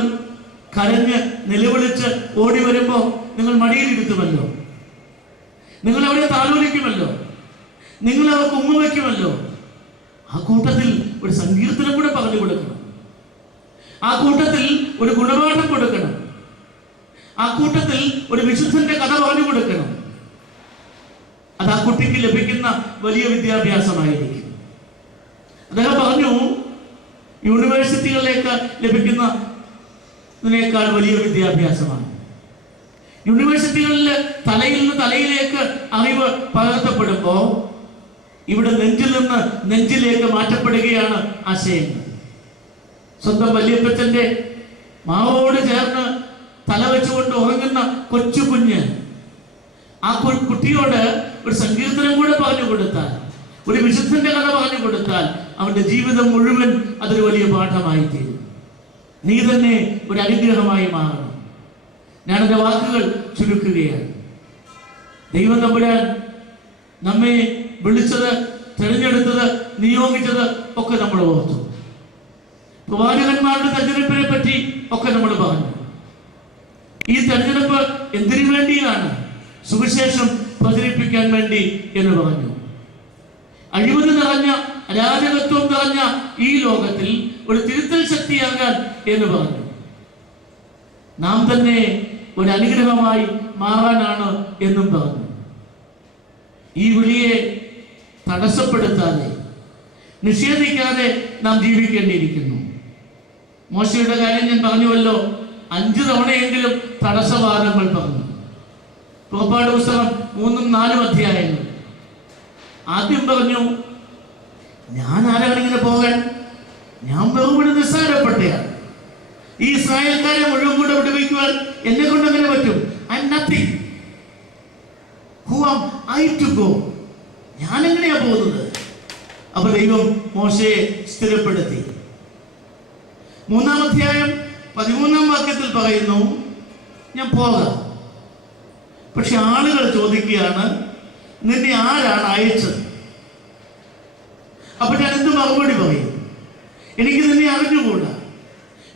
കരഞ്ഞ് നിലവിളിച്ച് ഓടി വരുമ്പോ നിങ്ങൾ മടിയിലിരുത്തുമല്ലോ, നിങ്ങൾ അവരെ താലോലിക്കുമല്ലോ, നിങ്ങൾ അവർക്ക് ഉമ്മ വയ്ക്കുമല്ലോ. ആ കൂട്ടത്തിൽ ഒരു സങ്കീർത്തനം കൂടെ പറഞ്ഞു കൊടുക്കണം, ആ കൂട്ടത്തിൽ ഒരു ഗുണപാഠം കൊടുക്കണം, ആ കൂട്ടത്തിൽ ഒരു വിശുദ്ധന്റെ കഥ പറഞ്ഞു കൊടുക്കണം. അത് ആ കുട്ടിക്ക് ലഭിക്കുന്ന വലിയ വിദ്യാഭ്യാസമായിരിക്കും. അദ്ദേഹം പറഞ്ഞു, യൂണിവേഴ്സിറ്റികളിലേക്ക് ലഭിക്കുന്നതിനേക്കാൾ വലിയ വിദ്യാഭ്യാസമാണ്. യൂണിവേഴ്സിറ്റികളിൽ തലയിൽ നിന്ന് തലയിലേക്ക് അറിവ് പകർത്തപ്പെടുമ്പോൾ ഇവിടെ നെഞ്ചിൽ നിന്ന് നെഞ്ചിലേക്ക് മാറ്റപ്പെടുകയാണ് ആശയങ്ങൾ. സ്വന്തം വല്യപ്പച്ചന്റെ മാവോട് ചേർന്ന് തല വെച്ചുകൊണ്ട് ഉറങ്ങുന്ന കൊച്ചു കുഞ്ഞ്, ആ കുട്ടിയോട് ഒരു സങ്കീർത്തനം കൂടെ പറഞ്ഞു കൊടുത്താൽ, ഒരു വിശുദ്ധന്റെ കഥ പറഞ്ഞു കൊടുത്താൽ, അവന്റെ ജീവിതം മുഴുവൻ അതൊരു വലിയ പാഠമായി തീരും. നീ തന്നെ ഒരു അനുഗ്രഹമായി മാറണം. ഞാൻ എൻ്റെ വാക്കുകൾ ചുരുക്കുകയാണ്. ദൈവം തമ്പുരാൻ നമ്മെ വിളിച്ചത്, തിരഞ്ഞെടുത്തത്, നിയോഗിച്ചത് ഒക്കെ നമ്മൾ ഓർത്തു. പ്രവാചകന്മാരുടെ തെരഞ്ഞെടുപ്പിനെ പറ്റി ഒക്കെ നമ്മൾ പറഞ്ഞു. ഈ തെരഞ്ഞെടുപ്പ് എന്തിനു വേണ്ടിയാണ്? സുവിശേഷം പ്രചരിപ്പിക്കാൻ വേണ്ടി എന്ന് പറഞ്ഞു. അഴിമതി നിറഞ്ഞ, അരാജകത്വം നിറഞ്ഞ ഈ ലോകത്തിൽ ഒരു തിരുത്തൽ ശക്തിയാകാൻ എന്ന് പറഞ്ഞു. നാം തന്നെ ഒരു അനുഗ്രഹമായി മാറാനാണ് എന്നും പറഞ്ഞു. ഈ വിളിയെ തടസ്സപ്പെടുത്താതെ, നിഷേധിക്കാതെ നാം ജീവിക്കേണ്ടിയിരിക്കുന്നു. മോശയുടെ കാര്യം ഞാൻ പറഞ്ഞുവല്ലോ, 5 തവണയെങ്കിലും തടസ്സവാദങ്ങൾ പറഞ്ഞു. പുറപ്പാട് പുസ്തകം 3ഉം 4ഉം അധ്യായങ്ങൾ. ആദ്യം പറഞ്ഞു, ഞാൻ ആരാണ് ഇങ്ങനെ പോകാൻ? ഞാൻ വെറുതെ നിസ്സാരപ്പെട്ടയാണ്. ഈ ഇസ്രായേൽക്കാരെ മുഴുവൻ കൂടെ വിടുവിക്കുവാൻ എന്നെ കൊണ്ട് അങ്ങനെ പറ്റും? I am nothing. Who am I to go? ഞാൻ എങ്ങനെയാ പോകുന്നത്? അപ്പൊ ദൈവം മോശയെ സ്ഥിരപ്പെടുത്തി. 3-ാം അധ്യായം 13-ാം വാക്യത്തിൽ പറയുന്നു, ഞാൻ പോകാം. പക്ഷെ ആളുകൾ ചോദിക്കുകയാണ്, നിന്നെ ആരാണ് അയച്ചത്? അപ്പൊ ഞാൻ എന്ത് മറുപടി പറയും? എനിക്ക് നിന്നെ അറിഞ്ഞുകൂടാ,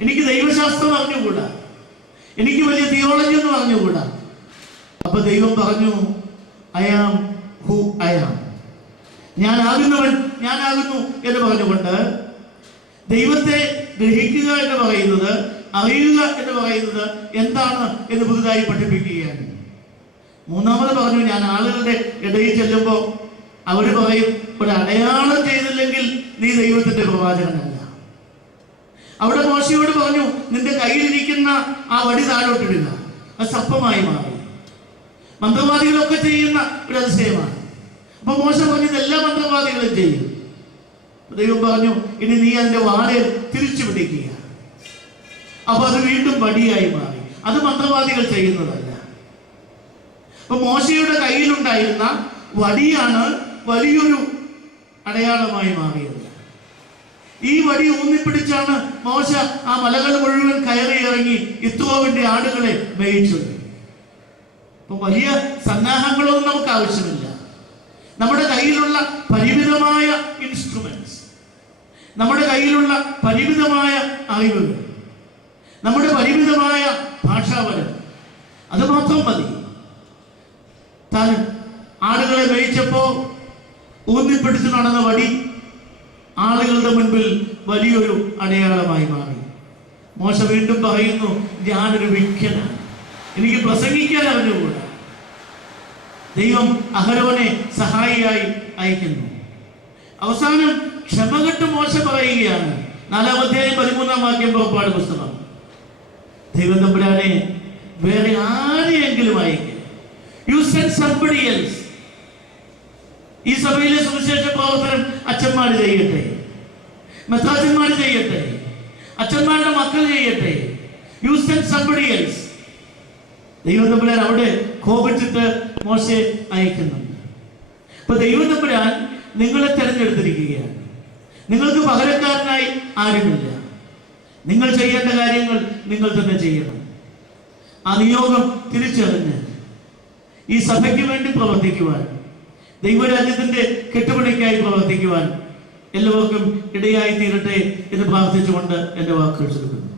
എനിക്ക് ദൈവശാസ്ത്രം അറിഞ്ഞുകൂടാ, എനിക്ക് വലിയ തിയോളജി ഒന്നും അറിഞ്ഞുകൂടാ. അപ്പൊ ദൈവം പറഞ്ഞു, I am who I am. ഞാനാകുന്നവൻ ഞാനാകുന്നു എന്ന് പറഞ്ഞുകൊണ്ട് ദൈവത്തെ ഗ്രഹിക്കുക എന്ന് പറയുന്നത്, അറിയുക എന്ന് പറയുന്നത് എന്താണ് എന്ന് പുതുതായി പഠിപ്പിക്കുകയാണ്. 3-ാമത് പറഞ്ഞു, ഞാൻ ആളുകളുടെ ഇടയിൽ ചെല്ലുമ്പോൾ അവര് പറയും, ഒരു അടയാളം ചെയ്തില്ലെങ്കിൽ നീ ദൈവത്തിന്റെ പ്രവാചകനല്ല. അവിടെ മോശയോട് പറഞ്ഞു, നിന്റെ കയ്യിലിരിക്കുന്ന ആ വടി താഴോട്ടിടുക. അത് സർപ്പമായി മാറി. മന്ത്രവാദികളൊക്കെ ചെയ്യുന്ന ഒരു അതിശയമാണ്. അപ്പൊ മോശ പറഞ്ഞു, ഇതെല്ലാ മന്ത്രവാദികളും ചെയ്യും. ദൈവം പറഞ്ഞു, ഇനി നീ അതിന്റെ വാലയിൽ തിരിച്ചു പിടിക്കുക. അപ്പൊ അത് വീണ്ടും വടിയായി മാറി. അത് മന്ത്രവാദികൾ ചെയ്യുന്നതല്ല. അപ്പൊ മോശയുടെ കയ്യിലുണ്ടായിരുന്ന വടിയാണ് വലിയൊരു അടയാളമായി മാറിയത്. ഈ വടി ഊന്നിപ്പിടിച്ചാണ് മോശ ആ മലകൾ മുഴുവൻ കയറി ഇറങ്ങി യിത്രോവിന്റെ ആടുകളെ മേയിച്ചത്. അപ്പൊ വലിയ സന്നാഹങ്ങളൊന്നും നമുക്ക് ആവശ്യമില്ല. നമ്മുടെ കയ്യിലുള്ള പരിമിതമായ ഇൻസ്ട്രുമെന്റ്സ്, നമ്മുടെ കയ്യിലുള്ള പരിമിതമായ അറിവുകൾ, നമ്മുടെ പരിമിതമായ ഭാഷാപരം, അത് മാത്രം മതി. താൻ ആടുകളെ മേയിച്ചപ്പോ ഊന്നിപ്പിടിച്ച് നടന്ന വടി ആളുകളുടെ മുൻപിൽ വലിയൊരു അടയാളമായി മാറി. മോശ വീണ്ടും പറയുന്നു, ഞാനൊരു വിഖ്യനാണ്, എനിക്ക് പ്രസംഗിക്കാൻ അറിഞ്ഞുകൂടാ. ദൈവം അഹരോനെ സഹായിയായി അയക്കുന്നു. അവസാനം ക്ഷമകെട്ട് മോശ പറയുകയാണ്. 4-ാം അധ്യായം 13-ാം വാക്യം പുറപ്പാട് പുസ്തകം. ദൈവം തമ്പുരാനെ, വേറെ ആരെയെങ്കിലും അയക്കുക. U send somebody else. ഈ സഭയിലെ സുവിശേഷ പ്രവർത്തനം അച്ഛന്മാർ ചെയ്യട്ടെ, മെത്രാച്ചന്മാർ ചെയ്യട്ടെ, അച്ഛന്മാരുടെ മക്കൾ ചെയ്യട്ടെ. U send somebody else. ദൈവം തമ്പുരാൻ അവിടെ കോപിച്ചിട്ട് മോശയെ അയക്കുന്നുണ്ട്. അപ്പൊ ദൈവം തമ്പുരാൻ നിങ്ങളെ തെരഞ്ഞെടുത്തിരിക്കുകയാണ്. നിങ്ങൾക്ക് പകരക്കാരനായി ആരുമില്ല. നിങ്ങൾ ചെയ്യേണ്ട കാര്യങ്ങൾ നിങ്ങൾ തന്നെ ചെയ്യണം. ആ നിയോഗം തിരിച്ചറിഞ്ഞ് ഈ സഭയ്ക്ക് വേണ്ടി പ്രവർത്തിക്കുവാൻ, ദൈവരാജ്യത്തിന്റെ കെട്ടുപണിക്കായി പ്രവർത്തിക്കുവാൻ എല്ലാവർക്കും ഇടയായി തീരട്ടെ എന്ന് പ്രാർത്ഥിച്ചുകൊണ്ട് എൻ്റെ വാക്കുകൾ ചുരുക്കുന്നു.